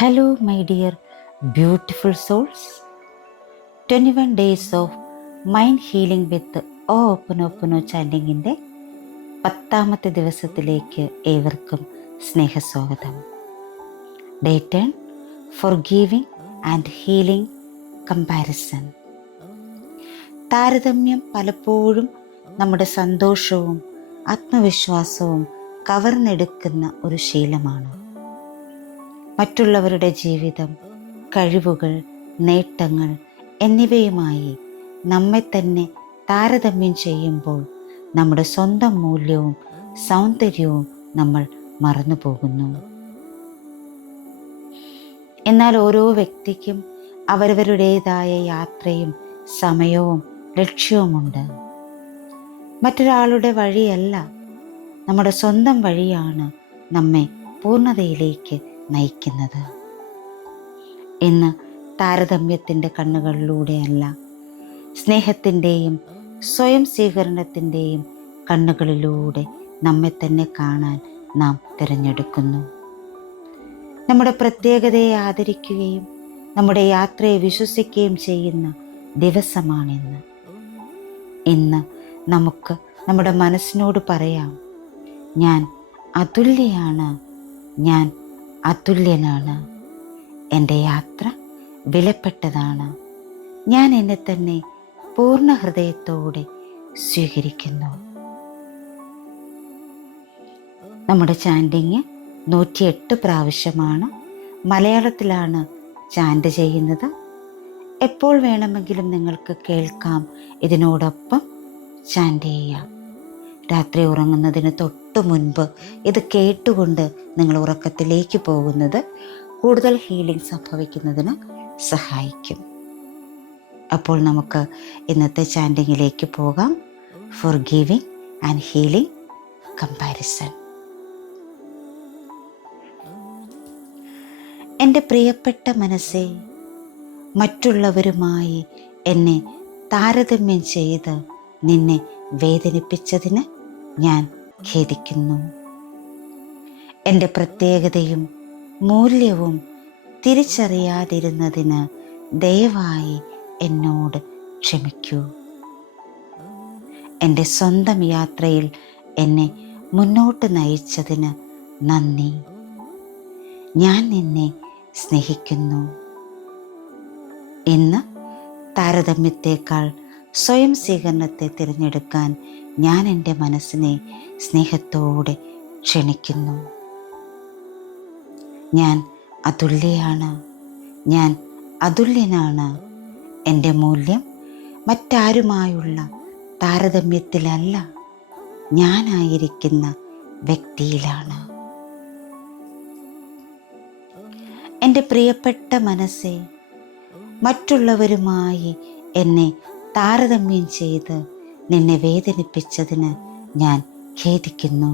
Hello, my dear beautiful souls. 21 days of mind healing with ഓപ്പനോ ചാൻഡിങ്ങിൻ്റെ 10ാമത്തെ ദിവസത്തിലേക്ക് ഏവർക്കും സ്നേഹസ്വാഗതം. Day 10 forgiving and healing comparison. താരതമ്യം പലപ്പോഴും നമ്മുടെ സന്തോഷവും ആത്മവിശ്വാസവും കവർന്നെടുക്കുന്ന ഒരു ശീലമാണ്. മറ്റുള്ളവരുടെ ജീവിതം, കഴിവുകൾ, നേട്ടങ്ങൾ എന്നിവയുമായി നമ്മെ തന്നെ താരതമ്യം ചെയ്യുമ്പോൾ നമ്മുടെ സ്വന്തം മൂല്യവും സൗന്ദര്യവും നമ്മൾ മറന്നു പോകുന്നു. എന്നാൽ ഓരോ വ്യക്തിക്കും അവരവരുടേതായ യാത്രയും സമയവും ലക്ഷ്യവുമുണ്ട്. മറ്റൊരാളുടെ വഴിയല്ല, നമ്മുടെ സ്വന്തം വഴിയാണ് നമ്മെ പൂർണ്ണതയിലേക്ക് നയിക്കുന്നത്. ഇന്ന് താരതമ്യത്തിൻ്റെ കണ്ണുകളിലൂടെയല്ല, സ്നേഹത്തിൻ്റെയും സ്വയം സ്വീകരണത്തിൻ്റെയും കണ്ണുകളിലൂടെ നമ്മെ തന്നെ കാണാൻ നാം തിരഞ്ഞെടുക്കുന്നു. നമ്മുടെ പ്രത്യേകതയെ ആദരിക്കുകയും നമ്മുടെ യാത്രയെ വിശ്വസിക്കുകയും ചെയ്യുന്ന ദിവസമാണിന്ന്. ഇന്ന് നമുക്ക് നമ്മുടെ മനസ്സിനോട് പറയാം, ഞാൻ അതുല്യയാണ്, ഞാൻ അതുല്യനാണ്, എൻ്റെ യാത്ര വിലപ്പെട്ടതാണ്, ഞാൻ എന്നെ തന്നെ പൂർണ്ണ ഹൃദയത്തോടെ സ്വീകരിക്കുന്നു. നമ്മുടെ ചാൻഡിങ് 108 പ്രാവശ്യമാണ്. മലയാളത്തിലാണ് ചാൻഡ് ചെയ്യുന്നത്. എപ്പോൾ വേണമെങ്കിലും നിങ്ങൾക്ക് കേൾക്കാം, ഇതിനോടൊപ്പം ചാൻഡ് ചെയ്യാം. രാത്രി ഉറങ്ങുന്നതിന് തൊട്ട് മുൻപ് ഇത് കേട്ടുകൊണ്ട് നിങ്ങൾ ഉറക്കത്തിലേക്ക് പോകുന്നത് കൂടുതൽ ഹീലിംഗ് സംഭവിക്കുന്നതിന് സഹായിക്കും. അപ്പോൾ നമുക്ക് ഇന്നത്തെ ചാൻഡിങ്ങിലേക്ക് പോകാം. ഫോർഗിവിങ് ആൻഡ് ഹീലിംഗ് കമ്പാരിസൺ. എൻ്റെ പ്രിയപ്പെട്ട മനസ്സേ, മറ്റുള്ളവരുമായി എന്നെ താരതമ്യം ചെയ്ത് നിന്നെ വേദനിപ്പിച്ചതിന് ഞാൻ ഖേദിക്കുന്നു. എൻ്റെ പ്രത്യേകതയും മൂല്യവും തിരിച്ചറിയാതിരുന്നതിന് ദയവായി എന്നോട് ക്ഷമിക്കൂ. എൻ്റെ സ്വന്തം യാത്രയിൽ എന്നെ മുന്നോട്ട് നയിച്ചതിന് നന്ദി. ഞാൻ നിന്നെ സ്നേഹിക്കുന്നു. ഇന്ന് താരതമ്യത്തേക്കാൾ സ്വയം സ്വീകരണത്തെ തിരഞ്ഞെടുക്കാൻ ഞാൻ എൻ്റെ മനസ്സിനെ സ്നേഹത്തോടെ ക്ഷണിക്കുന്നു. ഞാൻ അതുല്യയാണ്, ഞാൻ അതുല്യനാണ്, എൻ്റെ മൂല്യം മറ്റാരുമായുള്ള താരതമ്യത്തിലല്ല, ഞാനായിരിക്കുന്ന വ്യക്തിയിലാണ്. എൻ്റെ പ്രിയപ്പെട്ട മനസ്സേ, മറ്റുള്ളവരുമായി എന്നെ താരതമ്യം ചെയ്ത് നിന്നെ വേദനിപ്പിച്ചതിന് ഞാൻ ഖേദിക്കുന്നു.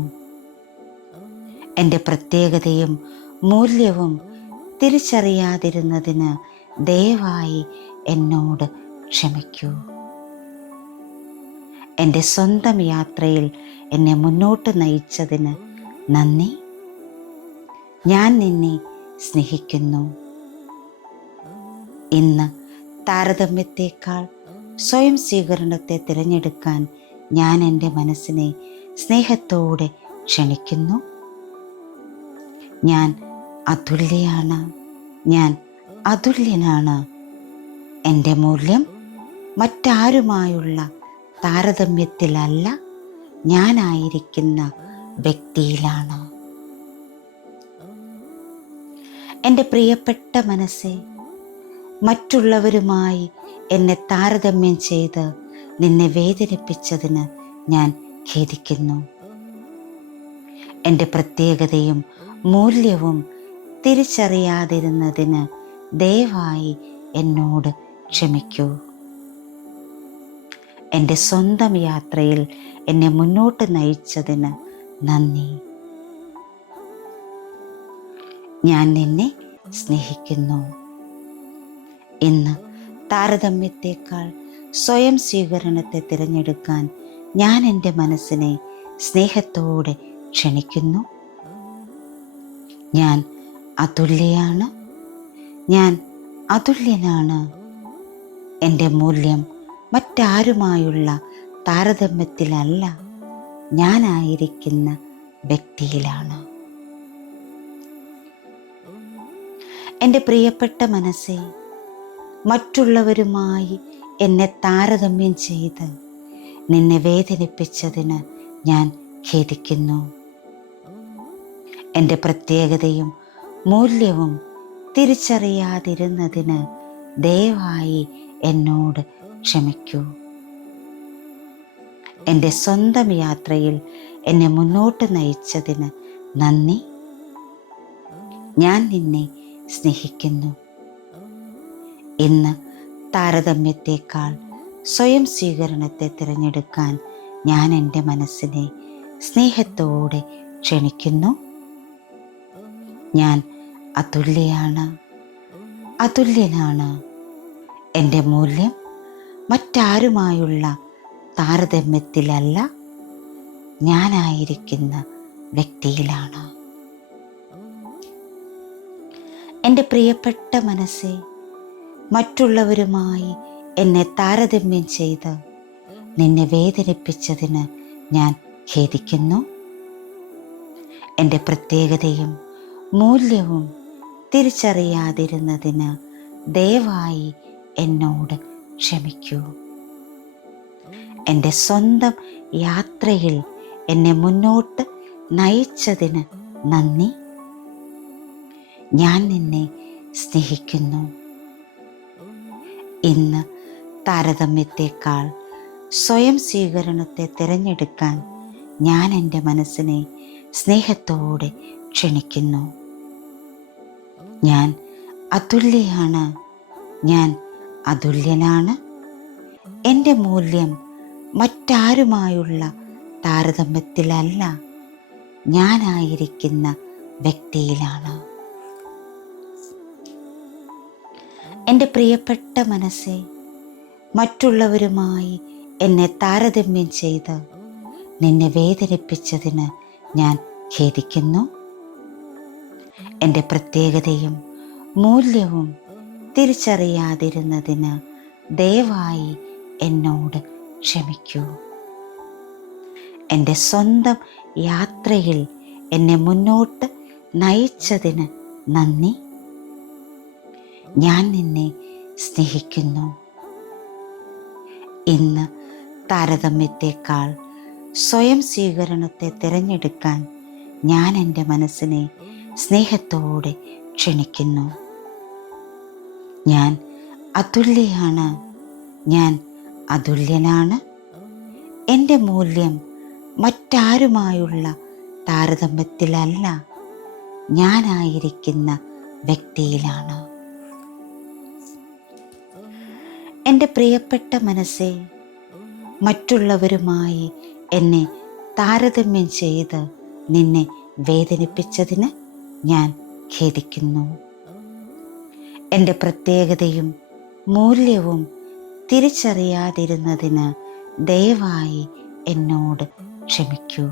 എൻ്റെ പ്രത്യേകതയും മൂല്യവും തിരിച്ചറിയാതിരുന്നതിന് ദയവായി എന്നോട് ക്ഷമിക്കൂ. എൻ്റെ സ്വന്തം യാത്രയിൽ എന്നെ മുന്നോട്ട് നയിച്ചതിന് നന്ദി. ഞാൻ നിന്നെ സ്നേഹിക്കുന്നു. ഇന്ന് താരതമ്യത്തേക്കാൾ സ്വയം സ്വീകരണത്തെ തിരഞ്ഞെടുക്കാൻ ഞാൻ എൻ്റെ മനസ്സിനെ സ്നേഹത്തോടെ ക്ഷണിക്കുന്നു. ഞാൻ അതുല്യയാണ്, ഞാൻ അതുല്യനാണ്, എൻ്റെ മൂല്യം മറ്റാരുമായുള്ള താരതമ്യത്തിലല്ല, ഞാനായിരിക്കുന്ന വ്യക്തിയിലാണ്. എൻ്റെ പ്രിയപ്പെട്ട മനസ്സേ, മറ്റുള്ളവരുമായി എന്നെ താരതമ്യം ചെയ്ത് നിന്നെ വേദനിപ്പിച്ചതിന് ഞാൻ ഖേദിക്കുന്നു. എൻ്റെ പ്രത്യേകതയും മൂല്യവും തിരിച്ചറിയാതിരുന്നതിന് ദയവായി എന്നോട് ക്ഷമിക്കൂ. എൻ്റെ സ്വന്തം യാത്രയിൽ എന്നെ മുന്നോട്ട് നയിച്ചതിന് നന്ദി. ഞാൻ നിന്നെ സ്നേഹിക്കുന്നു. ഇന്ന് താരതമ്യത്തേക്കാൾ സ്വയം സ്വീകരണത്തെ തിരഞ്ഞെടുക്കാൻ ഞാൻ എൻ്റെ മനസ്സിനെ സ്നേഹത്തോടെ ക്ഷണിക്കുന്നു. ഞാൻ അതുല്യയാണ്, ഞാൻ അതുല്യനാണ്. എൻ്റെ മൂല്യം മറ്റാരുമായുള്ള താരതമ്യത്തിലല്ല, ഞാനായിരിക്കുന്ന വ്യക്തിയിലാണ്. എൻ്റെ പ്രിയപ്പെട്ട മനസ്സേ, മറ്റുള്ളവരുമായി എന്നെ താരതമ്യം ചെയ്ത് നിന്നെ വേദനിപ്പിച്ചതിന് ഞാൻ ഖേദിക്കുന്നു. എൻ്റെ പ്രത്യേകതയും മൂല്യവും തിരിച്ചറിയാതിരുന്നതിന് ദയവായി എന്നോട് ക്ഷമിക്കൂ. എൻ്റെ സ്വന്തം യാത്രയിൽ എന്നെ മുന്നോട്ട് നയിച്ചതിന് നന്ദി. ഞാൻ നിന്നെ സ്നേഹിക്കുന്നു. ഇന്ന് താരതമ്യത്തേക്കാൾ സ്വയം സ്വീകരണത്തെ തിരഞ്ഞെടുക്കാൻ ഞാൻ എൻ്റെ മനസ്സിനെ സ്നേഹത്തോടെ ക്ഷണിക്കുന്നു. ഞാൻ അതുല്യനാണ്. എൻ്റെ മൂല്യം മറ്റാരുമായുള്ള താരതമ്യത്തിലല്ല, ഞാനായിരിക്കുന്ന വ്യക്തിയിലാണ്. എൻ്റെ പ്രിയപ്പെട്ട മനസ്സേ, മറ്റുള്ളവരുമായി എന്നെ താരതമ്യം ചെയ്ത് നിന്നെ വേദനിപ്പിച്ചതിന് ഞാൻ ഖേദിക്കുന്നു. എൻ്റെ പ്രത്യേകതയും മൂല്യവും തിരിച്ചറിയാതിരുന്നതിന് ദയവായി എന്നോട് ക്ഷമിക്കൂ. എൻ്റെ സ്വന്തം യാത്രയിൽ എന്നെ മുന്നോട്ട് നയിച്ചതിന് നന്ദി. ഞാൻ നിന്നെ സ്നേഹിക്കുന്നു. ഇന്ന് താരതമ്യത്തേക്കാൾ സ്വയം സ്വീകരണത്തെ തിരഞ്ഞെടുക്കാൻ ഞാൻ എൻ്റെ മനസ്സിനെ സ്നേഹത്തോടെ ക്ഷണിക്കുന്നു. ഞാൻ അതുല്യനാണ്. എൻ്റെ മൂല്യം മറ്റാരുമായുള്ള താരതമ്യത്തിലല്ല, ഞാനായിരിക്കുന്ന വ്യക്തിയിലാണ്. എൻ്റെ പ്രിയപ്പെട്ട മനസ്സേ, മറ്റുള്ളവരുമായി എന്നെ താരതമ്യം ചെയ്ത് നിന്നെ വേദനിപ്പിച്ചതിന് ഞാൻ ഖേദിക്കുന്നു. എൻ്റെ പ്രത്യേകതയും മൂല്യവും തിരിച്ചറിയാതിരുന്നതിന് ദയവായി എന്നോട് ക്ഷമിക്കൂ. എൻ്റെ സ്വന്തം യാത്രയിൽ എന്നെ മുന്നോട്ട് നയിച്ചതിന് നന്ദി. ഞാൻ നിന്നെ സ്നേഹിക്കുന്നു. ഇന്ന് താരതമ്യത്തേക്കാൾ സ്വയം സ്വീകരണത്തെ തിരഞ്ഞെടുക്കാൻ ഞാൻ എൻ്റെ മനസ്സിനെ സ്നേഹത്തോടെ ക്ഷണിക്കുന്നു. ഞാൻ അതുല്യനാണ്. എൻ്റെ മൂല്യം മറ്റാരുമായുള്ള താരതമ്യത്തിലല്ല, ഞാനായിരിക്കുന്ന വ്യക്തിയിലാണ്. എൻ്റെ പ്രിയപ്പെട്ട മനസ്സേ, മറ്റുള്ളവരുമായി എന്നെ താരതമ്യം ചെയ്ത് നിന്നെ വേദനിപ്പിച്ചതിന് ഞാൻ ഖേദിക്കുന്നു. എൻ്റെ പ്രത്യേകതയും മൂല്യവും തിരിച്ചറിയാതിരുന്നതിന് ദയവായി എന്നോട് ക്ഷമിക്കൂ.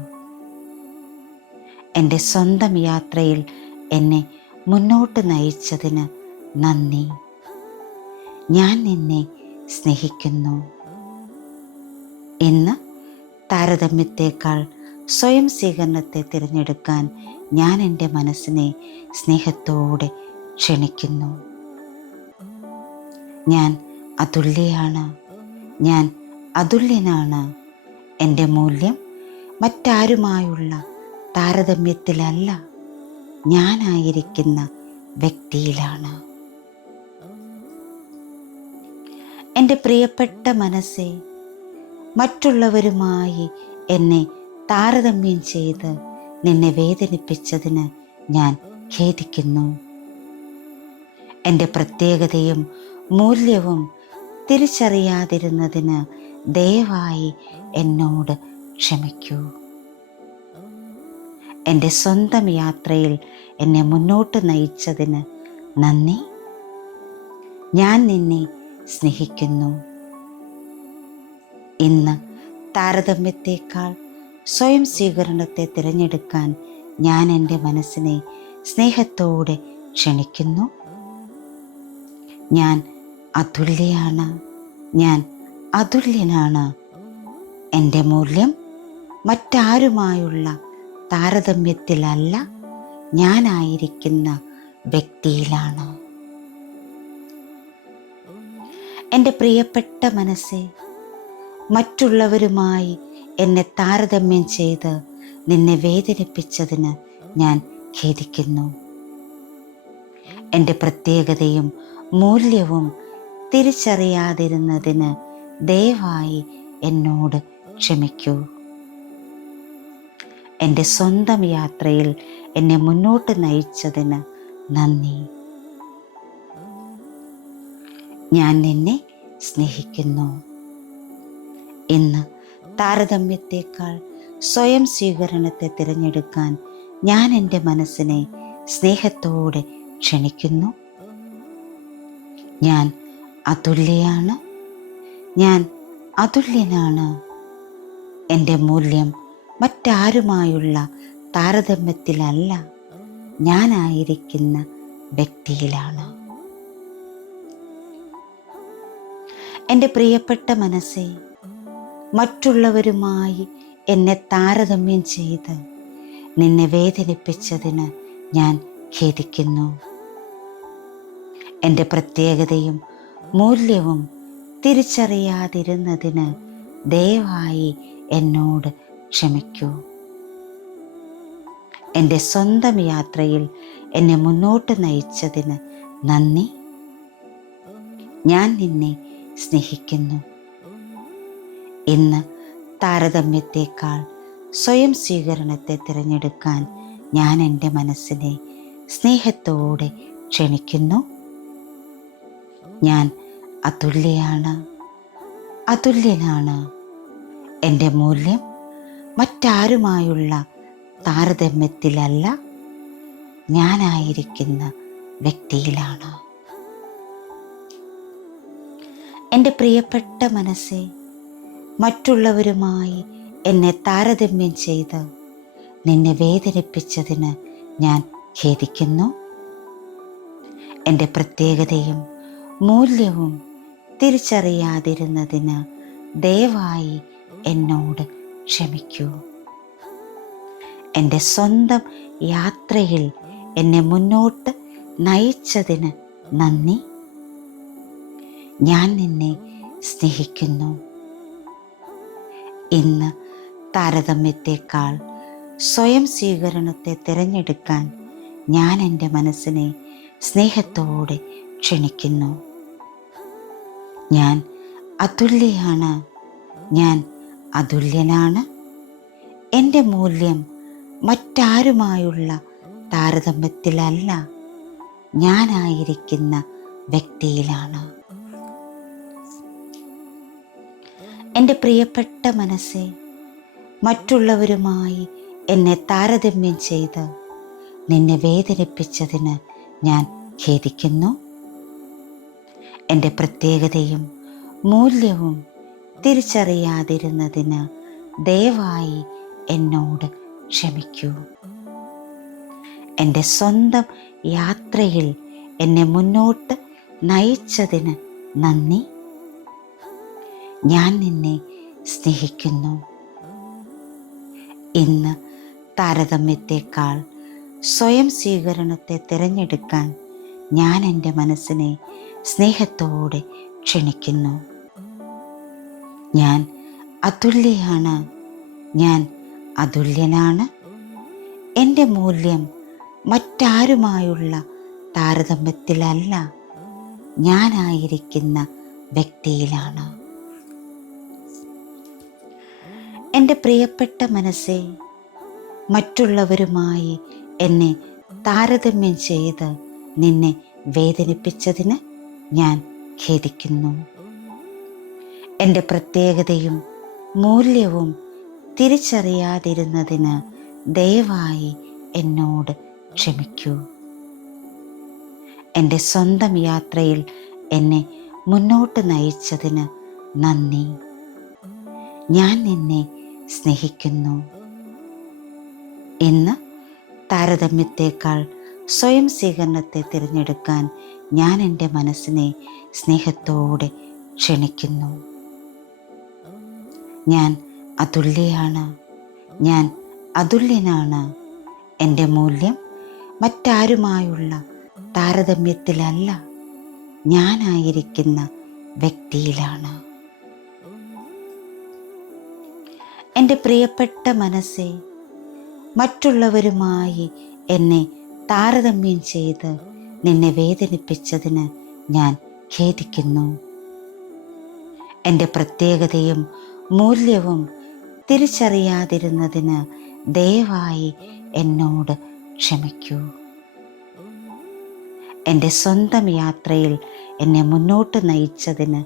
എൻ്റെ സ്വന്തം യാത്രയിൽ എന്നെ മുന്നോട്ട് നയിച്ചതിന് നന്ദി. ഞാൻ നിന്നെ സ്നേഹിക്കുന്നു. ഇന്ന് താരതമ്യത്തേക്കാൾ സ്വയം സ്വീകരണത്തെ തിരഞ്ഞെടുക്കാൻ ഞാൻ എൻ്റെ മനസ്സിനെ സ്നേഹത്തോടെ ക്ഷണിക്കുന്നു. ഞാൻ അതുല്യനാണ്. എൻ്റെ മൂല്യം മറ്റാരുമായുള്ള താരതമ്യത്തിലല്ല, ഞാനായിരിക്കുന്ന വ്യക്തിയിലാണ്. എൻ്റെ പ്രിയപ്പെട്ട മനസ്സേ, മറ്റുള്ളവരുമായി എന്നെ താരതമ്യം ചെയ്ത് നിന്നെ വേദനിപ്പിച്ചതിന് ഞാൻ ഖേദിക്കുന്നു. എൻ്റെ പ്രത്യേകതയും മൂല്യവും തിരിച്ചറിയാതിരുന്നതിന് ദയവായി എന്നോട് ക്ഷമിക്കൂ. എൻ്റെ സ്വന്തം യാത്രയിൽ എന്നെ മുന്നോട്ട് നയിച്ചതിന് നന്ദി. ഞാൻ നിന്നെ സ്നേഹിക്കുന്നു. ഇന്ന് താരതമ്യത്തേക്കാൾ സ്വയം സ്വീകരണത്തെ തിരഞ്ഞെടുക്കാൻ ഞാൻ എൻ്റെ മനസ്സിനെ സ്നേഹത്തോടെ ക്ഷണിക്കുന്നു. ഞാൻ അതുല്യയാണ്, ഞാൻ അതുല്യനാണ്. എൻ്റെ മൂല്യം മറ്റാരുമായുള്ള താരതമ്യത്തിലല്ല, ഞാനായിരിക്കുന്ന വ്യക്തിയിലാണ്. എൻ്റെ പ്രിയപ്പെട്ട മനസ്സേ, മറ്റുള്ളവരുമായി എന്നെ താരതമ്യം ചെയ്ത് നിന്നെ വേദനിപ്പിച്ചതിന് ഞാൻ ഖേദിക്കുന്നു. എൻ്റെ പ്രത്യേകതയും മൂല്യവും തിരിച്ചറിയാതിരുന്നതിന് ദയവായി എന്നോട് ക്ഷമിക്കൂ. എൻ്റെ സ്വന്തം യാത്രയിൽ എന്നെ മുന്നോട്ട് നയിച്ചതിന് നന്ദി. ഞാൻ നിന്നെ സ്നേഹിക്കുന്നു. ഇന്ന് താരതമ്യത്തേക്കാൾ സ്വയം സ്വീകരണത്തെ തിരഞ്ഞെടുക്കാൻ ഞാൻ എൻ്റെ മനസ്സിനെ സ്നേഹത്തോടെ ക്ഷണിക്കുന്നു. ഞാൻ അതുല്യയാണ്, ഞാൻ അതുല്യനാണ്. എൻ്റെ മൂല്യം മറ്റാരുമായുള്ള താരതമ്യത്തിലല്ല, ഞാനായിരിക്കുന്ന വ്യക്തിയിലാണ്. എൻ്റെ പ്രിയപ്പെട്ട മനസ്സേ, മറ്റുള്ളവരുമായി എന്നെ താരതമ്യം ചെയ്ത് നിന്നെ വേദനിപ്പിച്ചതിന് ഞാൻ ഖേദിക്കുന്നു. എൻ്റെ പ്രത്യേകതയും മൂല്യവും തിരിച്ചറിയാതിരുന്നതിന് ദയവായി എന്നോട് ക്ഷമിക്കൂ. എൻ്റെ സ്വന്തം യാത്രയിൽ എന്നെ മുന്നോട്ട് നയിച്ചതിന് നന്ദി. ഞാൻ നിന്നെ സ്നേഹിക്കുന്നു. ഇന്ന് താരതമ്യത്തേക്കാൾ സ്വയം സ്വീകരണത്തെ തിരഞ്ഞെടുക്കാൻ ഞാൻ എൻ്റെ മനസ്സിനെ സ്നേഹത്തോടെ ക്ഷണിക്കുന്നു. ഞാൻ അതുല്യയാണ്, അതുല്യനാണ്. എൻ്റെ മൂല്യം മറ്റാരുമായുള്ള താരതമ്യത്തിലല്ല, ഞാനായിരിക്കുന്ന വ്യക്തിയിലാണ്. എൻ്റെ പ്രിയപ്പെട്ട മനസ്സേ, മറ്റുള്ളവരുമായി എന്നെ താരതമ്യം ചെയ്ത് നിന്നെ വേദനിപ്പിച്ചതിന് ഞാൻ ഖേദിക്കുന്നു. എൻ്റെ പ്രത്യേകതയും മൂല്യവും തിരിച്ചറിയാതിരുന്നതിന് ദയവായി എന്നോട് ക്ഷമിക്കൂ. എൻ്റെ സ്വന്തം യാത്രയിൽ എന്നെ മുന്നോട്ട് നയിച്ചതിന് നന്ദി. ഞാൻ നിന്നെ സ്നേഹിക്കുന്നു. ഇന്ന് താരതമ്യത്തേക്കാൾ സ്വയം സ്വീകരണത്തെ തിരഞ്ഞെടുക്കാൻ ഞാൻ എൻ്റെ മനസ്സിനെ സ്നേഹത്തോടെ ക്ഷണിക്കുന്നു. ഞാൻ അതുല്യയാണ്, ഞാൻ അതുല്യനാണ്. എൻ്റെ മൂല്യം മറ്റാരുമായുള്ള താരതമ്യത്തിലല്ല, ഞാനായിരിക്കുന്ന വ്യക്തിയിലാണ്. എൻ്റെ പ്രിയപ്പെട്ട മനസ്സേ, മറ്റുള്ളവരുമായി എന്നെ താരതമ്യം ചെയ്ത് നിന്നെ വേദനിപ്പിച്ചതിന് ഞാൻ ഖേദിക്കുന്നു. എൻ്റെ പ്രത്യേകതയും മൂല്യവും തിരിച്ചറിയാതിരുന്നതിന് ദയവായി എന്നോട് ക്ഷമിക്കൂ. എൻ്റെ സ്വന്തം യാത്രയിൽ എന്നെ മുന്നോട്ട് നയിച്ചതിന് നന്ദി. ഞാൻ നിന്നെ സ്നേഹിക്കുന്നു. ഇന്ന് താരതമ്യത്തേക്കാൾ സ്വയം സ്വീകരണത്തെ തിരഞ്ഞെടുക്കാൻ ഞാൻ എൻ്റെ മനസ്സിനെ സ്നേഹത്തോടെ ക്ഷണിക്കുന്നു. ഞാൻ അതുല്യയാണ്, ഞാൻ അതുല്യനാണ്. എൻ്റെ മൂല്യം മറ്റാരുമായുള്ള താരതമ്യത്തിലല്ല, ഞാനായിരിക്കുന്ന വ്യക്തിയിലാണ്. എൻ്റെ പ്രിയപ്പെട്ട മനസ്സേ, മറ്റുള്ളവരുമായി എന്നെ താരതമ്യം ചെയ്ത് നിന്നെ വേദനിപ്പിച്ചതിന് ഞാൻ ഖേദിക്കുന്നു. എൻ്റെ പ്രത്യേകതയും മൂല്യവും തിരിച്ചറിയാതിരുന്നതിന് ദയവായി എന്നോട് ക്ഷമിക്കൂ. എൻ്റെ സ്വന്തം യാത്രയിൽ എന്നെ മുന്നോട്ട് നയിച്ചതിന് നന്ദി. ഞാൻ നിന്നെ സ്നേഹിക്കുന്നു. ഇന്ന് താരതമ്യത്തേക്കാൾ സ്വയം സ്വീകരണത്തെ തിരഞ്ഞെടുക്കാൻ ഞാൻ എൻ്റെ മനസ്സിനെ സ്നേഹത്തോടെ ക്ഷണിക്കുന്നു. ഞാൻ അതുല്യയാണ്, ഞാൻ അതുല്യനാണ്. എൻ്റെ മൂല്യം മറ്റാരുമായുള്ള താരതമ്യത്തിലല്ല, ഞാനായിരിക്കുന്ന വ്യക്തിയിലാണ്. എൻ്റെ പ്രിയപ്പെട്ട മനസ്സേ, മറ്റുള്ളവരുമായി എന്നെ താരതമ്യം ചെയ്ത് നിന്നെ വേദനിപ്പിച്ചതിന് ഞാൻ ഖേദിക്കുന്നു. എൻ്റെ പ്രത്യേകതയും മൂല്യവും തിരിച്ചറിയാതിരുന്നതിന് ദയവായി എന്നോട് ക്ഷമിക്കൂ. എൻ്റെ സ്വന്തം യാത്രയിൽ എന്നെ മുന്നോട്ട് നയിച്ചതിന്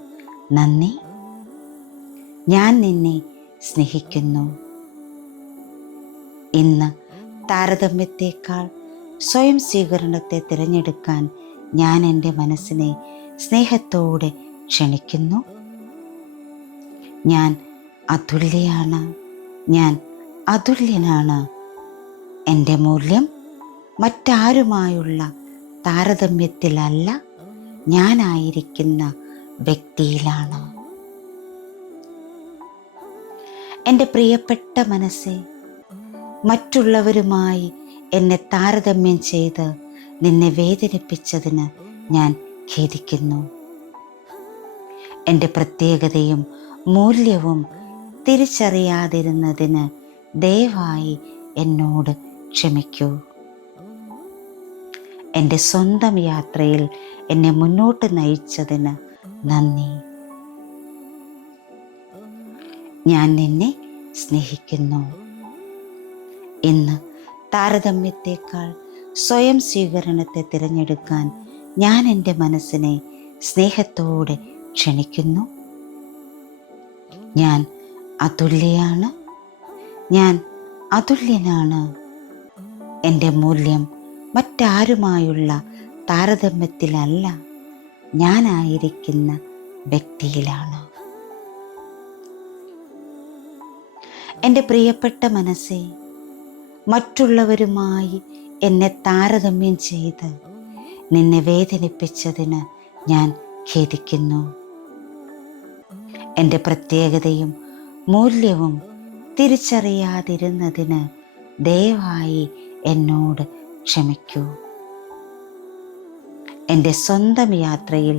നന്ദി. ഞാൻ നിന്നെ സ്നേഹിക്കുന്നു. ഇന്ന് താരതമ്യത്തേക്കാൾ സ്വയം സ്വീകരണത്തെ തിരഞ്ഞെടുക്കാൻ ഞാൻ എൻ്റെ മനസ്സിനെ സ്നേഹത്തോടെ ക്ഷണിക്കുന്നു. ഞാൻ അതുല്യയാണ്, ഞാൻ അതുല്യനാണ്. എൻ്റെ മൂല്യം മറ്റാരുമായുള്ള താരതമ്യത്തിലല്ല, ഞാനായിരിക്കുന്ന വ്യക്തിയിലാണ്. എൻ്റെ പ്രിയപ്പെട്ട മനസ്സേ, മറ്റുള്ളവരുമായി എന്നെ താരതമ്യം ചെയ്ത് നിന്നെ വേദനിപ്പിച്ചതിന് ഞാൻ ഖേദിക്കുന്നു. എൻ്റെ പ്രത്യേകതയും മൂല്യവും തിരിച്ചറിയാതിരുന്നതിന് ദയവായി എന്നോട് ക്ഷമിക്കൂ. എൻ്റെ സ്വന്തം യാത്രയിൽ എന്നെ മുന്നോട്ട് നയിച്ചതിന് നന്ദി. ഞാൻ നിന്നെ സ്നേഹിക്കുന്നു. ഇന്ന് താരതമ്യത്തേക്കാൾ സ്വയം സ്വീകരണത്തെ തിരഞ്ഞെടുക്കാൻ ഞാൻ എൻ്റെ മനസ്സിനെ സ്നേഹത്തോടെ ക്ഷണിക്കുന്നു. ഞാൻ അതുല്യയാണ്, ഞാൻ അതുല്യനാണ്. എൻ്റെ മൂല്യം മറ്റാരുമായുള്ള താരതമ്യത്തിലല്ല, ഞാനായിരിക്കുന്ന വ്യക്തിയിലാണ്. എൻ്റെ പ്രിയപ്പെട്ട മനസ്സേ, മറ്റുള്ളവരുമായി എന്നെ താരതമ്യം ചെയ്ത് നിന്നെ വേദനിപ്പിച്ചതിന് ഞാൻ ഖേദിക്കുന്നു. എൻ്റെ പ്രത്യേകതയും മൂല്യവും തിരിച്ചറിയാതിരുന്നതിന് ദയവായി എന്നോട് ക്ഷമിക്കൂ. എൻ്റെ സ്വന്തം യാത്രയിൽ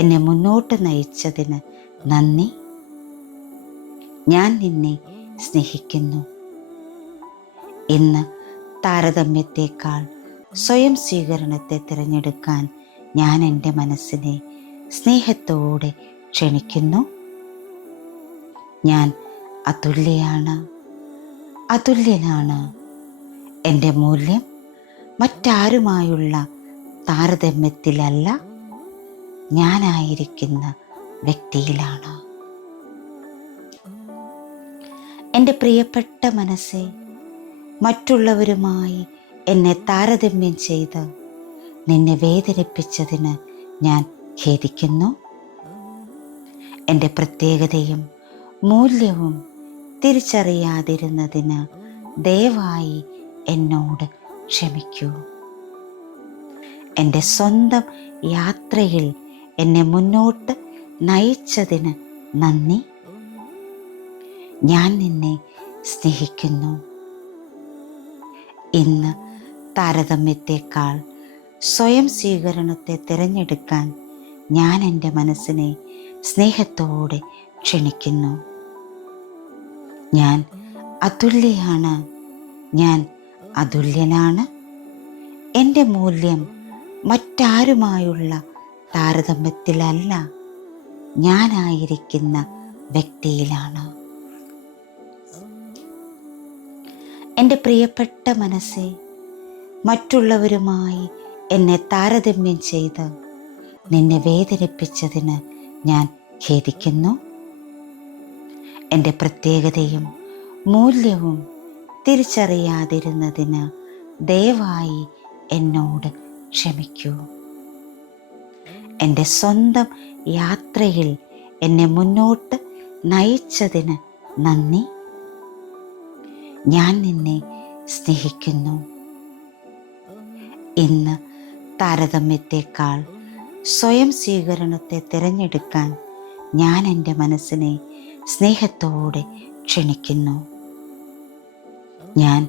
എന്നെ മുന്നോട്ട് നയിച്ചതിന് നന്ദി. ഞാൻ നിന്നെ സ്നേഹിക്കുന്നു. ഇന്ന് താരതമ്യത്തേക്കാൾ സ്വയം സ്വീകരണത്തെ തിരഞ്ഞെടുക്കാൻ ഞാൻ എൻ്റെ മനസ്സിനെ സ്നേഹത്തോടെ ക്ഷണിക്കുന്നു. ഞാൻ അതുല്യയാണ്, അതുല്യനാണ്. എൻ്റെ മൂല്യം മറ്റാരുമായുള്ള താരതമ്യത്തിലല്ല, ഞാനായിരിക്കുന്ന വ്യക്തിയിലാണ്. എൻ്റെ പ്രിയപ്പെട്ട മനസ്സേ, മറ്റുള്ളവരുമായി എന്നെ താരതമ്യം ചെയ്ത് നിന്നെ വേദനിപ്പിച്ചതിന് ഞാൻ ഖേദിക്കുന്നു. എൻ്റെ പ്രത്യേകതയും മൂല്യവും തിരിച്ചറിയാതിരുന്നതിന് ദയവായി എന്നോട് ക്ഷമിക്കൂ. എൻ്റെ സ്വന്തം യാത്രയിൽ എന്നെ മുന്നോട്ട് നയിച്ചതിന് നന്ദി. ഞാൻ നിന്നെ സ്നേഹിക്കുന്നു. ഇന്ന് താരതമ്യത്തേക്കാൾ സ്വയം സ്വീകരണത്തെ തിരഞ്ഞെടുക്കാൻ ഞാൻ എൻ്റെ മനസ്സിനെ സ്നേഹത്തോടെ ക്ഷണിക്കുന്നു. ഞാൻ അതുല്യയാണ്, ഞാൻ അതുല്യനാണ്. എൻ്റെ മൂല്യം മറ്റാരുമായുള്ള താരതമ്യത്തിലല്ല, ഞാനായിരിക്കുന്ന വ്യക്തിയിലാണ്. എൻ്റെ പ്രിയപ്പെട്ട മനസ്സേ, മറ്റുള്ളവരുമായി എന്നെ താരതമ്യം ചെയ്ത് നിന്നെ വേദനിപ്പിച്ചതിന് ഞാൻ ഖേദിക്കുന്നു. എൻ്റെ പ്രത്യേകതയും മൂല്യവും തിരിച്ചറിയാതിരുന്നതിന് ദയവായി എന്നോട് ക്ഷമിക്കൂ. എൻ്റെ സ്വന്തം യാത്രയിൽ എന്നെ മുന്നോട്ട് നയിച്ചതിന് നന്ദി. ഞാൻ നിന്നെ സ്നേഹിക്കുന്നു. ഇന്ന് താരതമ്യത്തേക്കാൾ സ്വയം സ്വീകരണത്തെ തിരഞ്ഞെടുക്കാൻ ഞാൻ എൻ്റെ മനസ്സിനെ സ്നേഹത്തോടെ ക്ഷണിക്കുന്നു. ഞാൻ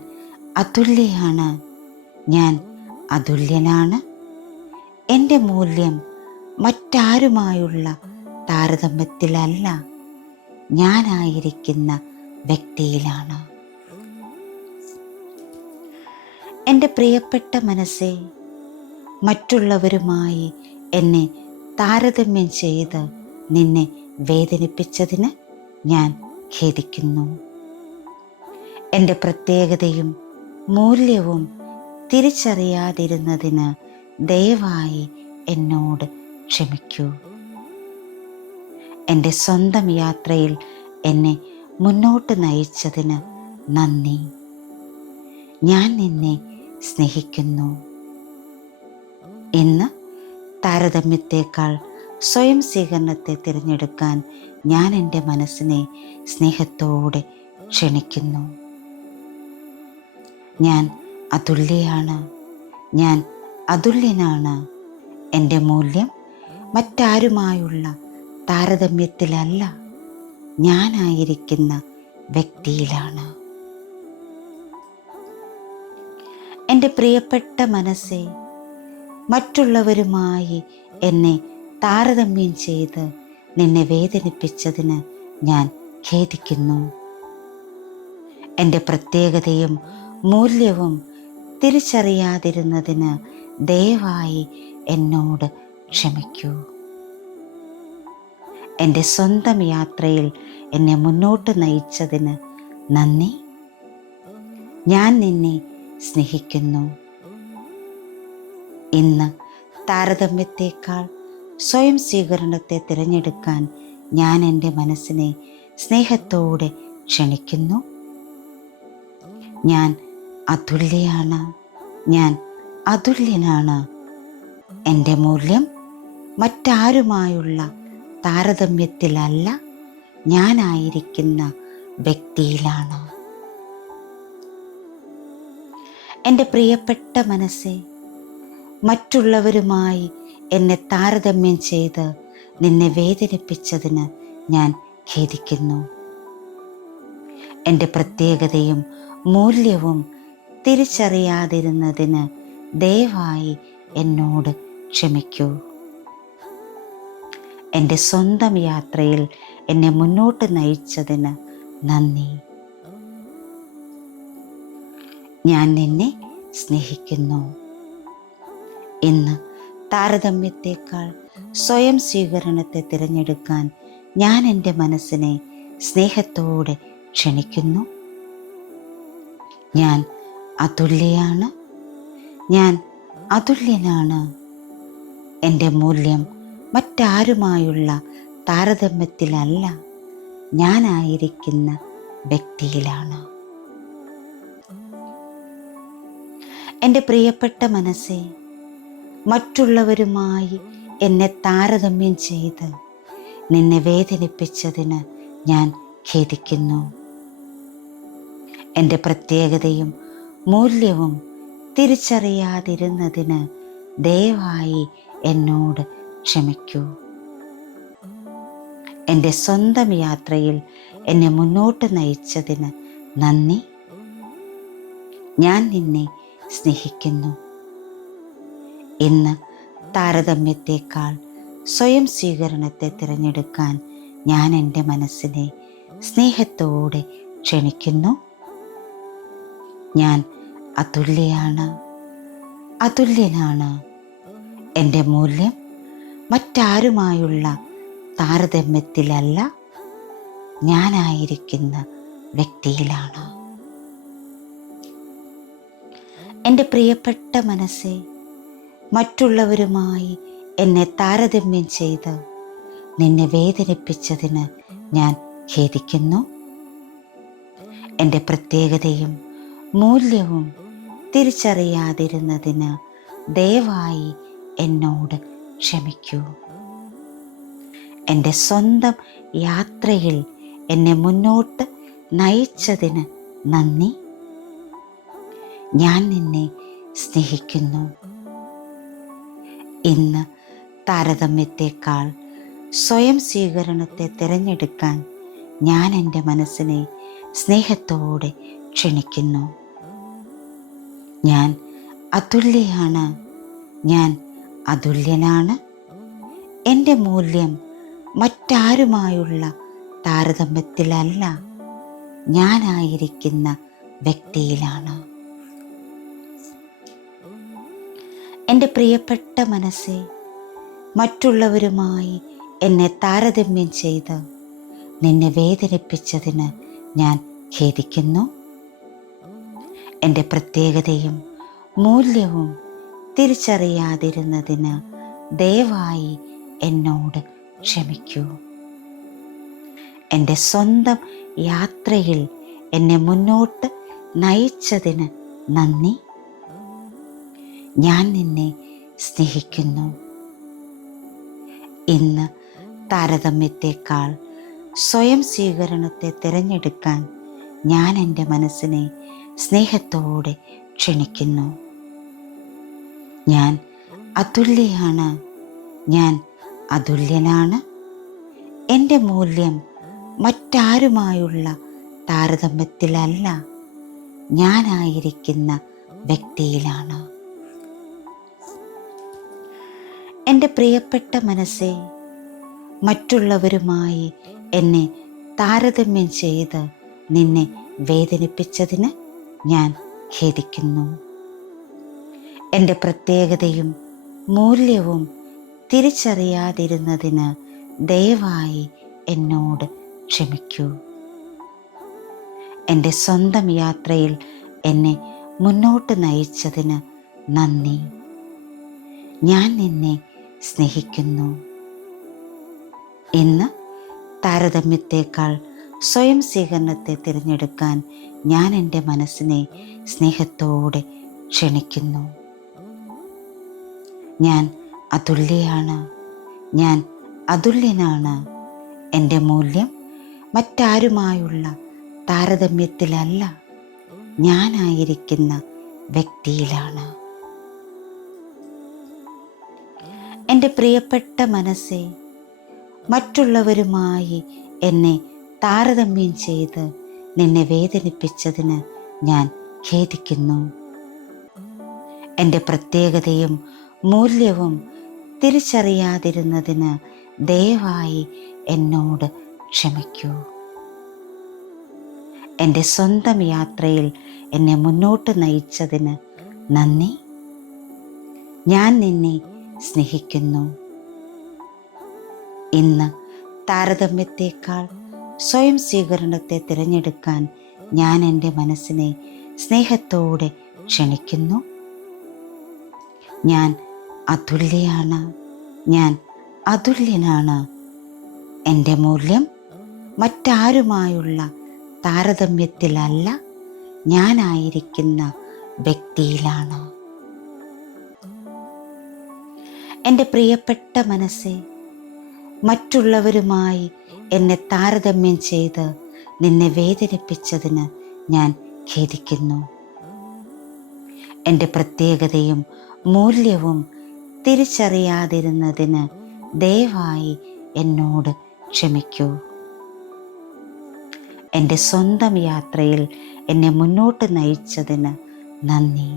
അതുല്യയാണ്, ഞാൻ അതുല്യനാണ്. എൻ്റെ മൂല്യം മറ്റാരുമായുള്ള താരതമ്യത്തിലല്ല, ഞാനായിരിക്കുന്ന വ്യക്തിയിലാണ്. എൻ്റെ പ്രിയപ്പെട്ട മനസ്സേ, മറ്റുള്ളവരുമായി എന്നെ താരതമ്യം ചെയ്ത് നിന്നെ വേദനിപ്പിച്ചതിന് ഞാൻ ഖേദിക്കുന്നു. എൻ്റെ പ്രത്യേകതയും മൂല്യവും തിരിച്ചറിയാതിരുന്നതിന് ദയവായി എന്നോട് ക്ഷമിക്കൂ. എൻ്റെ സ്വന്തം യാത്രയിൽ എന്നെ മുന്നോട്ട് നയിച്ചതിന് നന്ദി. ഞാൻ നിന്നെ സ്നേഹിക്കുന്നു. ഇന്ന് താരതമ്യത്തേക്കാൾ സ്വയം സ്വീകരണത്തെ തിരഞ്ഞെടുക്കാൻ ഞാൻ എൻ്റെ മനസ്സിനെ സ്നേഹത്തോടെ ക്ഷണിക്കുന്നു. ഞാൻ അതുല്യയാണ്, ഞാൻ അതുല്യനാണ്. എൻ്റെ മൂല്യം മറ്റാരുമായുള്ള താരതമ്യത്തിലല്ല, ഞാനായിരിക്കുന്ന വ്യക്തിയിലാണ്. എൻ്റെ പ്രിയപ്പെട്ട മനസ്സേ, മറ്റുള്ളവരുമായി എന്നെ താരതമ്യം ചെയ്ത് നിന്നെ വേദനിപ്പിച്ചതിന് ഞാൻ ഖേദിക്കുന്നു. എൻ്റെ പ്രത്യേകതയും മൂല്യവും തിരിച്ചറിയാതിരുന്നതിന് ദയവായി എന്നോട് ക്ഷമിക്കൂ. എൻ്റെ സ്വന്തം യാത്രയിൽ എന്നെ മുന്നോട്ട് നയിച്ചതിന് നന്ദി. ഞാൻ നിന്നെ സ്നേഹിക്കുന്നു. ഇന്ന് താരതമ്യത്തേക്കാൾ സ്വയം സ്വീകരണത്തെ തിരഞ്ഞെടുക്കാൻ ഞാൻ എൻ്റെ മനസ്സിനെ സ്നേഹത്തോടെ ക്ഷണിക്കുന്നു. ഞാൻ അതുല്യയാണ്, ഞാൻ അതുല്യനാണ്. എൻ്റെ മൂല്യം മറ്റാരുമായുള്ള താരതമ്യത്തിലല്ല, ഞാനായിരിക്കുന്ന വ്യക്തിയിലാണ്. എൻ്റെ പ്രിയപ്പെട്ട മനസ്സേ, മറ്റുള്ളവരുമായി എന്നെ താരതമ്യം ചെയ്ത് നിന്നെ വേദനിപ്പിച്ചതിന് ഞാൻ ഖേദിക്കുന്നു. എൻ്റെ പ്രത്യേകതയും മൂല്യവും തിരിച്ചറിയാതിരുന്നതിന് ദയവായി എന്നോട് ക്ഷമിക്കൂ. എൻ്റെ സ്വന്തം യാത്രയിൽ എന്നെ മുന്നോട്ട് നയിച്ചതിന് നന്ദി. ഞാൻ നിന്നെ സ്നേഹിക്കുന്നു. ഇന്ന് താരതമ്യത്തേക്കാൾ സ്വയം സ്വീകരണത്തെ തിരഞ്ഞെടുക്കാൻ ഞാൻ എൻ്റെ മനസ്സിനെ സ്നേഹത്തോടെ ക്ഷണിക്കുന്നു. ഞാൻ അതുല്യയാണ്, ഞാൻ അതുല്യനാണ്. എൻ്റെ മൂല്യം മറ്റാരുമായുള്ള താരതമ്യത്തിലല്ല, ഞാനായിരിക്കുന്ന വ്യക്തിയിലാണ്. എൻ്റെ പ്രിയപ്പെട്ട മനസ്സേ, മറ്റുള്ളവരുമായി എന്നെ താരതമ്യം ചെയ്ത് നിന്നെ വേദനിപ്പിച്ചതിന് ഞാൻ ഖേദിക്കുന്നു. എൻ്റെ പ്രത്യേകതയും മൂല്യവും തിരിച്ചറിയാതിരുന്നതിന് ദയവായി എന്നോട് ക്ഷമിക്കൂ. എൻ്റെ സ്വന്തം യാത്രയിൽ എന്നെ മുന്നോട്ട് നയിച്ചതിന് നന്ദി. ഞാൻ നിന്നെ സ്നേഹിക്കുന്നു. ഇന്ന് താരതമ്യത്തേക്കാൾ സ്വയം സ്വീകരണത്തെ തിരഞ്ഞെടുക്കാൻ ഞാൻ എൻ്റെ മനസ്സിനെ സ്നേഹത്തോടെ ക്ഷണിക്കുന്നു. ഞാൻ അതുല്യയാണ്, അതുല്യനാണ്. എൻ്റെ മൂല്യം മറ്റാരുമായുള്ള താരതമ്യത്തിലല്ല, ഞാനായിരിക്കുന്ന വ്യക്തിയിലാണ്. എൻ്റെ പ്രിയപ്പെട്ട മനസ്സേ, മറ്റുള്ളവരുമായി എന്നെ താരതമ്യം ചെയ്ത് നിന്നെ വേദനിപ്പിച്ചതിന് ഞാൻ ഖേദിക്കുന്നു. എൻ്റെ പ്രത്യേകതയും മൂല്യവും തിരിച്ചറിയാതിരുന്നതിന് ദയവായി എന്നോട് ക്ഷമിക്കൂ. എൻ്റെ സ്വന്തം യാത്രയിൽ എന്നെ മുന്നോട്ട് നയിച്ചതിന് നന്ദി. ഞാൻ നിന്നെ സ്നേഹിക്കുന്നു. ഇന്ന് താരതമ്യത്തെക്കാൾ സ്വയം സ്വീകരണത്തെ തിരഞ്ഞെടുക്കാൻ ഞാൻ എൻ്റെ മനസ്സിനെ സ്നേഹത്തോടെ ക്ഷണിക്കുന്നു. ഞാൻ അതുല്യയാണ്, ഞാൻ അതുല്യനാണ്. എൻ്റെ മൂല്യം മറ്റാരുമായുള്ള താരതമ്യത്തിലല്ല, ഞാനായിരിക്കുന്ന വ്യക്തിയിലാണ്. എൻ്റെ പ്രിയപ്പെട്ട മനസ്സെ, മറ്റുള്ളവരുമായി എന്നെ താരതമ്യം ചെയ്ത് നിന്നെ വേദനിപ്പിച്ചതിന് ഞാൻ ഖേദിക്കുന്നു. എൻ്റെ പ്രത്യേകതയും മൂല്യവും തിരിച്ചറിയാതിരുന്നതിന് ദയവായി എന്നോട് ക്ഷമിക്കൂ. എൻ്റെ സ്വന്തം യാത്രയിൽ എന്നെ മുന്നോട്ട് നയിച്ചതിന് നന്ദി. ഞാൻ നിന്നെ സ്നേഹിക്കുന്നു. ഇന്ന് താരതമ്യത്തെക്കാൾ സ്വയം സ്വീകരണത്തെ തിരഞ്ഞെടുക്കാൻ ഞാൻ എൻ്റെ മനസ്സിനെ സ്നേഹത്തോടെ ക്ഷണിക്കുന്നു. ഞാൻ അതുല്യയാണ്, ഞാൻ അതുല്യനാണ്. എൻ്റെ മൂല്യം മറ്റാരുമായുള്ള താരതമ്യത്തിലല്ല, ഞാനായിരിക്കുന്ന വ്യക്തിയിലാണ്. എൻ്റെ പ്രിയപ്പെട്ട മനസ്സെ, മറ്റുള്ളവരുമായി എന്നെ താരതമ്യം ചെയ്ത് നിന്നെ വേദനിപ്പിച്ചതിന് ഞാൻ ഖേദിക്കുന്നു. എൻ്റെ പ്രത്യേകതയും മൂല്യവും തിരിച്ചറിയാതിരുന്നതിന് ദയവായി എന്നോട് ക്ഷമിക്കൂ. എൻ്റെ സ്വന്തം യാത്രയിൽ എന്നെ മുന്നോട്ട് നയിച്ചതിന് നന്ദി. ഞാൻ നിന്നെ സ്നേഹിക്കുന്നു. ഇന്ന് താരതമ്യത്തെക്കാൾ സ്വയം സ്വീകരണത്തെ തിരഞ്ഞെടുക്കാൻ ഞാൻ എൻ്റെ മനസ്സിനെ സ്നേഹത്തോടെ ക്ഷണിക്കുന്നു. ഞാൻ അതുല്യയാണ്, ഞാൻ അതുല്യനാണ്. എൻ്റെ മൂല്യം മറ്റാരുമായുള്ള താരതമ്യത്തിലല്ല, ഞാനായിരിക്കുന്ന വ്യക്തിയിലാണ്. എൻ്റെ പ്രിയപ്പെട്ട മനസ്സെ, മറ്റുള്ളവരുമായി എന്നെ താരതമ്യം ചെയ്ത് നിന്നെ വേദനിപ്പിച്ചതിന് ഞാൻ ഖേദിക്കുന്നു. എൻ്റെ പ്രത്യേകതയും മൂല്യവും തിരിച്ചറിയാതിരുന്നതിന് ദയവായി എന്നോട് ക്ഷമിക്കൂ. എൻ്റെ സ്വന്തം യാത്രയിൽ എന്നെ മുന്നോട്ട് നയിച്ചതിന് നന്ദി. ഞാൻ നിന്നെ സ്നേഹിക്കുന്നു. ഇന്ന് താരതമ്യത്തെക്കാൾ സ്വയം സ്വീകരണത്തെ തിരഞ്ഞെടുക്കാൻ ഞാൻ എൻ്റെ മനസ്സിനെ സ്നേഹത്തോടെ ക്ഷണിക്കുന്നു. ഞാൻ അതുല്യയാണ്, ഞാൻ അതുല്യനാണ്. എൻ്റെ മൂല്യം മറ്റാരുമായുള്ള താരതമ്യത്തിലല്ല, ഞാനായിരിക്കുന്ന വ്യക്തിയിലാണ്. എൻ്റെ പ്രിയപ്പെട്ട മനസ്സെ, മറ്റുള്ളവരുമായി എന്നെ താരതമ്യം ചെയ്ത് നിന്നെ വേദനിപ്പിച്ചതിന് ഞാൻ ഖേദിക്കുന്നു. എൻ്റെ പ്രത്യേകതയും മൂല്യവും തിരിച്ചറിയാതിരുന്നതിന് ദയവായി എന്നോട് ക്ഷമിക്കൂ. എൻ്റെ സ്വന്തം യാത്രയിൽ എന്നെ മുന്നോട്ട് നയിച്ചതിന് നന്ദി.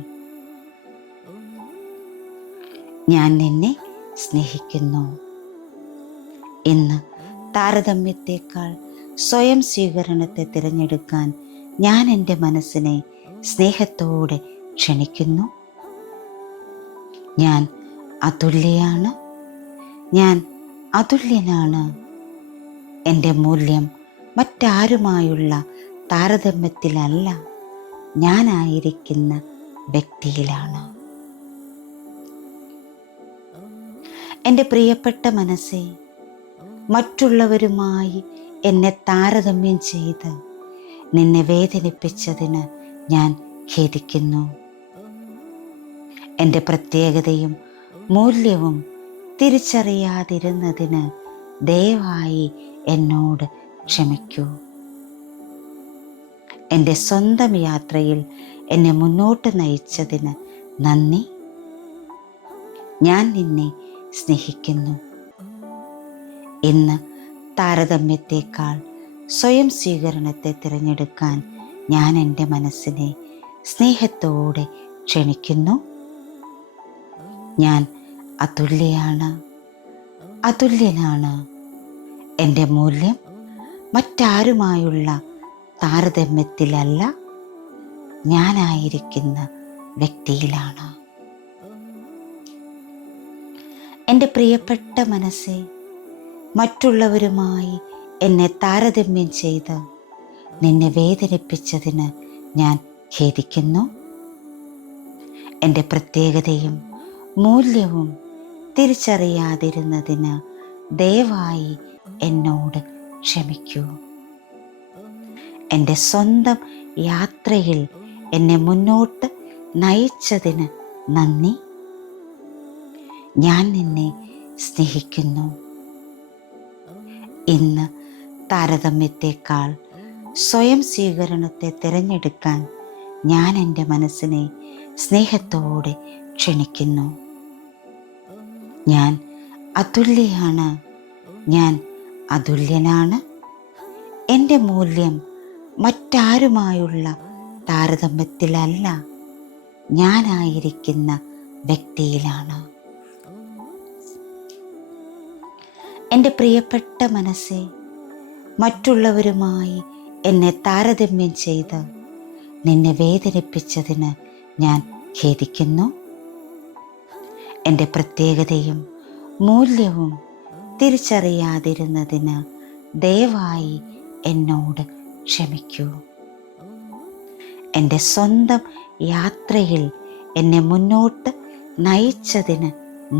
ഞാൻ നിന്നെ സ്നേഹിക്കുന്നു. ഇന്ന് താരതമ്യത്തെക്കാൾ സ്വയം സ്വീകരണത്തെ തിരഞ്ഞെടുക്കാൻ ഞാൻ എൻ്റെ മനസ്സിനെ സ്നേഹത്തോടെ ക്ഷണിക്കുന്നു. ഞാൻ അതുല്യയാണ്, ഞാൻ അതുല്യനാണ്. എൻ്റെ മൂല്യം മറ്റാരുമായുള്ള താരതമ്യത്തിലല്ല, ഞാനായിരിക്കുന്ന വ്യക്തിയിലാണ്. എൻ്റെ പ്രിയപ്പെട്ട മനസ്സെ, മറ്റുള്ളവരുമായി എന്നെ താരതമ്യം ചെയ്ത് നിന്നെ വേദനിപ്പിച്ചതിന് ഞാൻ ഖേദിക്കുന്നു. എൻ്റെ പ്രത്യേകതയും മൂല്യവും തിരിച്ചറിയാതിരുന്നതിന് ദയവായി എന്നോട് ക്ഷമിക്കൂ. എൻ്റെ സ്വന്തം യാത്രയിൽ എന്നെ മുന്നോട്ട് നയിച്ചതിന് നന്ദി. ഞാൻ നിന്നെ സ്നേഹിക്കുന്നു. ഇന്ന് താരതമ്യത്തേക്കാൾ സ്വയം സ്വീകരണത്തെ തിരഞ്ഞെടുക്കാൻ ഞാൻ എൻ്റെ മനസ്സിനെ സ്നേഹത്തോടെ ക്ഷണിക്കുന്നു. ഞാൻ അതുല്യയാണ്, അതുല്യനാണ്. എൻ്റെ മൂല്യം മറ്റാരുമായുള്ള താരതമ്യത്തിലല്ല, ഞാനായിരിക്കുന്ന വ്യക്തിയിലാണ്. എൻ്റെ പ്രിയപ്പെട്ട മനസ്സെ, മറ്റുള്ളവരുമായി എന്നെ താരതമ്യം ചെയ്ത് നിന്നെ വേദനിപ്പിച്ചതിന് ഞാൻ ഖേദിക്കുന്നു. എൻ്റെ പ്രത്യേകതയും മൂല്യവും തിരിച്ചറിയാതിരുന്നതിന് ദയവായി എന്നോട് ക്ഷമിക്കൂ. എൻ്റെ സ്വന്തം യാത്രയിൽ എന്നെ മുന്നോട്ട് നയിച്ചതിന് നന്ദി. ഞാൻ നിന്നെ സ്നേഹിക്കുന്നു. ഇന്ന് താരതമ്യത്തേക്കാൾ സ്വയം സ്വീകരണത്തെ തിരഞ്ഞെടുക്കാൻ ഞാൻ എൻ്റെ മനസ്സിനെ സ്നേഹത്തോടെ ക്ഷണിക്കുന്നു. ഞാൻ അതുല്യയാണ്, ഞാൻ അതുല്യനാണ്. എൻ്റെ മൂല്യം മറ്റാരുമായുള്ള താരതമ്യത്തിലല്ല, ഞാനായിരിക്കുന്ന വ്യക്തിയിലാണ്. എൻ്റെ പ്രിയപ്പെട്ട മനസ്സെ, മറ്റുള്ളവരുമായി എന്നെ താരതമ്യം ചെയ്ത് നിന്നെ വേദനിപ്പിച്ചതിന് ഞാൻ ഖേദിക്കുന്നു. എൻ്റെ പ്രത്യേകതയും മൂല്യവും തിരിച്ചറിയാതിരുന്നതിന് ദയവായി എന്നോട് ക്ഷമിക്കൂ. എൻ്റെ സ്വന്തം യാത്രയിൽ എന്നെ മുന്നോട്ട് നയിച്ചതിന്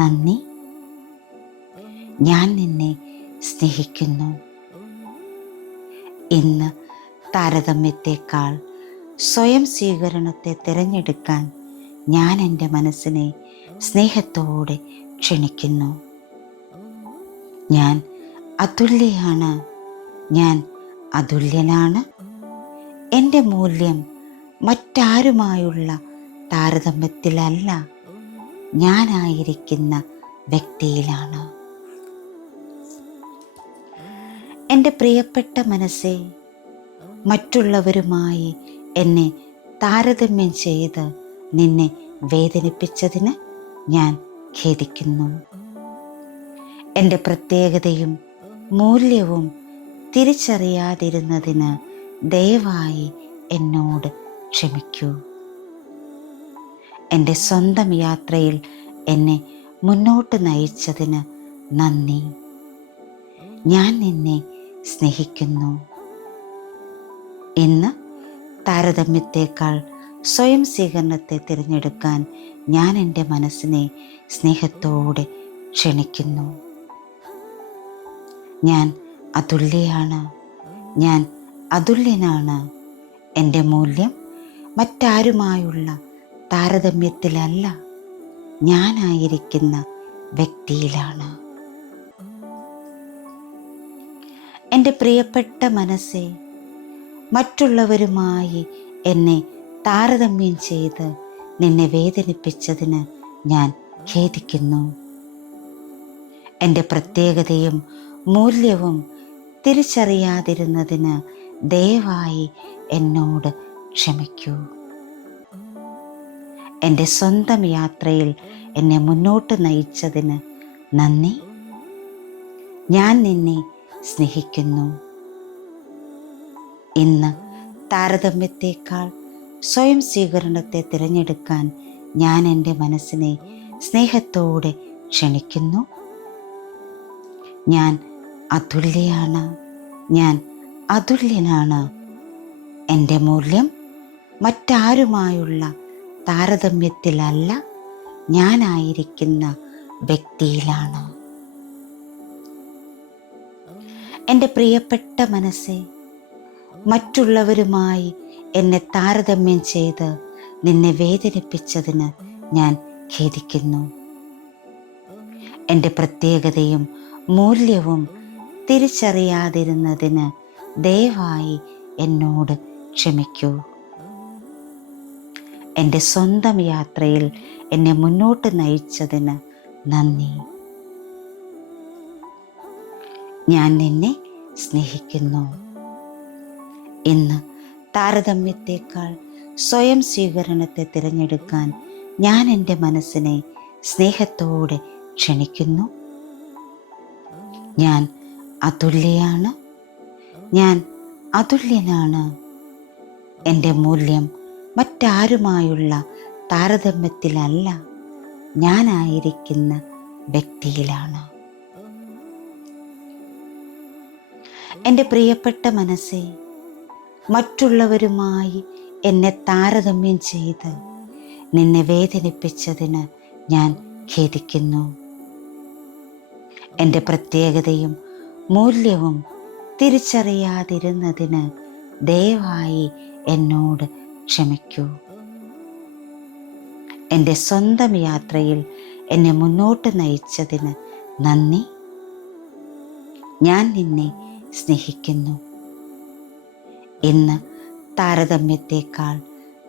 നന്ദി. ഞാൻ നിന്നെ സ്നേഹിക്കുന്നു. ഇന്ന് താരതമ്യത്തേക്കാൾ സ്വയം സ്വീകരണത്തെ തിരഞ്ഞെടുക്കാൻ ഞാൻ എൻ്റെ മനസ്സിനെ സ്നേഹത്തോടെ ക്ഷണിക്കുന്നു. ഞാൻ അതുല്യയാണ്, ഞാൻ അതുല്യനാണ്. എൻ്റെ മൂല്യം മറ്റാരുമായുള്ള താരതമ്യത്തിലല്ല, ഞാനായിരിക്കുന്ന വ്യക്തിയിലാണ്. എൻ്റെ പ്രിയപ്പെട്ട മനസ്സെ, മറ്റുള്ളവരുമായി എന്നെ താരതമ്യം ചെയ്ത് നിന്നെ വേദനിപ്പിച്ചതിന് ഞാൻ ഖേദിക്കുന്നു. എൻ്റെ പ്രത്യേകതയും മൂല്യവും തിരിച്ചറിയാതിരുന്നതിന് ദയവായി എന്നോട് ക്ഷമിക്കൂ. എൻ്റെ സ്വന്തം യാത്രയിൽ എന്നെ മുന്നോട്ട് നയിച്ചതിന് നന്ദി. ഞാൻ നിന്നെ സ്നേഹിക്കുന്നു. ഇന്ന് താരതമ്യത്തേക്കാൾ സ്വയം സ്വീകരണത്തെ തിരഞ്ഞെടുക്കാൻ ഞാൻ എൻ്റെ മനസ്സിനെ സ്നേഹത്തോടെ ക്ഷണിക്കുന്നു. ഞാൻ അതുല്യയാണ്, ഞാൻ അതുല്യനാണ്. എൻ്റെ മൂല്യം മറ്റാരുമായുള്ള താരതമ്യത്തിലല്ല, ഞാനായിരിക്കുന്ന വ്യക്തിയിലാണ്. എൻ്റെ പ്രിയപ്പെട്ട മനസ്സെ, മറ്റുള്ളവരുമായി എന്നെ താരതമ്യം ചെയ്ത് നിന്നെ വേദനിപ്പിച്ചതിന് ഞാൻ ഖേദിക്കുന്നു. എൻ്റെ പ്രത്യേകതയും മൂല്യവും തിരിച്ചറിയാതിരുന്നതിന് ദയവായി എന്നോട് ക്ഷമിക്കൂ. എൻ്റെ സ്വന്തം യാത്രയിൽ എന്നെ മുന്നോട്ട് നയിച്ചതിന് നന്ദി. ഞാൻ നിന്നെ സ്നേഹിക്കുന്നു. ഇന്ന് താരതമ്യത്തേക്കാൾ സ്വയം സ്വീകരണത്തെ തിരഞ്ഞെടുക്കാൻ ഞാൻ എൻ്റെ മനസ്സിനെ സ്നേഹത്തോടെ ക്ഷണിക്കുന്നു. ഞാൻ അതുല്യയാണ്, ഞാൻ അതുല്യനാണ്. എൻ്റെ മൂല്യം മറ്റാരുമായുള്ള താരതമ്യത്തിലല്ല, ഞാനായിരിക്കുന്ന വ്യക്തിയിലാണ്. എൻ്റെ പ്രിയപ്പെട്ട മനസ്സെ, മറ്റുള്ളവരുമായി എന്നെ താരതമ്യം ചെയ്ത് നിന്നെ വേദനിപ്പിച്ചതിന് ഞാൻ ഖേദിക്കുന്നു. എൻ്റെ പ്രത്യേകതയും മൂല്യവും തിരിച്ചറിയാതിരുന്നതിന് ദയവായി എന്നോട് ക്ഷമിക്കൂ. എൻ്റെ സ്വന്തം യാത്രയിൽ എന്നെ മുന്നോട്ട് നയിച്ചതിന് നന്ദി. ഞാൻ നിന്നെ സ്നേഹിക്കുന്നു. ഇന്ന് താരതമ്യത്തേക്കാൾ സ്വയം സ്വീകരണത്തെ തിരഞ്ഞെടുക്കാൻ ഞാൻ എൻ്റെ മനസ്സിനെ സ്നേഹത്തോടെ ക്ഷണിക്കുന്നു. ഞാൻ അതുല്യയാണ്, ഞാൻ അതുല്യനാണ്. എൻ്റെ മൂല്യം മറ്റാരുമായുള്ള താരതമ്യത്തിലല്ല, ഞാനായിരിക്കുന്ന വ്യക്തിയിലാണ്. എൻ്റെ പ്രിയപ്പെട്ട മനസ്സേ, മറ്റുള്ളവരുമായി എന്നെ താരതമ്യം ചെയ്ത് നിന്നെ വേദനിപ്പിച്ചതിന് ഞാൻ ഖേദിക്കുന്നു. എൻ്റെ പ്രത്യേകതയും മൂല്യവും തിരിച്ചറിയാതിരുന്നതിന് ദയവായി എന്നോട് ക്ഷമിക്കൂ. എൻ്റെ സ്വന്തം യാത്രയിൽ എന്നെ മുന്നോട്ട് നയിച്ചതിന് നന്ദി. ഞാൻ നിന്നെ സ്നേഹിക്കുന്നു. ഇന്ന് താരതമ്യത്തേക്കാൾ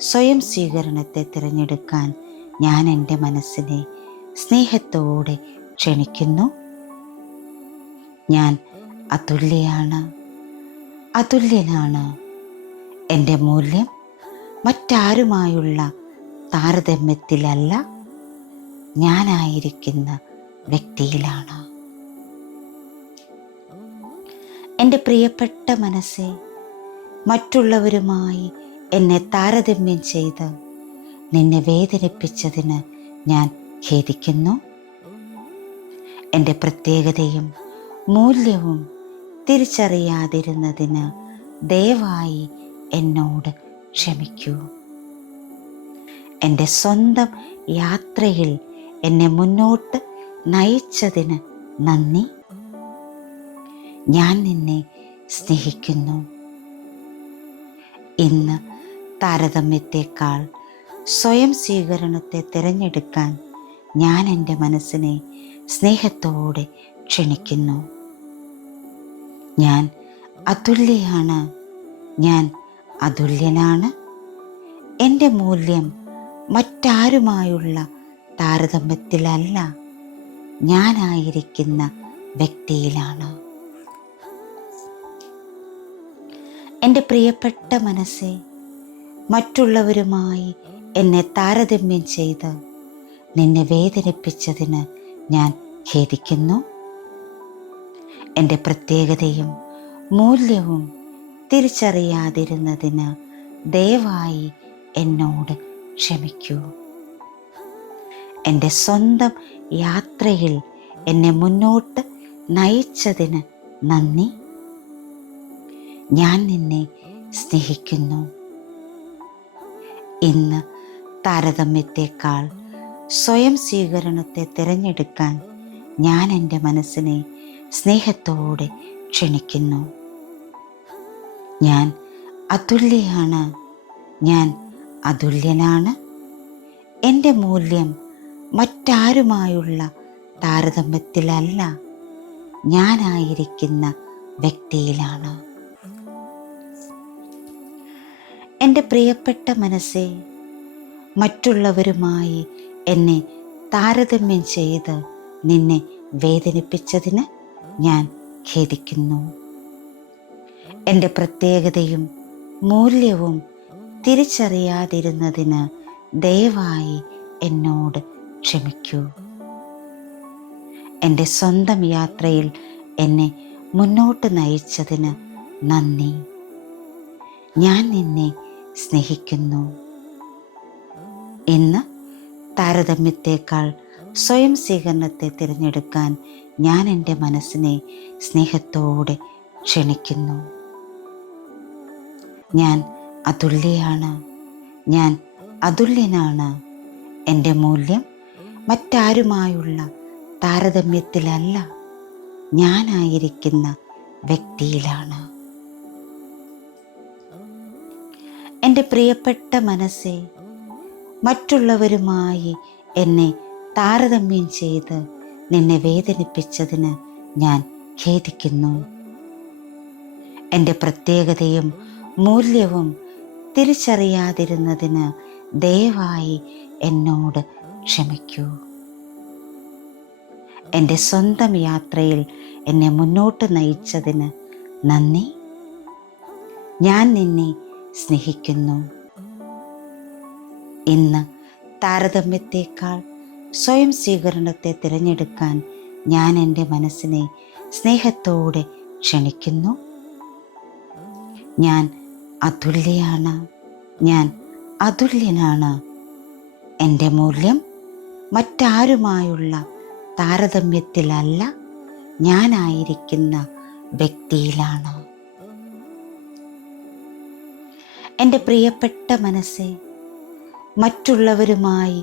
സ്വയം സ്വീകരണത്തെ തിരഞ്ഞെടുക്കാൻ ഞാൻ എൻ്റെ മനസ്സിനെ സ്നേഹത്തോടെ ക്ഷണിക്കുന്നു. ഞാൻ അതുല്യയാണ്, അതുല്യനാണ്. എൻ്റെ മൂല്യം മറ്റാരുമായുള്ള താരതമ്യത്തിലല്ല, ഞാനായിരിക്കുന്ന വ്യക്തിയിലാണ്. എൻ്റെ പ്രിയപ്പെട്ട മനസ്സേ, മറ്റുള്ളവരുമായി എന്നെ താരതമ്യം ചെയ്ത് നിന്നെ വേദനിപ്പിച്ചതിന് ഞാൻ ഖേദിക്കുന്നു. എൻ്റെ പ്രത്യേകതയും മൂല്യവും തിരിച്ചറിയാതിരുന്നതിന് ദയവായി എന്നോട് ക്ഷമിക്കൂ. എൻ്റെ സ്വന്തം യാത്രയിൽ എന്നെ മുന്നോട്ട് നയിച്ചതിന് നന്ദി. ഞാൻ നിന്നെ സ്നേഹിക്കുന്നു. ഇന്ന് താരതമ്യത്തേക്കാൾ സ്വയം സ്വീകരണത്തെ തിരഞ്ഞെടുക്കാൻ ഞാൻ എൻ്റെ മനസ്സിനെ സ്നേഹത്തോടെ ക്ഷണിക്കുന്നു. ഞാൻ അതുല്യയാണ്, ഞാൻ അതുല്യനാണ്. എൻ്റെ മൂല്യം മറ്റാരുമായുള്ള താരതമ്യത്തിലല്ല, ഞാനായിരിക്കുന്ന വ്യക്തിയിലാണ്. എൻ്റെ പ്രിയപ്പെട്ട മനസ്സേ, മറ്റുള്ളവരുമായി എന്നെ താരതമ്യം ചെയ്ത് നിന്നെ വേദനിപ്പിച്ചതിന് ഞാൻ ഖേദിക്കുന്നു. എൻ്റെ പ്രത്യേകതയും മൂല്യവും തിരിച്ചറിയാതിരുന്നതിന് ദയവായി എന്നോട് ക്ഷമിക്കൂ. എൻ്റെ സ്വന്തം യാത്രയിൽ എന്നെ മുന്നോട്ട് നയിച്ചതിന് നന്ദി. ഞാൻ നിന്നെ സ്നേഹിക്കുന്നു. ഇന്ന് താരതമ്യത്തേക്കാൾ സ്വയം സ്വീകരണത്തെ തിരഞ്ഞെടുക്കാൻ ഞാൻ എൻ്റെ മനസ്സിനെ സ്നേഹത്തോടെ ക്ഷണിക്കുന്നു. ഞാൻ അതുല്യയാണ്, ഞാൻ അതുല്യനാണ്. എൻ്റെ മൂല്യം മറ്റാരുമായുള്ള താരതമ്യത്തിലല്ല, ഞാനായിരിക്കുന്ന വ്യക്തിയിലാണ്. എൻ്റെ പ്രിയപ്പെട്ട മനസ്സേ, മറ്റുള്ളവരുമായി എന്നെ താരതമ്യം ചെയ്ത് നിന്നെ വേദനിപ്പിച്ചതിന് ഞാൻ ഖേദിക്കുന്നു. എൻ്റെ പ്രത്യേകതയും മൂല്യവും തിരിച്ചറിയാതിരുന്നതിന് ദയവായി എന്നോട് ക്ഷമിക്കൂ. എൻ്റെ സ്വന്തം യാത്രയിൽ എന്നെ മുന്നോട്ട് നയിച്ചതിന് നന്ദി. ഞാൻ നിന്നെ സ്നേഹിക്കുന്നു. ഇന്ന് താരതമ്യത്തേക്കാൾ സ്വയം സ്വീകരണത്തെ തിരഞ്ഞെടുക്കാൻ ഞാൻ എൻ്റെ മനസ്സിനെ സ്നേഹത്തോടെ ക്ഷണിക്കുന്നു. ഞാൻ അതുല്യയാണ്, ഞാൻ അതുല്യനാണ്. എൻ്റെ മൂല്യം മറ്റാരുമായുള്ള താരതമ്യത്തിലല്ല, ഞാനായിരിക്കുന്ന വ്യക്തിയിലാണ്. എൻ്റെ പ്രിയപ്പെട്ട മനസ്സേ, മറ്റുള്ളവരുമായി എന്നെ താരതമ്യം ചെയ്ത് നിന്നെ വേദനിപ്പിച്ചതിന് ഞാൻ ഖേദിക്കുന്നു. എൻ്റെ പ്രത്യേകതയും മൂല്യവും തിരിച്ചറിയാതിരുന്നതിന് ദയവായി എന്നോട് ക്ഷമിക്കൂ. എൻ്റെ സ്വന്തം യാത്രയിൽ എന്നെ മുന്നോട്ട് നയിച്ചതിന് നന്ദി. ഞാൻ നിന്നെ സ്നേഹിക്കുന്നു. ഇന്ന് താരതമ്യത്തേക്കാൾ സ്വയം സ്വീകരണത്തെ തിരഞ്ഞെടുക്കാൻ ഞാൻ എൻ്റെ മനസ്സിനെ സ്നേഹത്തോടെ ക്ഷണിക്കുന്നു. ഞാൻ അതുല്യയാണ്. ഞാൻ അതുല്യനാണ്. എൻ്റെ മൂല്യം മറ്റാരുമായുള്ള താരതമ്യത്തിലല്ല, ഞാനായിരിക്കുന്ന വ്യക്തിയിലാണ്. എൻ്റെ പ്രിയപ്പെട്ട മനസ്സേ, മറ്റുള്ളവരുമായി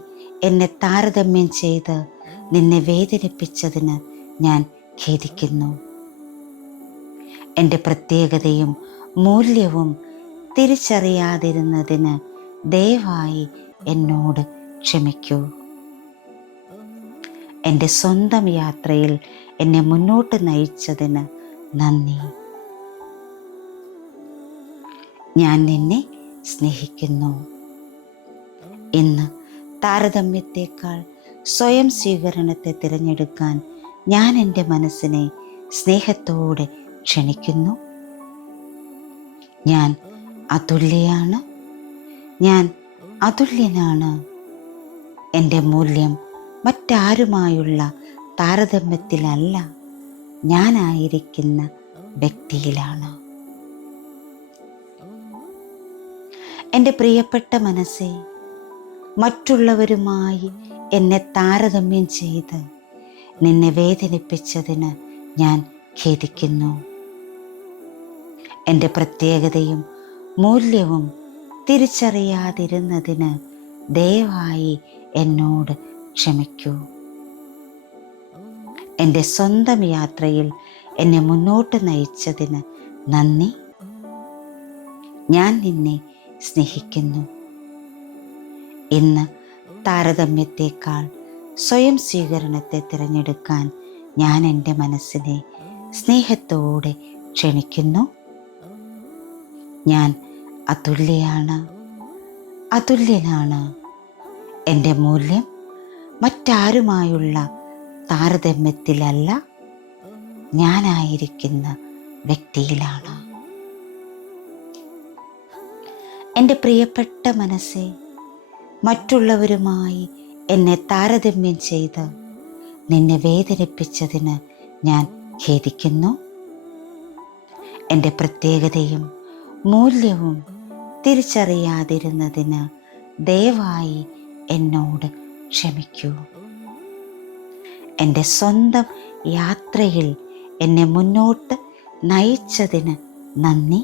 എന്നെ താരതമ്യം ചെയ്ത് നിന്നെ വേദനിപ്പിച്ചതിന് ഞാൻ ഖേദിക്കുന്നു. എൻ്റെ പ്രത്യേകതയും മൂല്യവും തിരിച്ചറിയാതിരുന്നതിന് ദയവായി എന്നോട് ക്ഷമിക്കൂ. എൻ്റെ സ്വന്തം യാത്രയിൽ എന്നെ മുന്നോട്ട് നയിച്ചതിന് നന്ദി. ഞാൻ നിന്നെ സ്നേഹിക്കുന്നു. ഇന്ന് താരതമ്യത്തേക്കാൾ സ്വയം സ്വീകരണത്തെ തിരഞ്ഞെടുക്കാൻ ഞാൻ എൻ്റെ മനസ്സിനെ സ്നേഹത്തോടെ ക്ഷണിക്കുന്നു. ഞാൻ അതുല്യയാണ്. ഞാൻ അതുല്യനാണ്. എൻ്റെ മൂല്യം മറ്റാരുമായുള്ള താരതമ്യത്തിലല്ല, ഞാനായിരിക്കുന്ന വ്യക്തിയിലാണ്. എൻ്റെ പ്രിയപ്പെട്ട മനസ്സേ, മറ്റുള്ളവരുമായി എന്നെ താരതമ്യം ചെയ്ത് നിന്നെ വേദനിപ്പിച്ചതിന് ഞാൻ ഖേദിക്കുന്നു. എൻ്റെ പ്രത്യേകതയും മൂല്യവും തിരിച്ചറിയാതിരുന്നതിന് ദയവായി എന്നോട് ക്ഷമിക്കൂ. എൻ്റെ സ്വന്തം യാത്രയിൽ എന്നെ മുന്നോട്ട് നയിച്ചതിന് നന്ദി. ഞാൻ നിന്നെ സ്നേഹിക്കുന്നു. ഇന്ന് താരതമ്യത്തേക്കാൾ സ്വയം സ്വീകരണത്തെ തിരഞ്ഞെടുക്കാൻ ഞാൻ എൻ്റെ മനസ്സിനെ സ്നേഹത്തോടെ ക്ഷണിക്കുന്നു. ഞാൻ അതുല്യയാണ്. അതുല്യനാണ്. എൻ്റെ മൂല്യം മറ്റാരുമായുള്ള താരതമ്യത്തിലല്ല, ഞാനായിരിക്കുന്ന വ്യക്തിയിലാണ്. എൻ്റെ പ്രിയപ്പെട്ട മനസ്സേ, മറ്റുള്ളവരുമായി എന്നെ താരതമ്യം ചെയ്ത് നിന്നെ വേദനിപ്പിച്ചതിന് ഞാൻ ഖേദിക്കുന്നു. എൻ്റെ പ്രത്യേകതയും മൂല്യവും തിരിച്ചറിയാതിരുന്നതിന് ദയവായി എന്നോട് ക്ഷമിക്കൂ. എൻ്റെ സ്വന്തം യാത്രയിൽ എന്നെ മുന്നോട്ട് നയിച്ചതിന് നന്ദി.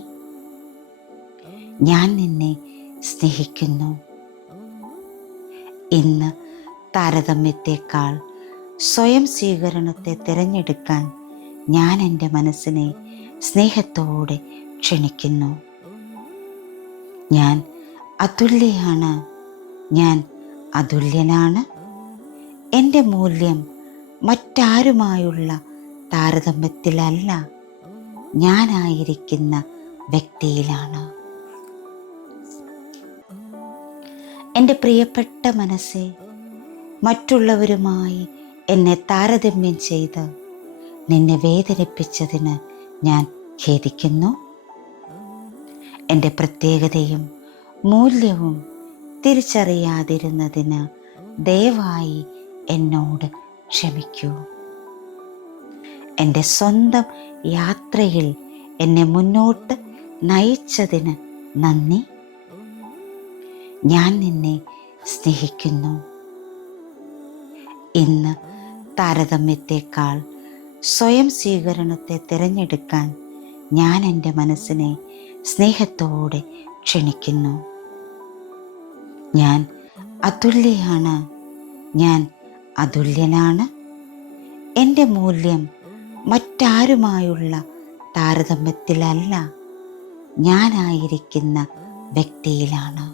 ഞാൻ നിന്നെ സ്നേഹിക്കുന്നു. ഇന്ന് താരതമ്യത്തേക്കാൾ സ്വയം സ്വീകരണത്തെ തിരഞ്ഞെടുക്കാൻ ഞാൻ എൻ്റെ മനസ്സിനെ സ്നേഹത്തോടെ ക്ഷണിക്കുന്നു. ഞാൻ അതുല്യയാണ്. ഞാൻ അതുല്യനാണ്. എൻ്റെ മൂല്യം മറ്റാരുമായുള്ള താരതമ്യത്തിലല്ല, ഞാനായിരിക്കുന്ന വ്യക്തിയിലാണ്. എൻ്റെ പ്രിയപ്പെട്ട മനസ്സേ, മറ്റുള്ളവരുമായി എന്നെ താരതമ്യം ചെയ്ത് നിന്നെ വേദനിപ്പിച്ചതിന് ഞാൻ ഖേദിക്കുന്നു. എൻ്റെ പ്രത്യേകതയും മൂല്യവും തിരിച്ചറിയാതിരുന്നതിന് ദയവായി എന്നോട് ക്ഷമിക്കൂ. എൻ്റെ സ്വന്തം യാത്രയിൽ എന്നെ മുന്നോട്ട് നയിച്ചതിന് നന്ദി. ഞാൻ നിന്നെ സ്നേഹിക്കുന്നു. ഇന്ന് താരതമ്യത്തേക്കാൾ സ്വയം സ്വീകരണത്തെ തിരഞ്ഞെടുക്കാൻ ഞാൻ എൻ്റെ മനസ്സിനെ സ്നേഹത്തോടെ ക്ഷണിക്കുന്നു. ഞാൻ അതുല്യയാണ്. ഞാൻ അതുല്യനാണ്. എൻ്റെ മൂല്യം മറ്റാരുമായുള്ള താരതമ്യത്തിലല്ല, ഞാനായിരിക്കുന്ന വ്യക്തിയിലാണ്.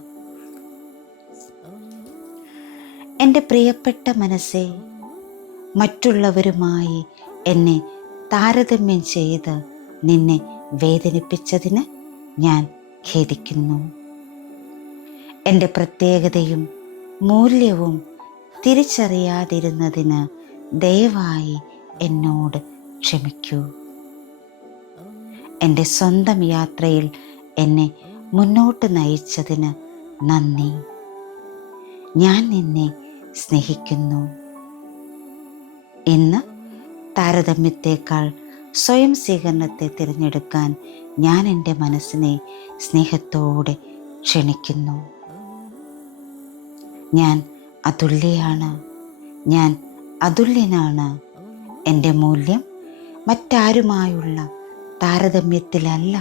എൻ്റെ പ്രിയപ്പെട്ട മനസ്സേ, മറ്റുള്ളവരുമായി എന്നെ താരതമ്യം ചെയ്ത് നിന്നെ വേദനിപ്പിച്ചതിന് ഞാൻ ഖേദിക്കുന്നു. എൻ്റെ പ്രത്യേകതയും മൂല്യവും തിരിച്ചറിയാതിരുന്നതിന് ദയവായി എന്നോട് ക്ഷമിക്കൂ. എൻ്റെ സ്വന്തം യാത്രയിൽ എന്നെ മുന്നോട്ട് നയിച്ചതിന് നന്ദി. ഞാൻ നിന്നെ സ്നേഹിക്കുന്നു. ഇന്ന് താരതമ്യത്തേക്കാൾ സ്വയം സ്വീകരണത്തെ തിരഞ്ഞെടുക്കാൻ ഞാൻ എൻ്റെ മനസ്സിനെ സ്നേഹത്തോടെ ക്ഷണിക്കുന്നു. ഞാൻ അതുല്യയാണ്. ഞാൻ അതുല്യനാണ്. എൻ്റെ മൂല്യം മറ്റാരുമായുള്ള താരതമ്യത്തിലല്ല,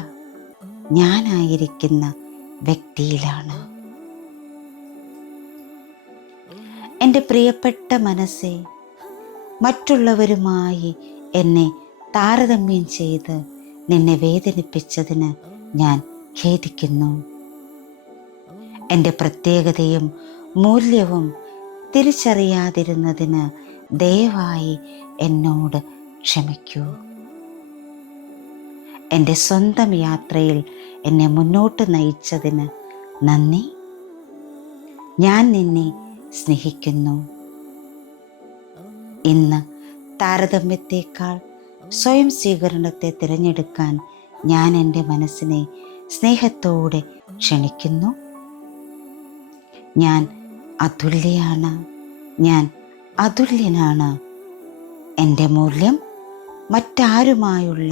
ഞാനായിരിക്കുന്ന വ്യക്തിയിലാണ്. എൻ്റെ പ്രിയപ്പെട്ട മനസ്സേ, മറ്റുള്ളവരുമായി എന്നെ താരതമ്യം ചെയ്ത് നിന്നെ വേദനിപ്പിച്ചതിന് ഞാൻ ഖേദിക്കുന്നു. എൻ്റെ പ്രത്യേകതയും മൂല്യവും തിരിച്ചറിയാതിരുന്നതിന് ദയവായി എന്നോട് ക്ഷമിക്കൂ. എൻ്റെ സ്വന്തം യാത്രയിൽ എന്നെ മുന്നോട്ട് നയിച്ചതിന് നന്ദി. ഞാൻ നിന്നെ സ്നേഹിക്കുന്നു. ഇന്ന് താരതമ്യത്തേക്കാൾ സ്വയം സ്വീകരണത്തെ തിരഞ്ഞെടുക്കാൻ ഞാൻ എൻ്റെ മനസ്സിനെ സ്നേഹത്തോടെ ക്ഷണിക്കുന്നു. ഞാൻ അതുല്യയാണ്. ഞാൻ അതുല്യനാണ്. എൻ്റെ മൂല്യം മറ്റാരുമായുള്ള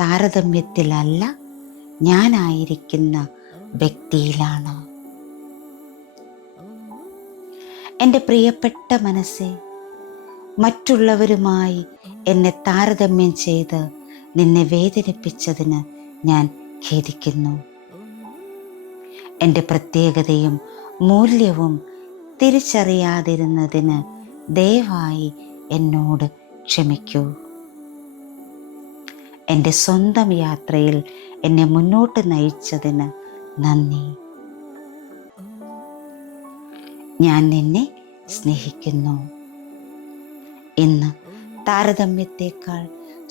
താരതമ്യത്തിലല്ല, ഞാനായിരിക്കുന്ന വ്യക്തിയിലാണ്. എൻ്റെ പ്രിയപ്പെട്ട മനസ്സേ, മറ്റുള്ളവരുമായി എന്നെ താരതമ്യം ചെയ്ത് നിന്നെ വേദനിപ്പിച്ചതിന് ഞാൻ ഖേദിക്കുന്നു. എൻ്റെ പ്രത്യേകതയും മൂല്യവും തിരിച്ചറിയാതിരുന്നതിന് ദയവായി എന്നോട് ക്ഷമിക്കൂ. എൻ്റെ സ്വന്തം യാത്രയിൽ എന്നെ മുന്നോട്ട് നയിച്ചതിന് നന്ദി. ഞാൻ നിന്നെ സ്നേഹിക്കുന്നു. ഇന്ന് താരതമ്യത്തേക്കാൾ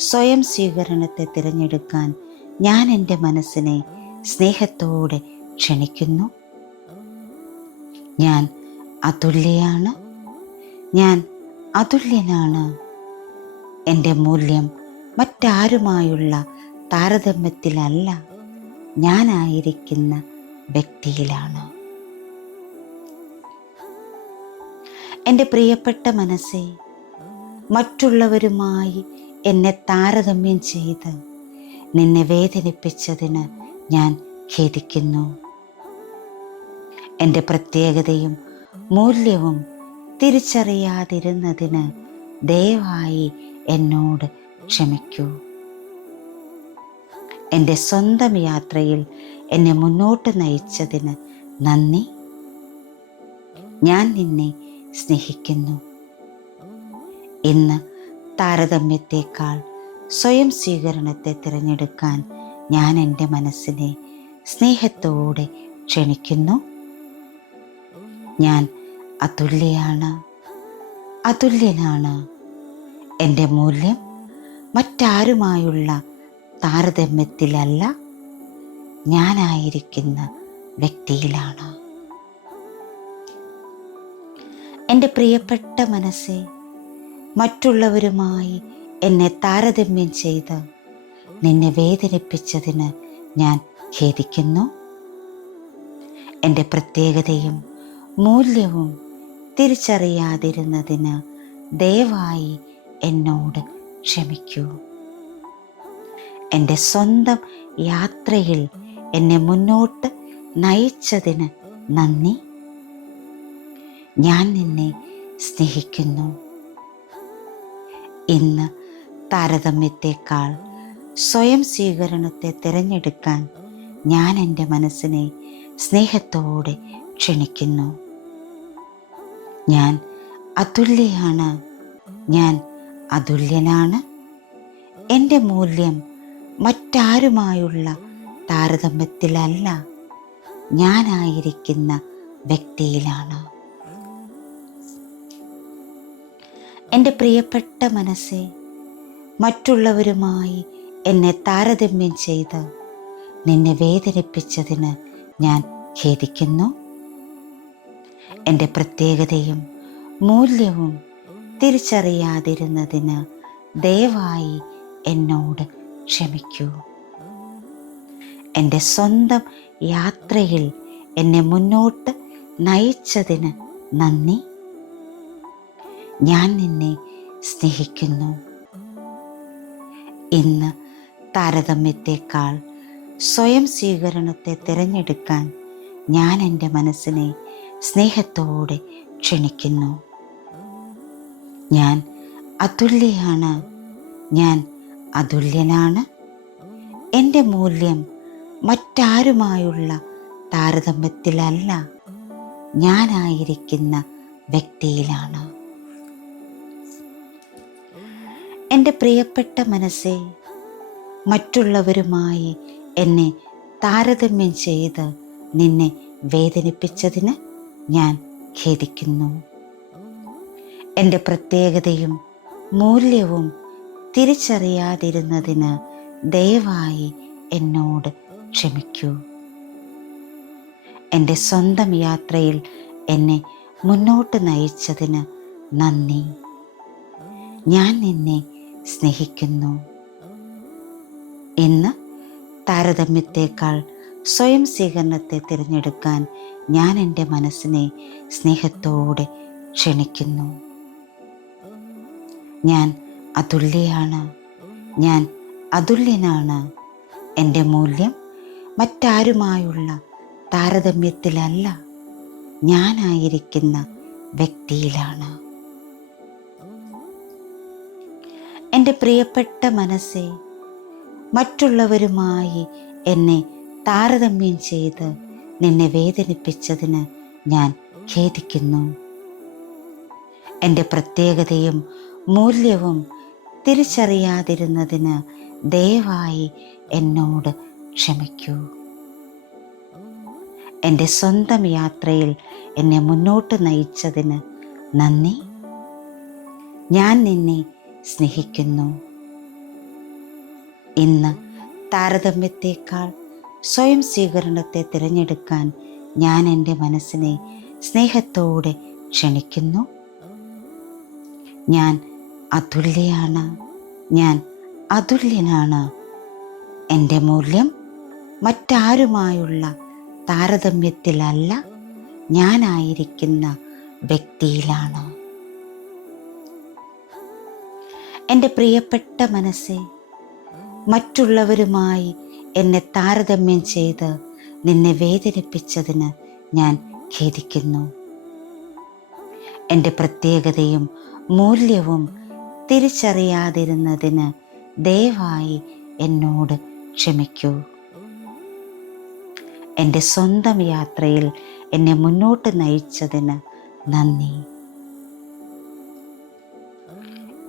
സ്വയം സ്വീകരണത്തെ തിരഞ്ഞെടുക്കാൻ ഞാൻ എൻ്റെ മനസ്സിനെ സ്നേഹത്തോടെ ക്ഷണിക്കുന്നു. ഞാൻ അതുല്യയാണ്. ഞാൻ അതുല്യനാണ്. എൻ്റെ മൂല്യം മറ്റാരുമായുള്ള താരതമ്യത്തിലല്ല, ഞാനായിരിക്കുന്ന വ്യക്തിയിലാണ്. എൻ്റെ പ്രിയപ്പെട്ട മനസ്സേ, മറ്റുള്ളവരുമായി എന്നെ താരതമ്യം ചെയ്ത് നിന്നെ വേദനിപ്പിച്ചതിന് ഞാൻ ഖേദിക്കുന്നു. എൻ്റെ പ്രത്യേകതയും മൂല്യവും തിരിച്ചറിയാതിരുന്നതിന് ദയവായി എന്നോട് ക്ഷമിക്കൂ. എൻ്റെ സ്വന്തം യാത്രയിൽ എന്നെ മുന്നോട്ട് നയിച്ചതിന് നന്ദി. ഞാൻ നിന്നെ സ്നേഹിക്കുന്നു. ഇന്ന് താരതമ്യത്തേക്കാൾ സ്വയം സ്വീകരണത്തെ തിരഞ്ഞെടുക്കാൻ ഞാൻ എൻ്റെ മനസ്സിനെ സ്നേഹത്തോടെ ക്ഷണിക്കുന്നു. ഞാൻ അതുല്യയാണ്. അതുല്യനാണ്. എൻ്റെ മൂല്യം മറ്റാരുമായുള്ള താരതമ്യത്തിലല്ല, ഞാനായിരിക്കുന്ന വ്യക്തിയിലാണ്. എൻ്റെ പ്രിയപ്പെട്ട മനസ്സേ, മറ്റുള്ളവരുമായി എന്നെ താരതമ്യം ചെയ്ത് നിന്നെ വേദനിപ്പിച്ചതിന് ഞാൻ ഖേദിക്കുന്നു. എൻ്റെ പ്രത്യേകതയും മൂല്യവും തിരിച്ചറിയാതിരുന്നതിന് ദയവായി എന്നോട് ക്ഷമിക്കൂ. എൻ്റെ സ്വന്തം യാത്രയിൽ എന്നെ മുന്നോട്ട് നയിച്ചതിന് നന്ദി. ഞാൻ നിന്നെ സ്നേഹിക്കുന്നു. ഇന്ന് താരതമ്യത്തേക്കാൾ സ്വയം സ്വീകരണത്തെ തിരഞ്ഞെടുക്കാൻ ഞാൻ എൻ്റെ മനസ്സിനെ സ്നേഹത്തോടെ ക്ഷണിക്കുന്നു. ഞാൻ അതുല്യയാണ്. ഞാൻ അതുല്യനാണ്. എൻ്റെ മൂല്യം മറ്റാരുമായുള്ള താരതമ്യത്തിലല്ല, ഞാനായിരിക്കുന്ന വ്യക്തിയിലാണ്. എൻ്റെ പ്രിയപ്പെട്ട മനസ്സേ, മറ്റുള്ളവരുമായി എന്നെ താരതമ്യം ചെയ്ത് നിന്നെ വേദനിപ്പിച്ചതിന് ഞാൻ ഖേദിക്കുന്നു. എൻ്റെ പ്രത്യേകതയും മൂല്യവും തിരിച്ചറിയാതിരുന്നതിന് ദയവായി എന്നോട് ക്ഷമിക്കൂ. എൻ്റെ സ്വന്തം യാത്രയിൽ എന്നെ മുന്നോട്ട് നയിച്ചതിന് നന്ദി. ഞാൻ നിന്നെ സ്നേഹിക്കുന്നു. ഇന്ന് താരതമ്യത്തെക്കാൾ സ്വയം സ്വീകരണത്തെ തിരഞ്ഞെടുക്കാൻ ഞാൻ എൻ്റെ മനസ്സിനെ സ്നേഹത്തോടെ ക്ഷണിക്കുന്നു. ഞാൻ അതുല്യയാണ്. ഞാൻ അതുല്യനാണ്. എൻ്റെ മൂല്യം മറ്റാരുമായുള്ള താരതമ്യത്തിലല്ല, ഞാനായിരിക്കുന്ന വ്യക്തിയിലാണ്. എൻ്റെ പ്രിയപ്പെട്ട മനസ്സേ, മറ്റുള്ളവരുമായി എന്നെ താരതമ്യം ചെയ്ത് നിന്നെ വേദനിപ്പിച്ചതിന് ഞാൻ ഖേദിക്കുന്നു. എൻ്റെ പ്രത്യേകതയും മൂല്യവും തിരിച്ചറിയാതിരുന്നതിന് ദയവായി എന്നോട് ക്ഷമിക്കൂ. എൻ്റെ സ്വന്തം യാത്രയിൽ എന്നെ മുന്നോട്ട് നയിച്ചതിന് നന്ദി. ഞാൻ നിന്നെ സ്നേഹിക്കുന്നു. ഇന്ന് താരതമ്യത്തേക്കാൾ സ്വയം സ്വീകരണത്തെ തിരഞ്ഞെടുക്കാൻ ഞാൻ എൻ്റെ മനസ്സിനെ സ്നേഹത്തോടെ ക്ഷണിക്കുന്നു. ഞാൻ അതുല്യയാണ്. ഞാൻ അതുല്യനാണ്. എൻ്റെ മൂല്യം മറ്റാരുമായുള്ള താരതമ്യത്തിലല്ല, ഞാനായിരിക്കുന്ന വ്യക്തിയിലാണ്. എൻ്റെ പ്രിയപ്പെട്ട മനസ്സേ, മറ്റുള്ളവരുമായി എന്നെ താരതമ്യം ചെയ്ത് നിന്നെ വേദനിപ്പിച്ചതിന് ഞാൻ ഖേദിക്കുന്നു. എൻ്റെ പ്രത്യേകതയും മൂല്യവും തിരിച്ചറിയാതിരുന്നതിന് ദയവായി എന്നോട് ക്ഷമിക്കൂ. എൻ്റെ സ്വന്തം യാത്രയിൽ എന്നെ മുന്നോട്ട് നയിച്ചതിന് നന്ദി. ഞാൻ നിന്നെ സ്നേഹിക്കുന്നു. ഇന്ന് താരതമ്യത്തേക്കാൾ സ്വയം സ്വീകരണത്തെ തിരഞ്ഞെടുക്കാൻ ഞാൻ എൻ്റെ മനസ്സിനെ സ്നേഹത്തോടെ ക്ഷണിക്കുന്നു. ഞാൻ അതുല്യയാണ്. ഞാൻ അതുല്യനാണ്. എൻ്റെ മൂല്യം മറ്റാരുമായുള്ള താരതമ്യത്തിലല്ല, ഞാനായിരിക്കുന്ന വ്യക്തിയിലാണ്. എൻ്റെ പ്രിയപ്പെട്ട മനസ്സേ, മറ്റുള്ളവരുമായി എന്നെ താരതമ്യം ചെയ്ത് നിന്നെ വേദനിപ്പിച്ചതിന് ഞാൻ ഖേദിക്കുന്നു. എൻ്റെ പ്രത്യേകതയും മൂല്യവും തിരിച്ചറിയാതിരുന്നതിന് ദയവായി എന്നോട് ക്ഷമിക്കൂ. എൻ്റെ സ്വന്തം യാത്രയിൽ എന്നെ മുന്നോട്ട് നയിച്ചതിന് നന്ദി.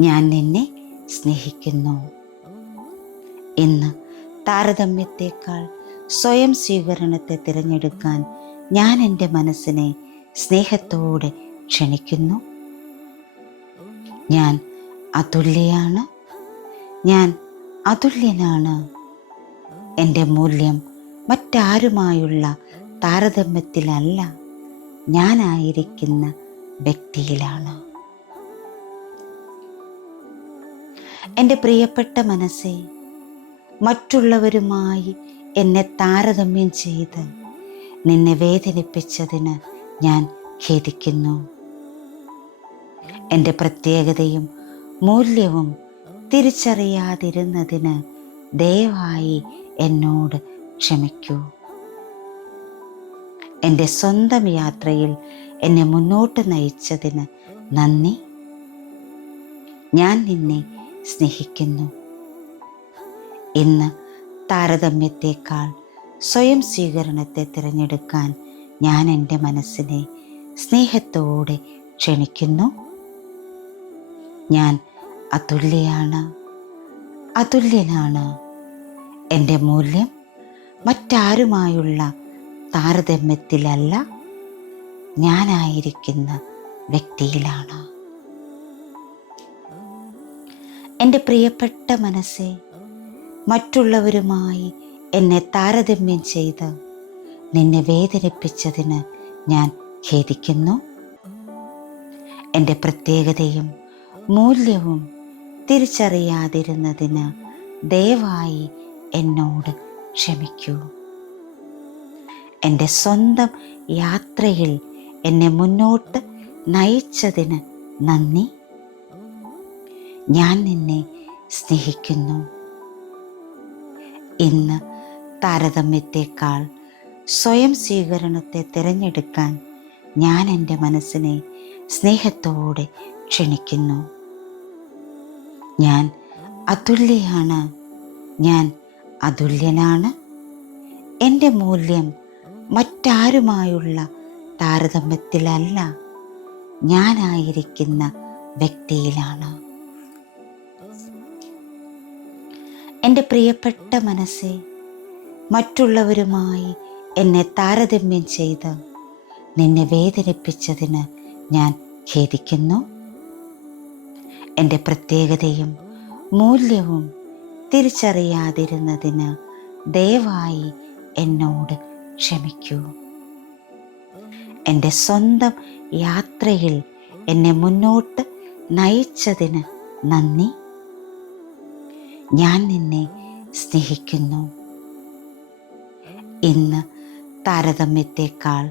ഞാൻ നിന്നെ സ്നേഹിക്കുന്നു. ഇന്ന് താരതമ്യത്തേക്കാൾ സ്വയം സ്വീകരണത്തെ തിരഞ്ഞെടുക്കാൻ ഞാൻ എൻ്റെ മനസ്സിനെ സ്നേഹത്തോടെ ക്ഷണിക്കുന്നു. ഞാൻ അതുല്യയാണ്. ഞാൻ അതുല്യനാണ്. എൻ്റെ മൂല്യം മറ്റാരുമായുള്ള താരതമ്യത്തിലല്ല, ഞാനായിരിക്കുന്ന വ്യക്തിയിലാണ്. എൻ്റെ പ്രിയപ്പെട്ട മനസ്സേ, മറ്റുള്ളവരുമായി എന്നെ താരതമ്യം ചെയ്ത് നിന്നെ വേദനിപ്പിച്ചതിന് ഞാൻ ഖേദിക്കുന്നു. എൻ്റെ പ്രത്യേകതയും മൂല്യവും തിരിച്ചറിയാതിരുന്നതിന് ദയവായി എന്നോട് ക്ഷമിക്കൂ. എൻ്റെ സ്വന്തം യാത്രയിൽ എന്നെ മുന്നോട്ട് നയിച്ചതിന് നന്ദി. ഞാൻ നിന്നെ സ്നേഹിക്കുന്നു. ഇന്ന് താരതമ്യത്തേക്കാൾ സ്വയം സ്വീകരണത്തെ തിരഞ്ഞെടുക്കാൻ ഞാൻ എൻ്റെ മനസ്സിനെ സ്നേഹത്തോടെ ക്ഷണിക്കുന്നു. ഞാൻ അതുല്യയാണ്. അതുല്യനാണ്. എൻ്റെ മൂല്യം മറ്റാരുമായുള്ള താരതമ്യത്തിലല്ല, ഞാനായിരിക്കുന്ന വ്യക്തിയിലാണ്. എൻ്റെ പ്രിയപ്പെട്ട മനസ്സേ, മറ്റുള്ളവരുമായി എന്നെ താരതമ്യം ചെയ്ത് നിന്നെ വേദനിപ്പിച്ചതിന് ഞാൻ ഖേദിക്കുന്നു. എൻ്റെ പ്രത്യേകതയും മൂല്യവും തിരിച്ചറിയാതിരുന്നതിന് ദയവായി എന്നോട് ക്ഷമിക്കൂ. എൻ്റെ സ്വന്തം യാത്രയിൽ എന്നെ മുന്നോട്ട് നയിച്ചതിന് നന്ദി. ഞാൻ നിന്നെ സ്നേഹിക്കുന്നു. ഇന്ന് താരതമ്യത്തെക്കാൾ സ്വയം സ്വീകരണത്തെ തിരഞ്ഞെടുക്കാൻ ഞാൻ എൻ്റെ മനസ്സിനെ സ്നേഹത്തോടെ ക്ഷണിക്കുന്നു. ഞാൻ അതുല്യയാണ്. ഞാൻ അതുല്യനാണ്. എൻ്റെ മൂല്യം മറ്റാരുമായുള്ള താരതമ്യത്തിലല്ല, ഞാനായിരിക്കുന്ന വ്യക്തിയിലാണ്. എൻ്റെ പ്രിയപ്പെട്ട മനസ്സേ, മറ്റുള്ളവരുമായി എന്നെ താരതമ്യം ചെയ്ത് നിന്നെ വേദനിപ്പിച്ചതിന് ഞാൻ ഖേദിക്കുന്നു. എൻ്റെ പ്രത്യേകതയും മൂല്യവും തിരിച്ചറിയാതിരുന്നതിന് ദയവായി എന്നോട് ക്ഷമിക്കൂ. എൻ്റെ സ്വന്തം യാത്രയിൽ എന്നെ മുന്നോട്ട് നയിച്ചതിന് നന്ദി. ഞാൻ നിന്നെ സ്നേഹിക്കുന്നു. ഇന്ന് താരതമ്യത്തെക്കാൾ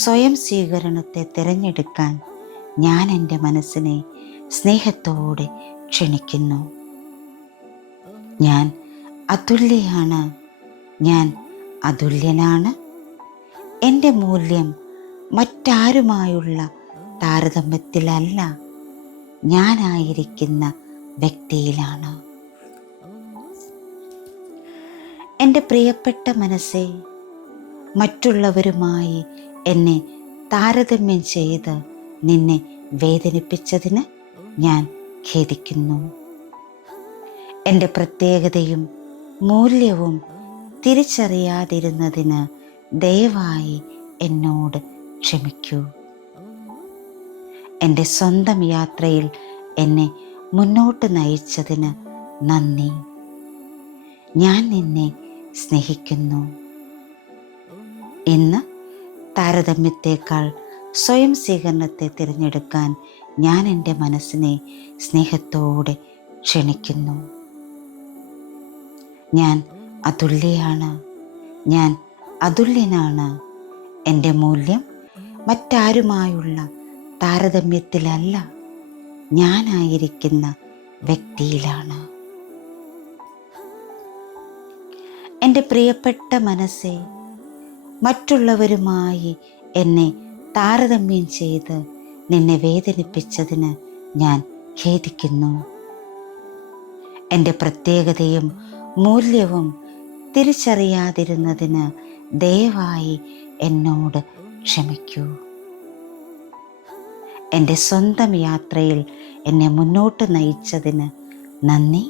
സ്വയം സ്വീകരണത്തെ തിരഞ്ഞെടുക്കാൻ ഞാൻ എൻ്റെ മനസ്സിനെ സ്നേഹത്തോടെ ക്ഷണിക്കുന്നു. ഞാൻ അതുല്യയാണ്. ഞാൻ അതുല്യനാണ്. എൻ്റെ മൂല്യം മറ്റാരുമായുള്ള താരതമ്യത്തിലല്ല, ഞാനായിരിക്കുന്ന വ്യക്തിയിലാണ്. എൻ്റെ പ്രിയപ്പെട്ട മനസ്സേ, മറ്റുള്ളവരുമായി എന്നെ താരതമ്യം ചെയ്ത് നിന്നെ വേദനിപ്പിച്ചതിന് ഞാൻ ഖേദിക്കുന്നു. എൻ്റെ പ്രത്യേകതയും മൂല്യവും തിരിച്ചറിയാതിരുന്നതിന് ദയവായി എന്നോട് ക്ഷമിക്കൂ. എൻ്റെ സ്വന്തം യാത്രയിൽ എന്നെ മുന്നോട്ട് നയിച്ചതിന് നന്ദി. ഞാൻ നിന്നെ സ്നേഹിക്കുന്നു. ഇന്ന് താരതമ്യത്തെക്കാൾ സ്വയം സ്വീകരണത്തെ തിരഞ്ഞെടുക്കാൻ ഞാൻ എൻ്റെ മനസ്സിനെ സ്നേഹത്തോടെ ക്ഷണിക്കുന്നു. ഞാൻ അതുല്യയാണ്. ഞാൻ അതുല്യനാണ്. എൻ്റെ മൂല്യം മറ്റാരുമായുള്ള താരതമ്യത്തിലല്ല, ഞാനായിരിക്കുന്ന വ്യക്തിയിലാണ്. എൻ്റെ പ്രിയപ്പെട്ട മനസ്സേ, മറ്റുള്ളവരുമായി എന്നെ താരതമ്യം ചെയ്ത് നിന്നെ വേദനിപ്പിച്ചതിന് ഞാൻ ഖേദിക്കുന്നു. എൻ്റെ പ്രത്യേകതയും മൂല്യവും തിരിച്ചറിയാതിരുന്നതിന് ദയവായി എന്നോട് ക്ഷമിക്കൂ. എൻ്റെ സ്വന്തം യാത്രയിൽ എന്നെ മുന്നോട്ട് നയിച്ചതിന് നന്ദി.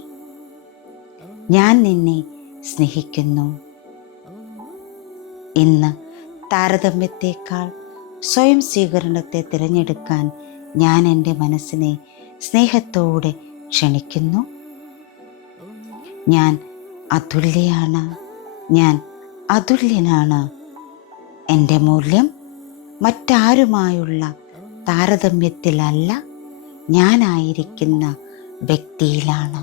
ഞാൻ നിന്നെ സ്നേഹിക്കുന്നു. ഇന്ന് താരതമ്യത്തെക്കാൾ സ്വയം സ്വീകരണത്തെ തിരഞ്ഞെടുക്കാൻ ഞാൻ എൻ്റെ മനസ്സിനെ സ്നേഹത്തോടെ ക്ഷണിക്കുന്നു. ഞാൻ അതുല്യയാണ്. ഞാൻ അതുല്യനാണ്. എൻ്റെ മൂല്യം മറ്റാരുമായുള്ള താരതമ്യത്തിലല്ല, ഞാനായിരിക്കുന്ന വ്യക്തിയിലാണ്.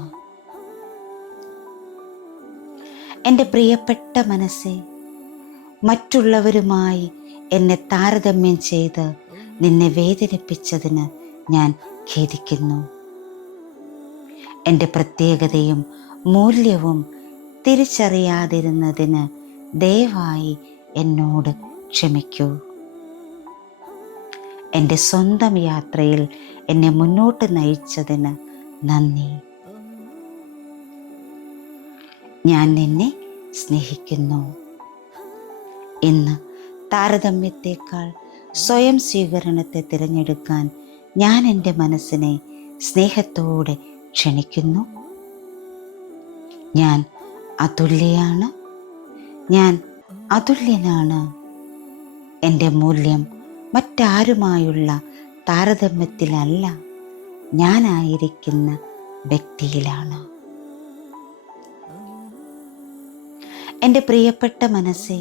എൻ്റെ പ്രിയപ്പെട്ട മനസ്സേ, മറ്റുള്ളവരുമായി എന്നെ താരതമ്യം ചെയ്ത് നിന്നെ വേദനിപ്പിച്ചതിന് ഞാൻ ഖേദിക്കുന്നു. എൻ്റെ പ്രത്യേകതയും മൂല്യവും തിരിച്ചറിയാതിരുന്നതിന് ദയവായി എന്നോട് ക്ഷമിക്കൂ. എൻ്റെ സ്വന്തം യാത്രയിൽ എന്നെ മുന്നോട്ട് നയിച്ചതിന് നന്ദി. ഞാൻ നിന്നെ സ്നേഹിക്കുന്നു. ഇന്ന് താരതമ്യത്തെക്കാൾ സ്വയം സ്വീകരണത്തെ തിരഞ്ഞെടുക്കാൻ ഞാൻ എൻ്റെ മനസ്സിനെ സ്നേഹത്തോടെ ക്ഷണിക്കുന്നു. ഞാൻ അതുല്യയാണ്. ഞാൻ അതുല്യനാണ്. എൻ്റെ മൂല്യം മറ്റാരുമായുള്ള താരതമ്യത്തിലല്ല, ഞാനായിരിക്കുന്ന വ്യക്തിയിലാണ്. എൻ്റെ പ്രിയപ്പെട്ട മനസ്സേ,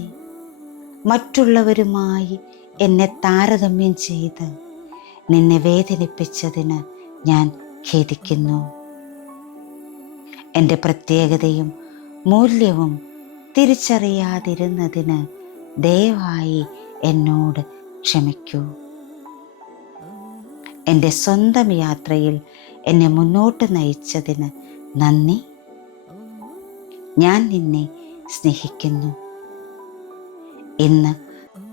മറ്റുള്ളവരുമായി എന്നെ താരതമ്യം ചെയ്ത് നിന്നെ വേദനിപ്പിച്ചതിന് ഞാൻ ഖേദിക്കുന്നു. എൻ്റെ പ്രത്യേകതയും മൂല്യവും തിരിച്ചറിയാതിരുന്നതിന് ദയവായി എന്നോട് ക്ഷമിക്കൂ. എൻ്റെ സ്വന്തം യാത്രയിൽ എന്നെ മുന്നോട്ട് നയിച്ചതിന് നന്ദി. ഞാൻ നിന്നെ സ്നേഹിക്കുന്നു. ഇന്ന്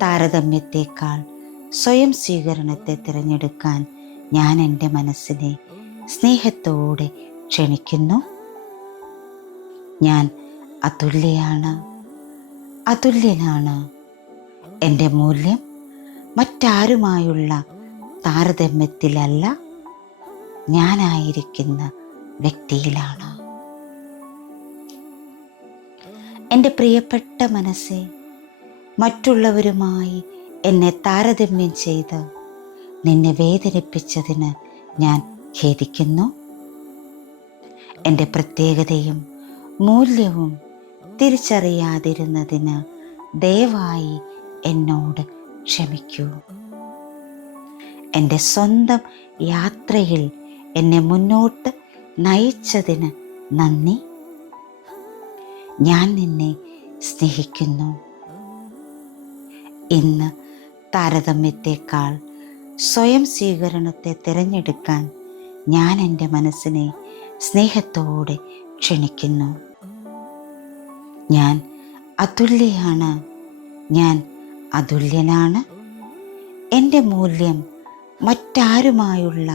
താരതമ്യത്തെക്കാൾ സ്വയം സ്വീകരണത്തെ തിരഞ്ഞെടുക്കാൻ ഞാൻ എൻ്റെ മനസ്സിനെ സ്നേഹത്തോടെ ക്ഷണിക്കുന്നു. ഞാൻ അതുല്യയാണ്, അതുല്യനാണ്. എൻ്റെ മൂല്യം മറ്റാരുമായുള്ള താരതമ്യത്തിലല്ല, ഞാനായിരിക്കുന്ന വ്യക്തിയിലാണ്. എൻ്റെ പ്രിയപ്പെട്ട മനസ്സെ, മറ്റുള്ളവരുമായി എന്നെ താരതമ്യം ചെയ്ത് നിന്നെ വേദനിപ്പിച്ചതിന് ഞാൻ ഖേദിക്കുന്നു. എൻ്റെ പ്രത്യേകതയും മൂല്യവും തിരിച്ചറിയാതിരുന്നതിന് ദയവായി എന്നോട് ക്ഷമിക്കൂ. എൻ്റെ സ്വന്തം യാത്രയിൽ എന്നെ മുന്നോട്ട് നയിച്ചതിന് നന്ദി. ഞാൻ നിന്നെ സ്നേഹിക്കുന്നു. ഇന്ന് താരതമ്യത്തെക്കാൾ സ്വയം സ്വീകരണത്തെ തിരഞ്ഞെടുക്കാൻ ഞാൻ എൻ്റെ മനസ്സിനെ സ്നേഹത്തോടെ ക്ഷണിക്കുന്നു. ഞാൻ അതുല്യയാണ്, ഞാൻ അതുല്യനാണ്. എൻ്റെ മൂല്യം മറ്റാരുമായുള്ള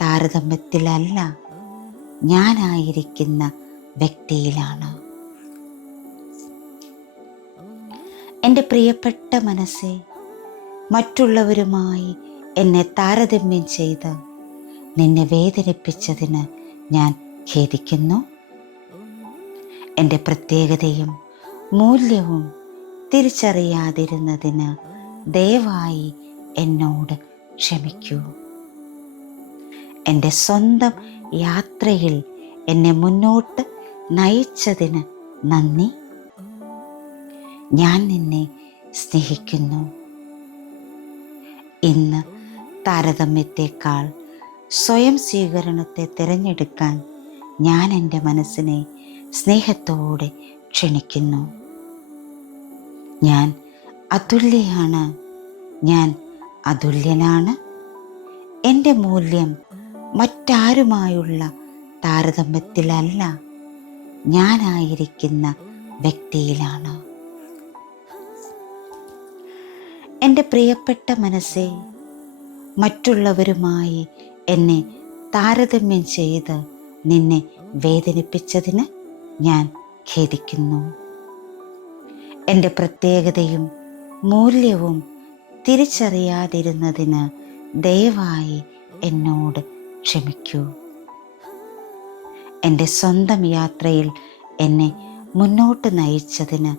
താരതമ്യത്തിലല്ല, ഞാനായിരിക്കുന്ന വ്യക്തിയിലാണ്. എൻ്റെ പ്രിയപ്പെട്ട മനസ്സെ, മറ്റുള്ളവരുമായി എന്നെ താരതമ്യം ചെയ്ത് നിന്നെ വേദനിപ്പിച്ചതിന് ഞാൻ ഖേദിക്കുന്നു. എൻ്റെ പ്രത്യേകതയും മൂല്യവും തിരിച്ചറിയാതിരുന്നതിന് ദയവായി എന്നോട് ക്ഷമിക്കൂ. എൻ്റെ സ്വന്തം യാത്രയിൽ എന്നെ മുന്നോട്ട് നയിച്ചതിന് നന്ദി. ഞാൻ നിന്നെ സ്നേഹിക്കുന്നു. ഇന്ന് താരതമ്യത്തെക്കാൾ സ്വയം സ്വീകരണത്തെ തിരഞ്ഞെടുക്കാൻ ഞാൻ എൻ്റെ മനസ്സിനെ സ്നേഹത്തോടെ ക്ഷണിക്കുന്നു. ഞാൻ അതുല്യയാണ്, ഞാൻ അതുല്യനാണ്. എൻ്റെ മൂല്യം മറ്റാരുമായുള്ള താരതമ്യത്തിലല്ല, ഞാനായിരിക്കുന്ന വ്യക്തിയിലാണ്. എൻ്റെ പ്രിയപ്പെട്ട മനസ്സെ, മറ്റുള്ളവരുമായി എന്നെ താരതമ്യം ചെയ്ത് നിന്നെ വേദനിപ്പിച്ചതിന് ഞാൻ ഖേദിക്കുന്നു. എൻ്റെ പ്രത്യേകതയും മൂല്യവും തിരിച്ചറിയാതിരുന്നതിന് ദയവായി എന്നോട് ക്ഷമിക്കൂ. എൻ്റെ സ്വന്തം യാത്രയിൽ എന്നെ മുന്നോട്ട് നയിച്ചതിന്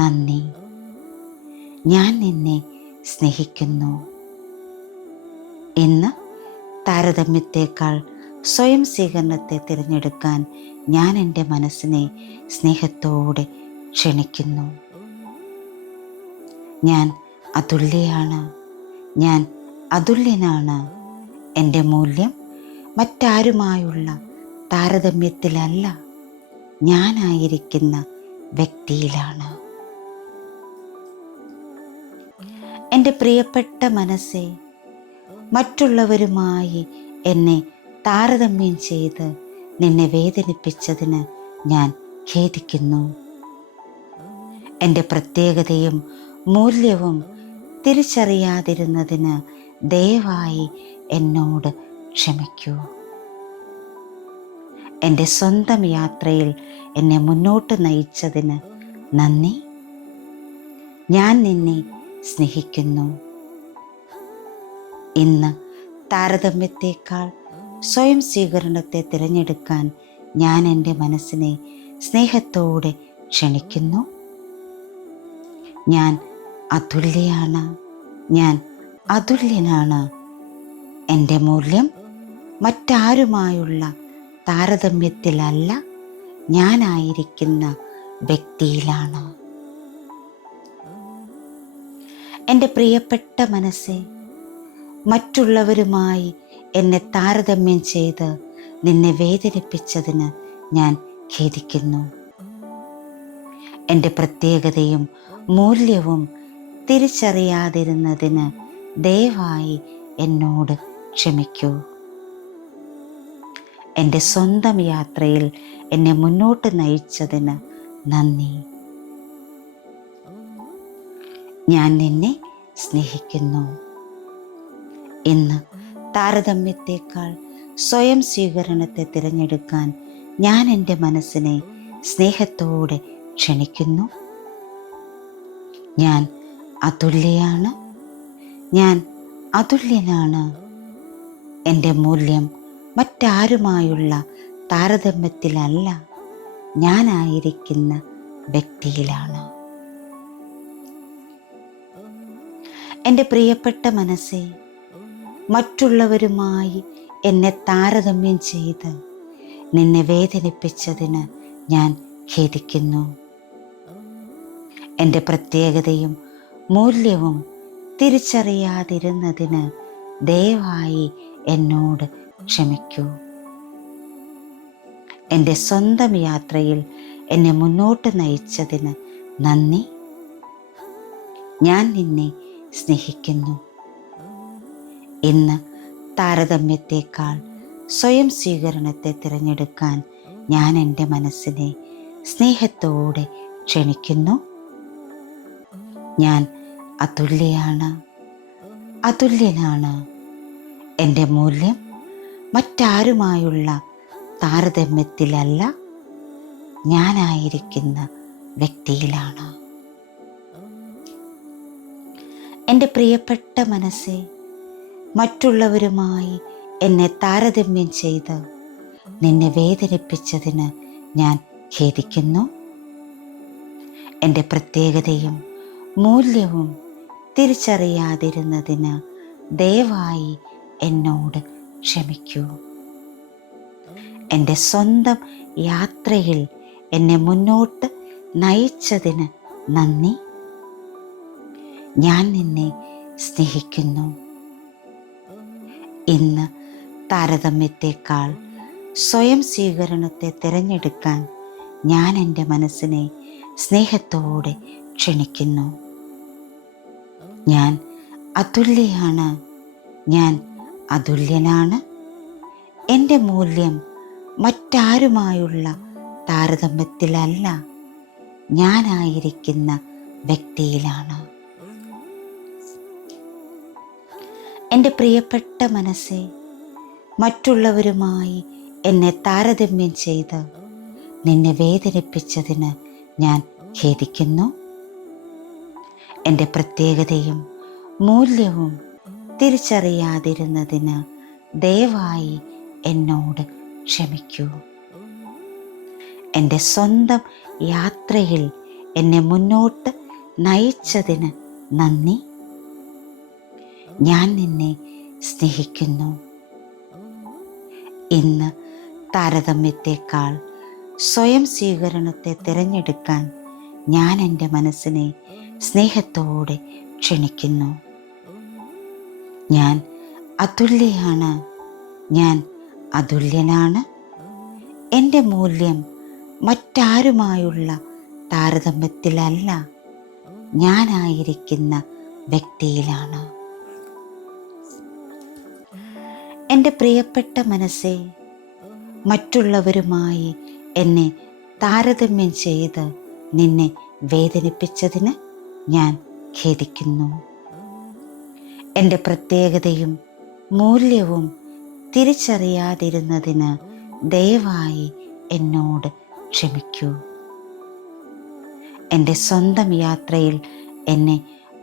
നന്ദി. ഞാൻ നിന്നെ സ്നേഹിക്കുന്നു. ഇന്ന് താരതമ്യത്തെക്കാൾ സ്വയം സ്വീകരണത്തെ തിരഞ്ഞെടുക്കാൻ ഞാൻ എൻ്റെ മനസ്സിനെ സ്നേഹത്തോടെ ക്ഷണിക്കുന്നു. ഞാൻ അതുല്യയാണ്, ഞാൻ അതുല്യനാണ്. എൻ്റെ മൂല്യം മറ്റാരുമായുള്ള താരതമ്യത്തിലല്ല, ഞാനായിരിക്കുന്ന വ്യക്തിയിലാണ്. എൻ്റെ പ്രിയപ്പെട്ട മനസ്സെ, മറ്റുള്ളവരുമായി എന്നെ താരതമ്യം ചെയ്ത് നിന്നെ വേദനിപ്പിച്ചതിന് ഞാൻ ഖേദിക്കുന്നു. എൻ്റെ പ്രത്യേകതയും മൂല്യവും തിരിച്ചറിയാതിരുന്നതിന് ദയവായി എന്നോട് ക്ഷമിക്കൂ. എൻ്റെ സ്വന്തം യാത്രയിൽ എന്നെ മുന്നോട്ട് നയിച്ചതിന് നന്ദി. ഞാൻ നിന്നെ സ്നേഹിക്കുന്നു. ഇന്ന് താരതമ്യത്തെക്കാൾ സ്വയം സ്വീകരണത്തെ തിരഞ്ഞെടുക്കാൻ ഞാൻ എൻ്റെ മനസ്സിനെ സ്നേഹത്തോടെ ക്ഷണിക്കുന്നു. ഞാൻ അതുല്യയാണ്, ഞാൻ അതുല്യനാണ്. എൻ്റെ മൂല്യം മറ്റാരുമായുള്ള താരതമ്യത്തിലല്ല, ഞാനായിരിക്കുന്ന വ്യക്തിയിലാണ്. എൻ്റെ പ്രിയപ്പെട്ട മനസ്സെ, മറ്റുള്ളവരുമായി എന്നെ താരതമ്യം ചെയ്ത് നിന്നെ വേദനിപ്പിച്ചതിന് ഞാൻ ഖേദിക്കുന്നു. എൻ്റെ പ്രത്യേകതയും മൂല്യവും തിരിച്ചറിയാതിരുന്നതിന് ദയവായി എന്നോട് ക്ഷമിക്കൂ. എൻ്റെ സ്വന്തം യാത്രയിൽ എന്നെ മുന്നോട്ട് നയിച്ചതിന് നന്ദി. ഞാൻ നിന്നെ സ്നേഹിക്കുന്നു. ഇന്ന് താരതമ്യത്തേക്കാൾ സ്വയം സ്വീകരണത്തെ തിരഞ്ഞെടുക്കാൻ ഞാൻ എൻ്റെ മനസ്സിനെ സ്നേഹത്തോടെ ക്ഷണിക്കുന്നു. ഞാൻ അതുല്യയാണ്. ഞാൻ അതുല്യനാണ്. എൻ്റെ മൂല്യം മറ്റാരുമായുള്ള താരതമ്യത്തിലല്ല, ഞാനായിരിക്കുന്ന വ്യക്തിയിലാണ്. എൻ്റെ പ്രിയപ്പെട്ട മനസ്സേ, മറ്റുള്ളവരുമായി എന്നെ താരതമ്യം ചെയ്ത് നിന്നെ വേദനിപ്പിച്ചതിന് ഞാൻ ഖേദിക്കുന്നു. എൻ്റെ പ്രത്യേകതയും മൂല്യവും തിരിച്ചറിയാതിരുന്നതിന് ദയവായി എന്നോട് ക്ഷമിക്കൂ. എൻ്റെ സ്വന്തം യാത്രയിൽ എന്നെ മുന്നോട്ട് നയിച്ചതിന് നന്ദി. ഞാൻ നിന്നെ സ്നേഹിക്കുന്നു. ഇന്ന് താരതമ്യത്തേക്കാൾ സ്വയം സ്വീകരണത്തെ തിരഞ്ഞെടുക്കാൻ ഞാൻ എൻ്റെ മനസ്സിനെ സ്നേഹത്തോടെ ക്ഷണിക്കുന്നു. ഞാൻ അതുല്യയാണ്. അതുല്യനാണ്. എൻ്റെ മൂല്യം മറ്റാരുമായുള്ള താരതമ്യത്തിലല്ല, ഞാനായിരിക്കുന്ന വ്യക്തിയിലാണ്. എൻ്റെ പ്രിയപ്പെട്ട മനസ്സേ, മറ്റുള്ളവരുമായി എന്നെ താരതമ്യം ചെയ്ത് നിന്നെ വേദനിപ്പിച്ചതിന് ഞാൻ ഖേദിക്കുന്നു. എൻ്റെ പ്രത്യേകതയും മൂല്യവും തിരിച്ചറിയാതിരുന്നതിന് ദയവായി എന്നോട് ക്ഷമിക്കൂ. എൻ്റെ സ്വന്തം യാത്രയിൽ എന്നെ മുന്നോട്ട് നയിച്ചതിന് നന്ദി. ഞാൻ നിന്നെ സ്നേഹിക്കുന്നു. ഇന്ന് താരതമ്യത്തേക്കാൾ സ്വയം സ്വീകരണത്തെ തിരഞ്ഞെടുക്കാൻ ഞാൻ എൻ്റെ മനസ്സിനെ സ്നേഹത്തോടെ ക്ഷണിക്കുന്നു. ഞാൻ അതുല്യയാണ്. ഞാൻ അതുല്യനാണ്. എൻ്റെ മൂല്യം മറ്റാരുമായുള്ള താരതമ്യത്തിലല്ല, ഞാനായിരിക്കുന്ന വ്യക്തിയിലാണ്. എൻ്റെ പ്രിയപ്പെട്ട മനസ്സേ, മറ്റുള്ളവരുമായി എന്നെ താരതമ്യം ചെയ്ത് നിന്നെ വേദനിപ്പിച്ചതിന് ഞാൻ ഖേദിക്കുന്നു. എൻ്റെ പ്രത്യേകതയും മൂല്യവും തിരിച്ചറിയാതിരുന്നതിന് ദയവായി എന്നോട് ക്ഷമിക്കൂ. എൻ്റെ സ്വന്തം യാത്രയിൽ എന്നെ മുന്നോട്ട് നയിച്ചതിന് നന്ദി. ഞാൻ നിന്നെ സ്നേഹിക്കുന്നു. ഇന്ന് താരതമ്യത്തേക്കാൾ സ്വയം സ്വീകരണത്തെ തിരഞ്ഞെടുക്കാൻ ഞാൻ എൻ്റെ മനസ്സിനെ സ്നേഹത്തോടെ ക്ഷണിക്കുന്നു. ഞാൻ അതുല്യയാണ്. ഞാൻ അതുല്യനാണ്. എൻ്റെ മൂല്യം മറ്റാരുമായുള്ള താരതമ്യത്തിലല്ല, ഞാനായിരിക്കുന്ന വ്യക്തിയിലാണ്. എൻ്റെ പ്രിയപ്പെട്ട മനസ്സേ, മറ്റുള്ളവരുമായി എന്നെ താരതമ്യം ചെയ്ത് നിന്നെ വേദനിപ്പിച്ചതിന് ഞാൻ ഖേദിക്കുന്നു. എൻ്റെ പ്രത്യേകതയും മൂല്യവും തിരിച്ചറിയാതിരുന്നതിന് ദയവായി എന്നോട് ക്ഷമിക്കൂ. എൻ്റെ സ്വന്തം യാത്രയിൽ എന്നെ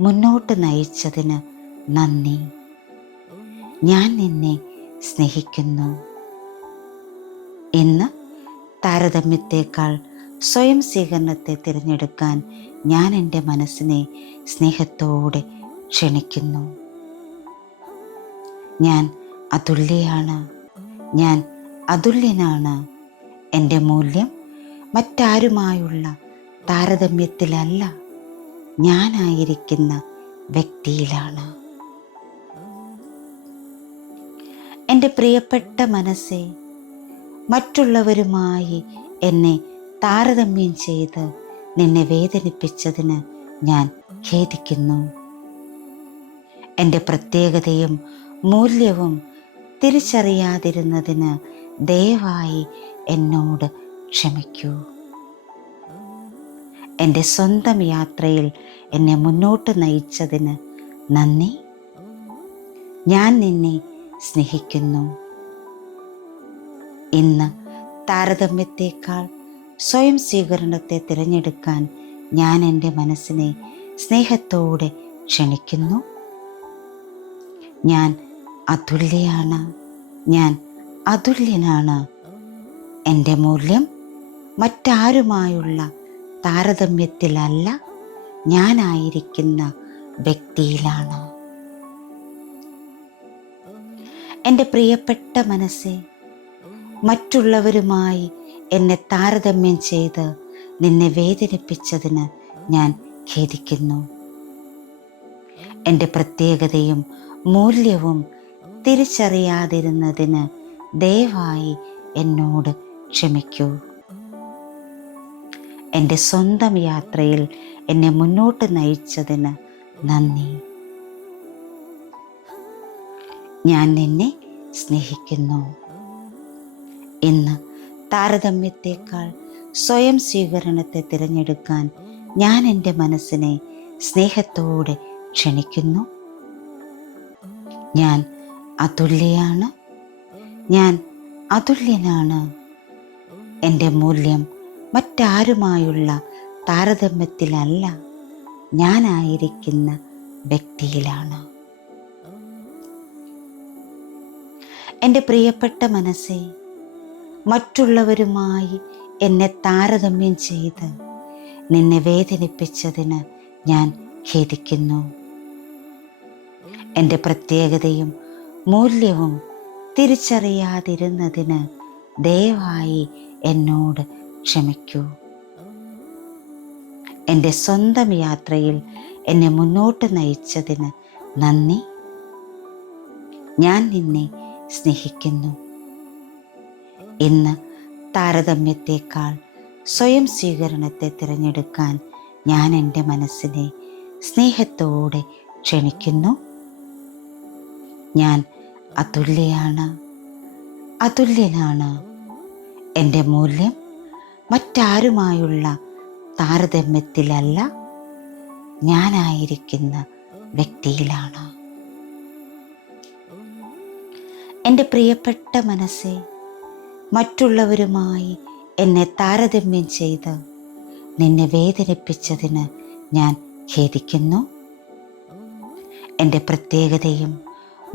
മുന്നോട്ട് നയിച്ചതിന് നന്ദി. ഞാൻ നിന്നെ സ്നേഹിക്കുന്നു. ഇന്ന് താരതമ്യത്തേക്കാൾ സ്വയം സ്വീകരണത്തെ തിരഞ്ഞെടുക്കാൻ ഞാൻ എൻ്റെ മനസ്സിനെ സ്നേഹത്തോടെ ക്ഷണിക്കുന്നു. ഞാൻ അതുല്യയാണ്. ഞാൻ അതുല്യനാണ്. എൻ്റെ മൂല്യം മറ്റാരുമായുള്ള താരതമ്യത്തിലല്ല, ഞാനായിരിക്കുന്ന വ്യക്തിയിലാണ്. എൻ്റെ പ്രിയപ്പെട്ട മനസ്സേ, മറ്റുള്ളവരുമായി എന്നെ താരതമ്യം ചെയ്ത് നിന്നെ വേദനിപ്പിച്ചതിന് ഞാൻ ഖേദിക്കുന്നു. എൻ്റെ പ്രത്യേകതയും മൂല്യവും തിരിച്ചറിയാതിരുന്നതിന് ദയവായി എന്നോട് ക്ഷമിക്കൂ. എൻ്റെ സ്വന്തം യാത്രയിൽ എന്നെ മുന്നോട്ട് നയിച്ചതിന് നന്ദി. ഞാൻ നിന്നെ സ്നേഹിക്കുന്നു. ഇന്ന് താരതമ്യത്തേക്കാൾ സ്വയം സ്വീകരണത്തെ തിരഞ്ഞെടുക്കാൻ ഞാൻ എൻ്റെ മനസ്സിനെ സ്നേഹത്തോടെ ക്ഷണിക്കുന്നു. ഞാൻ അതുല്യയാണ്. ഞാൻ അതുല്യനാണ്. എൻ്റെ മൂല്യം മറ്റാരുമായുള്ള താരതമ്യത്തിലല്ല, ഞാനായിരിക്കുന്ന വ്യക്തിയിലാണ്. എൻ്റെ പ്രിയപ്പെട്ട മനസ്സേ, മറ്റുള്ളവരുമായി എന്നെ താരതമ്യം ചെയ്ത് നിന്നെ വേദനിപ്പിച്ചതിന് ഞാൻ ഖേദിക്കുന്നു. എൻ്റെ പ്രത്യേകതയും മൂല്യവും തിരിച്ചറിയാതിരുന്നതിന് ദയവായി എന്നോട് ക്ഷമിക്കൂ. എൻ്റെ സ്വന്തം യാത്രയിൽ എന്നെ മുന്നോട്ട് നയിച്ചതിന് നന്ദി. ഞാൻ നിന്നെ സ്നേഹിക്കുന്നു. ഇന്ന് താരതമ്യത്തേക്കാൾ സ്വയം സ്വീകരണത്തെ തിരഞ്ഞെടുക്കാൻ ഞാൻ എൻ്റെ മനസ്സിനെ സ്നേഹത്തോടെ ക്ഷണിക്കുന്നു. ഞാൻ അതുല്യയാണ്. ഞാൻ അതുല്യനാണ്. എൻ്റെ മൂല്യം മറ്റാരുമായുള്ള താരതമ്യത്തിലല്ല, ഞാനായിരിക്കുന്ന വ്യക്തിയിലാണ്. എൻ്റെ പ്രിയപ്പെട്ട മനസ്സേ, മറ്റുള്ളവരുമായി എന്നെ താരതമ്യം ചെയ്ത് നിന്നെ വേദനിപ്പിച്ചതിന് ഞാൻ ഖേദിക്കുന്നു. എൻ്റെ പ്രത്യേകതയും മൂല്യവും തിരിച്ചറിയാതിരുന്നതിന് ദയവായി എന്നോട് ക്ഷമിക്കൂ. എൻ്റെ സ്വന്തം യാത്രയിൽ എന്നെ മുന്നോട്ട് നയിച്ചതിന് നന്ദി. ഞാൻ നിന്നെ സ്നേഹിക്കുന്നു. ഇന്ന് താരതമ്യത്തേക്കാൾ സ്വയം സ്വീകരണത്തെ തിരഞ്ഞെടുക്കാൻ ഞാൻ എൻ്റെ മനസ്സിനെ സ്നേഹത്തോടെ ക്ഷണിക്കുന്നു. ഞാൻ അതുല്യയാണ്. അതുല്യനാണ്. എൻ്റെ മൂല്യം മറ്റാരുമായുള്ള താരതമ്യത്തിലല്ല, ഞാനായിരിക്കുന്ന വ്യക്തിയിലാണ്. എൻ്റെ പ്രിയപ്പെട്ട മനസ്സേ, മറ്റുള്ളവരുമായി എന്നെ താരതമ്യം ചെയ്ത് നിന്നെ വേദനിപ്പിച്ചതിന് ഞാൻ ഖേദിക്കുന്നു. എൻ്റെ പ്രത്യേകതയും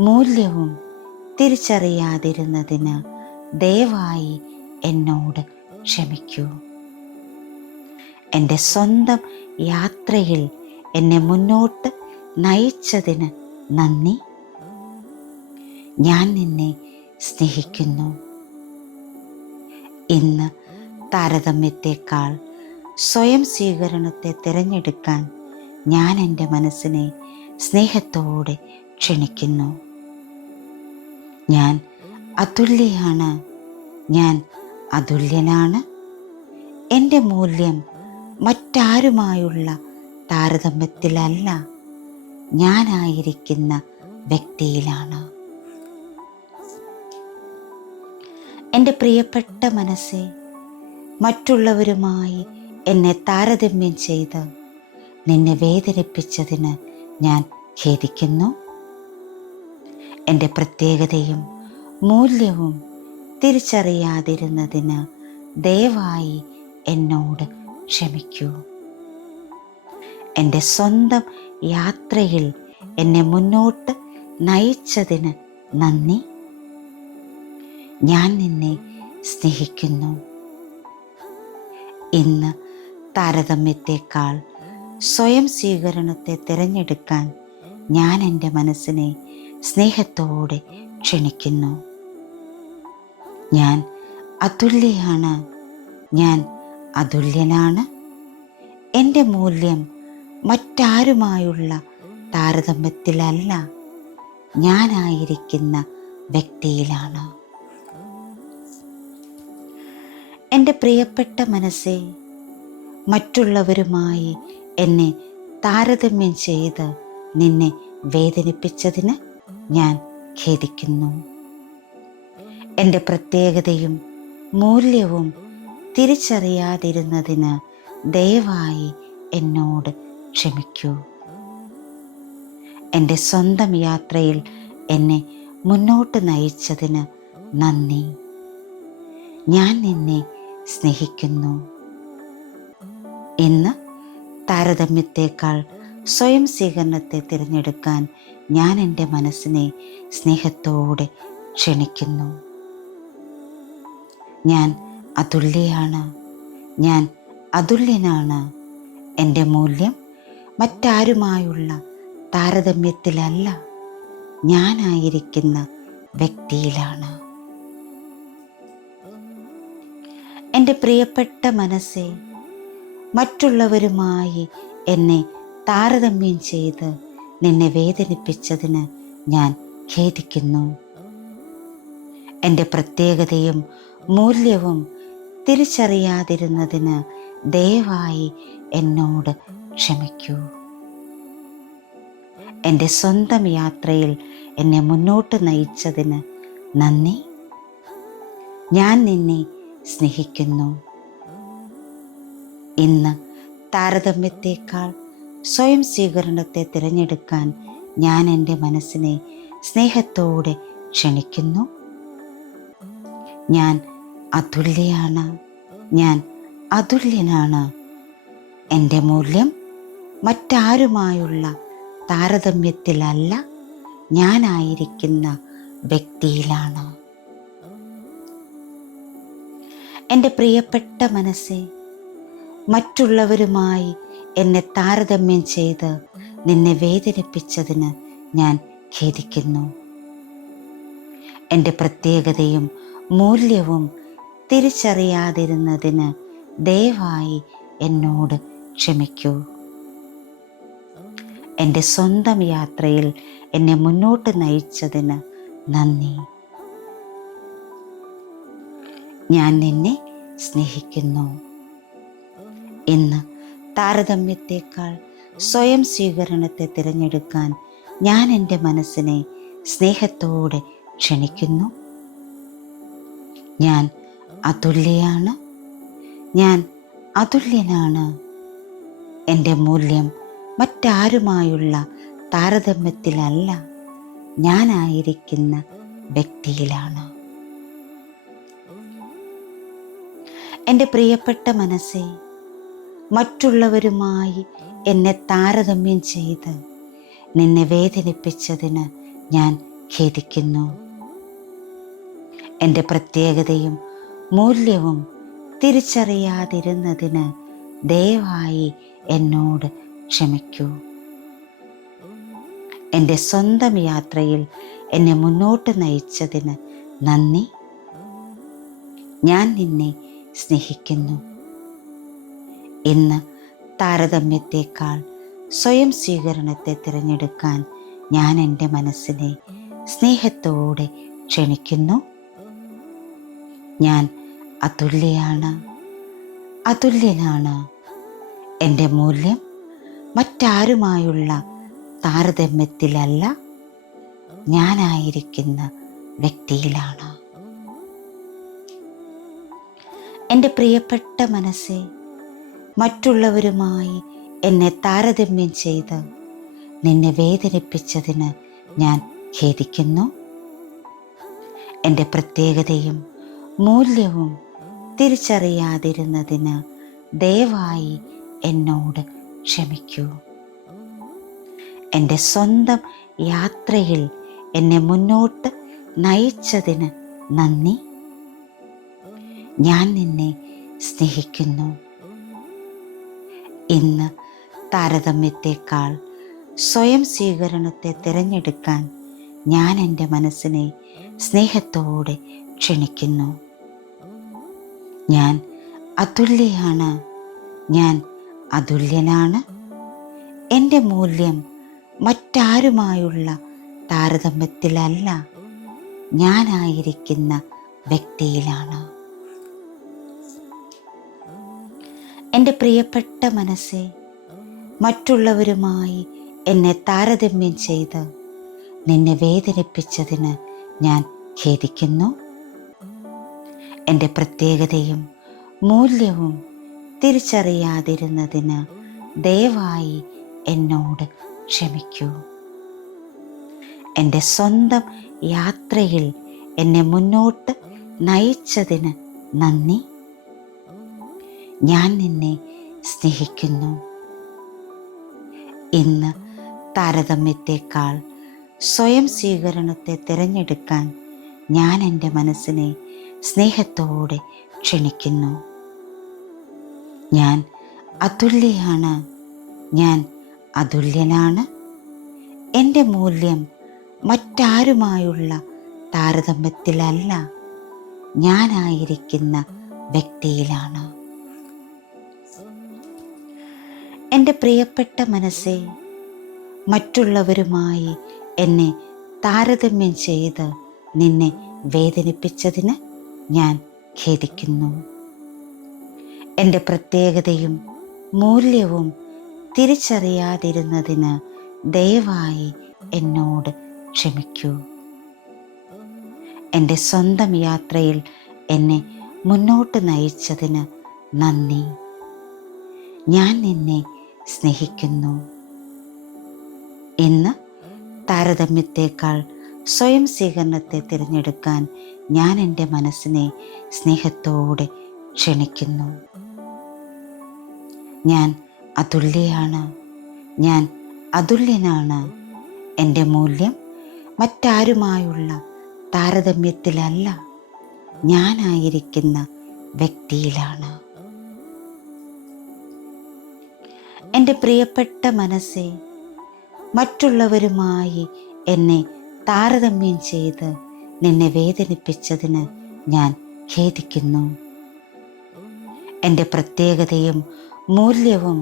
മൂല്യവും തിരിച്ചറിയാതിരുന്നതിന് ദയവായി എന്നോട് ക്ഷമിക്കൂ. എൻ്റെ സ്വന്തം യാത്രയിൽ എന്നെ മുന്നോട്ട് നയിച്ചതിന് നന്ദി. ഞാൻ നിന്നെ സ്നേഹിക്കുന്നു. ഇന്ന് താരതമ്യത്തേക്കാൾ സ്വയം സ്വീകരണത്തെ തിരഞ്ഞെടുക്കാൻ ഞാൻ എൻ്റെ മനസ്സിനെ സ്നേഹത്തോടെ ക്ഷണിക്കുന്നു. ഞാൻ അതുല്യയാണ്. ഞാൻ അതുല്യനാണ്. എൻ്റെ മൂല്യം മറ്റാരുമായുള്ള താരതമ്യത്തിലല്ല, ഞാനായിരിക്കുന്ന വ്യക്തിയിലാണ്. എൻ്റെ പ്രിയപ്പെട്ട മനസ്സേ, മറ്റുള്ളവരുമായി എന്നെ താരതമ്യം ചെയ്ത് നിന്നെ വേദനിപ്പിച്ചതിന് ഞാൻ ഖേദിക്കുന്നു. എൻ്റെ പ്രത്യേകതയും മൂല്യവും തിരിച്ചറിയാതിരുന്നതിന് ദയവായി എന്നോട് ക്ഷമിക്കൂ. എൻ്റെ സ്വന്തം യാത്രയിൽ എന്നെ മുന്നോട്ട് നയിച്ചതിന് നന്ദി. ഞാൻ നിന്നെ സ്നേഹിക്കുന്നു. ഇന്ന് താരതമ്യത്തേക്കാൾ സ്വയം സ്വീകരണത്തെ തിരഞ്ഞെടുക്കാൻ ഞാൻ എൻ്റെ മനസ്സിനെ സ്നേഹത്തോടെ ക്ഷണിക്കുന്നു. ഞാൻ അതുല്യയാണ്. ഞാൻ അതുല്യനാണ്. എൻ്റെ മൂല്യം മറ്റാരുമായുള്ള താരതമ്യത്തിലല്ല, ഞാനായിരിക്കുന്ന വ്യക്തിയിലാണ്. എൻ്റെ പ്രിയപ്പെട്ട മനസ്സേ, മറ്റുള്ളവരുമായി എന്നെ താരതമ്യം ചെയ്ത് നിന്നെ വേദനിപ്പിച്ചതിന് ഞാൻ ഖേദിക്കുന്നു. എൻ്റെ പ്രത്യേകതയും മൂല്യവും തിരിച്ചറിയാതിരുന്നതിന് ദയവായി എന്നോട് ക്ഷമിക്കൂ. എൻ്റെ സ്വന്തം യാത്രയിൽ എന്നെ മുന്നോട്ട് നയിച്ചതിന് നന്ദി. ഞാൻ നിന്നെ സ്നേഹിക്കുന്നു. ഇന്ന് താരതമ്യത്തേക്കാൾ സ്വയം സ്വീകരണത്തെ തിരഞ്ഞെടുക്കാൻ ഞാൻ എൻ്റെ മനസ്സിനെ സ്നേഹത്തോടെ ക്ഷണിക്കുന്നു. ഞാൻ അതുല്യയാണ്. ഞാൻ അതുല്യനാണ്. എൻ്റെ മൂല്യം മറ്റാരുമായുള്ള താരതമ്യത്തിലല്ല, ഞാനായിരിക്കുന്ന വ്യക്തിയിലാണ്. എൻ്റെ പ്രിയപ്പെട്ട മനസ്സേ, മറ്റുള്ളവരുമായി എന്നെ താരതമ്യം ചെയ്ത് നിന്നെ വേദനിപ്പിച്ചതിന് ഞാൻ ഖേദിക്കുന്നു. എൻ്റെ പ്രത്യേകതയും മൂല്യവും തിരിച്ചറിയാതിരുന്നതിന് ദയവായി എന്നോട് ക്ഷമിക്കൂ. എൻ്റെ സ്വന്തം യാത്രയിൽ എന്നെ മുന്നോട്ട് നയിച്ചതിന് നന്ദി. ഞാൻ നിന്നെ സ്നേഹിക്കുന്നു. ഇന്ന് താരതമ്യത്തേക്കാൾ സ്വയം സ്വീകരണത്തെ തിരഞ്ഞെടുക്കാൻ ഞാൻ എൻ്റെ മനസ്സിനെ സ്നേഹത്തോടെ ക്ഷണിക്കുന്നു. ഞാൻ അതുല്യയാണ്. ഞാൻ അതുല്യനാണ്. എൻ്റെ മൂല്യം മറ്റാരുമായുള്ള താരതമ്യത്തിലല്ല, ഞാനായിരിക്കുന്ന വ്യക്തിയിലാണ്. എൻ്റെ പ്രിയപ്പെട്ട മനസ്സേ, മറ്റുള്ളവരുമായി എന്നെ താരതമ്യം ചെയ്ത് നിന്നെ വേദനിപ്പിച്ചതിന് ഞാൻ ഖേദിക്കുന്നു. എൻ്റെ പ്രത്യേകതയും മൂല്യവും തിരിച്ചറിയാതിരുന്നതിന് ദയവായി എന്നോട് ക്ഷമിക്കൂ. എൻ്റെ സ്വന്തം യാത്രയിൽ എന്നെ മുന്നോട്ട് നയിച്ചതിന് നന്ദി. ഞാൻ നിന്നെ സ്നേഹിക്കുന്നു. ഇന്ന് താരതമ്യത്തേക്കാൾ സ്വയം സ്വീകരണത്തെ തിരഞ്ഞെടുക്കാൻ ഞാൻ എൻ്റെ മനസ്സിനെ സ്നേഹത്തോടെ ക്ഷണിക്കുന്നു. ഞാൻ അതുല്യയാണ്. ഞാൻ അതുല്യനാണ്. എൻ്റെ മൂല്യം മറ്റാരുമായുള്ള താരതമ്യത്തിലല്ല, ഞാനായിരിക്കുന്ന വ്യക്തിയിലാണ്. എൻ്റെ പ്രിയപ്പെട്ട മനസ്സേ, മറ്റുള്ളവരുമായി എന്നെ താരതമ്യം ചെയ്ത് നിന്നെ വേദനിപ്പിച്ചതിന് ഞാൻ ഖേദിക്കുന്നു. എൻ്റെ പ്രത്യേകതയും മൂല്യവും തിരിച്ചറിയാതിരുന്നതിന് ദയവായി എന്നോട് ക്ഷമിക്കൂ. എൻ്റെ സ്വന്തം യാത്രയിൽ എന്നെ മുന്നോട്ട് നയിച്ചതിന് നന്ദി. ഞാൻ നിന്നെ സ്നേഹിക്കുന്നു. ഇന്ന് താരതമ്യത്തേക്കാൾ സ്വയം സ്വീകരണത്തെ തിരഞ്ഞെടുക്കാൻ ഞാൻ എൻ്റെ മനസ്സിനെ സ്നേഹത്തോടെ ക്ഷണിക്കുന്നു. ഞാൻ അതുല്യയാണ്. അതുല്യനാണ്. എൻ്റെ മൂല്യം മറ്റാരുമായുള്ള താരതമ്യത്തിലല്ല, ഞാനായിരിക്കുന്ന വ്യക്തിയിലാണ്. എൻ്റെ പ്രിയപ്പെട്ട മനസ്സേ, മറ്റുള്ളവരുമായി എന്നെ താരതമ്യം ചെയ്ത് നിന്നെ വേദനിപ്പിച്ചതിന് ഞാൻ ഖേദിക്കുന്നു. എൻ്റെ പ്രത്യേകതയും മൂല്യവും തിരിച്ചറിയാതിരുന്നതിന് ദയവായി എന്നോട് ക്ഷമിക്കൂ. എൻ്റെ സ്വന്തം യാത്രയിൽ എന്നെ മുന്നോട്ട് നയിച്ചതിന് നന്ദി. ഞാൻ നിന്നെ സ്നേഹിക്കുന്നു. ഇന്ന് താരതമ്യത്തേക്കാൾ സ്വയം സ്വീകരണത്തെ തിരഞ്ഞെടുക്കാൻ ഞാൻ എൻ്റെ മനസ്സിനെ സ്നേഹത്തോടെ ക്ഷണിക്കുന്നു. ഞാൻ അതുല്യയാണ്. ഞാൻ അതുല്യനാണ്. എൻ്റെ മൂല്യം മറ്റാരുമായുള്ള താരതമ്യത്തിലല്ല, ഞാനായിരിക്കുന്ന വ്യക്തിയിലാണ്. എൻ്റെ പ്രിയപ്പെട്ട മനസ്സേ, മറ്റുള്ളവരുമായി എന്നെ താരതമ്യം ചെയ്ത് നിന്നെ വേദനിപ്പിച്ചതിന് ഞാൻ ഖേദിക്കുന്നു. എൻ്റെ പ്രത്യേകതയും മൂല്യവും തിരിച്ചറിയാതിരുന്നതിന് ദയവായി എന്നോട് ക്ഷമിക്കൂ. എൻ്റെ സ്വന്തം യാത്രയിൽ എന്നെ മുന്നോട്ട് നയിച്ചതിന് നന്ദി. ഞാൻ നിന്നെ സ്നേഹിക്കുന്നു. ഇന്ന് താരതമ്യത്തെക്കാൾ സ്വയം സ്വീകരണത്തെ തിരഞ്ഞെടുക്കാൻ ഞാൻ എൻ്റെ മനസ്സിനെ സ്നേഹത്തോടെ ക്ഷണിക്കുന്നു. ഞാൻ അതുല്യയാണ്. ഞാൻ അതുല്യനാണ്. എൻ്റെ മൂല്യം മറ്റാരുമായുള്ള താരതമ്യത്തിലല്ല, ഞാനായിരിക്കുന്ന വ്യക്തിയിലാണ്. എൻ്റെ പ്രിയപ്പെട്ട മനസ്സേ, മറ്റുള്ളവരുമായി എന്നെ താരതമ്യം ചെയ്ത് നിന്നെ വേദനിപ്പിച്ചതിന് ഞാൻ ഖേദിക്കുന്നു. എൻ്റെ പ്രത്യേകതയും മൂല്യവും തിരിച്ചറിയാതിരുന്നതിന് ദയവായി എന്നോട് ക്ഷമിക്കൂ. എൻ്റെ സ്വന്തം യാത്രയിൽ എന്നെ മുന്നോട്ട് നയിച്ചതിന് നന്ദി. ഞാൻ നിന്നെ സ്നേഹിക്കുന്നു. ഇന്ന് താരതമ്യത്തേക്കാൾ സ്വയം സ്വീകരണത്തെ തിരഞ്ഞെടുക്കാൻ ഞാൻ എൻ്റെ മനസ്സിനെ സ്നേഹത്തോടെ ക്ഷണിക്കുന്നു. ഞാൻ അതുല്യയാണ്. ഞാൻ അതുല്യനാണ്. എൻ്റെ മൂല്യം മറ്റാരുമായുള്ള താരതമ്യത്തിലല്ല, ഞാനായിരിക്കുന്ന വ്യക്തിയിലാണ്. എൻ്റെ പ്രിയപ്പെട്ട മനസ്സേ, മറ്റുള്ളവരുമായി എന്നെ താരതമ്യം ചെയ്ത് നിന്നെ വേദനിപ്പിച്ചതിന് ഞാൻ ഖേദിക്കുന്നു. എൻ്റെ പ്രത്യേകതയും മൂല്യവും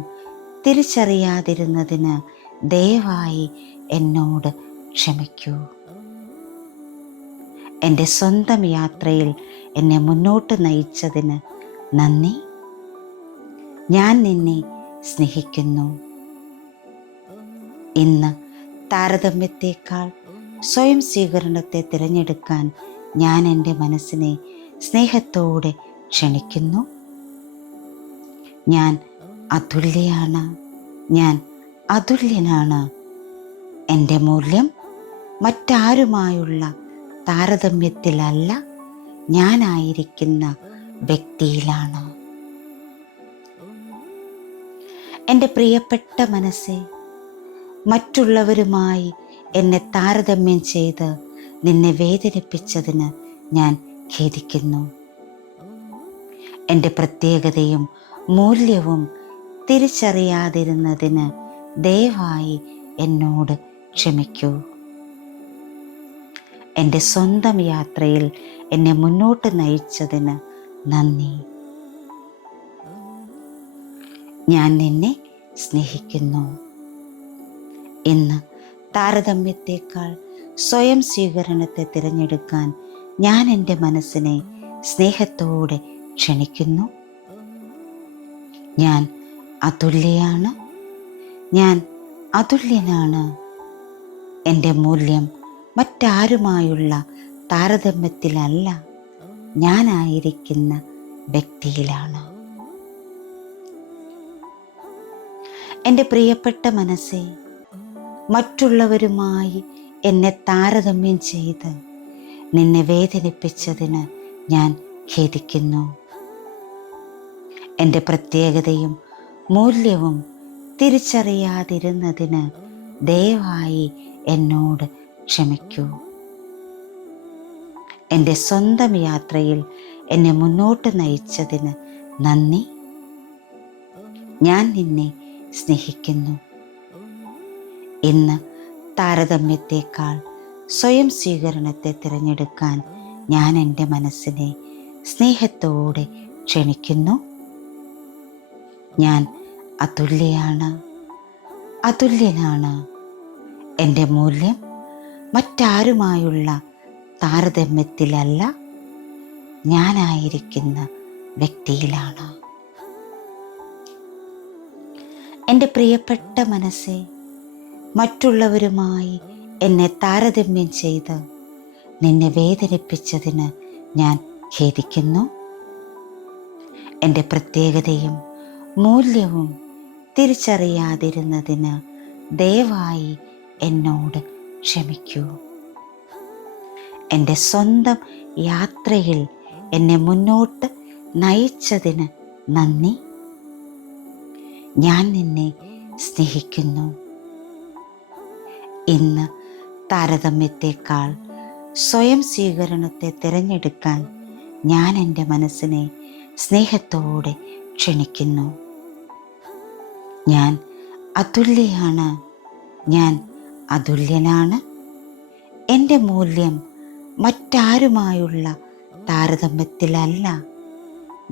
തിരിച്ചറിയാതിരുന്നതിന് ദയവായി എന്നോട് ക്ഷമിക്കൂ. എൻ്റെ സ്വന്തം യാത്രയിൽ എന്നെ മുന്നോട്ട് നയിച്ചതിന് നന്ദി. ഞാൻ നിന്നെ സ്നേഹിക്കുന്നു. ഇന്ന് താരതമ്യത്തേക്കാൾ സ്വയം സ്വീകരണത്തെ തിരഞ്ഞെടുക്കാൻ ഞാൻ എൻ്റെ മനസ്സിനെ സ്നേഹത്തോടെ ക്ഷണിക്കുന്നു. ഞാൻ അതുല്യയാണ്. ഞാൻ അതുല്യനാണ്. എൻ്റെ മൂല്യം മറ്റാരുമായുള്ള താരതമ്യത്തിലല്ല, ഞാനായിരിക്കുന്ന വ്യക്തിയിലാണ്. എൻ്റെ പ്രിയപ്പെട്ട മനസ്സേ, മറ്റുള്ളവരുമായി എന്നെ താരതമ്യം ചെയ്ത് നിന്നെ വേദനിപ്പിച്ചതിന് ഞാൻ ഖേദിക്കുന്നു. എൻ്റെ പ്രത്യേകതയും മൂല്യവും തിരിച്ചറിയാതിരുന്നതിന് ദയവായി എന്നോട് ക്ഷമിക്കൂ. എൻ്റെ സ്വന്തം യാത്രയിൽ എന്നെ മുന്നോട്ട് നയിച്ചതിന് നന്ദി. ഞാൻ നിന്നെ സ്നേഹിക്കുന്നു. ഇന്ന് താരതമ്യത്തേക്കാൾ സ്വയം സ്വീകരണത്തെ തിരഞ്ഞെടുക്കാൻ ഞാൻ എൻ്റെ മനസ്സിനെ സ്നേഹത്തോടെ ക്ഷണിക്കുന്നു. ഞാൻ അതുല്യയാണ്. ഞാൻ അതുല്യനാണ്. എൻ്റെ മൂല്യം മറ്റാരുമായുള്ള താരതമ്യത്തിലല്ല, ഞാനായിരിക്കുന്ന വ്യക്തിയിലാണ്. എൻ്റെ പ്രിയപ്പെട്ട മനസ്സേ, മറ്റുള്ളവരുമായി എന്നെ താരതമ്യം ചെയ്ത് നിന്നെ വേദനിപ്പിച്ചതിന് ഞാൻ ഖേദിക്കുന്നു. എൻ്റെ പ്രത്യേകതയും മൂല്യവും തിരിച്ചറിയാതിരുന്നതിന് ദയവായി എന്നോട് ക്ഷമിക്കൂ. എൻ്റെ സ്വന്തം യാത്രയിൽ എന്നെ മുന്നോട്ട് നയിച്ചതിന് നന്ദി. ഞാൻ നിന്നെ സ്നേഹിക്കുന്നു. ഇന്ന് താരതമ്യത്തേക്കാൾ സ്വയം സ്വീകരണത്തെ തിരഞ്ഞെടുക്കാൻ ഞാൻ എൻ്റെ മനസ്സിനെ സ്നേഹത്തോടെ ക്ഷണിക്കുന്നു. ഞാൻ അതുല്യയാണ്. അതുല്യനാണ്. എൻ്റെ മൂല്യം മറ്റാരുമായുള്ള താരതമ്യത്തിലല്ല, ഞാനായിരിക്കുന്ന വ്യക്തിയിലാണ്. എൻ്റെ പ്രിയപ്പെട്ട മനസ്സേ, മറ്റുള്ളവരുമായി എന്നെ താരതമ്യം ചെയ്ത് നിന്നെ വേദനിപ്പിച്ചതിന് ഞാൻ ഖേദിക്കുന്നു. എൻ്റെ പ്രത്യേകതയും മൂല്യവും തിരിച്ചറിയാതിരുന്നതിന് ദയവായി എന്നോട് ക്ഷമിക്കൂ. എൻ്റെ സ്വന്തം യാത്രയിൽ എന്നെ മുന്നോട്ട് നയിച്ചതിന് നന്ദി. ഞാൻ നിന്നെ സ്നേഹിക്കുന്നു. ഇന്ന് താരതമ്യത്തെക്കാൾ സ്വയം സ്വീകരണത്തെ തിരഞ്ഞെടുക്കാൻ ഞാൻ എൻ്റെ മനസ്സിനെ സ്നേഹത്തോടെ ക്ഷണിക്കുന്നു. ഞാൻ അതുല്യയാണ്. ഞാൻ അതുല്യനാണ്. എൻ്റെ മൂല്യം മറ്റാരുമായുള്ള താരതമ്യത്തിലല്ല,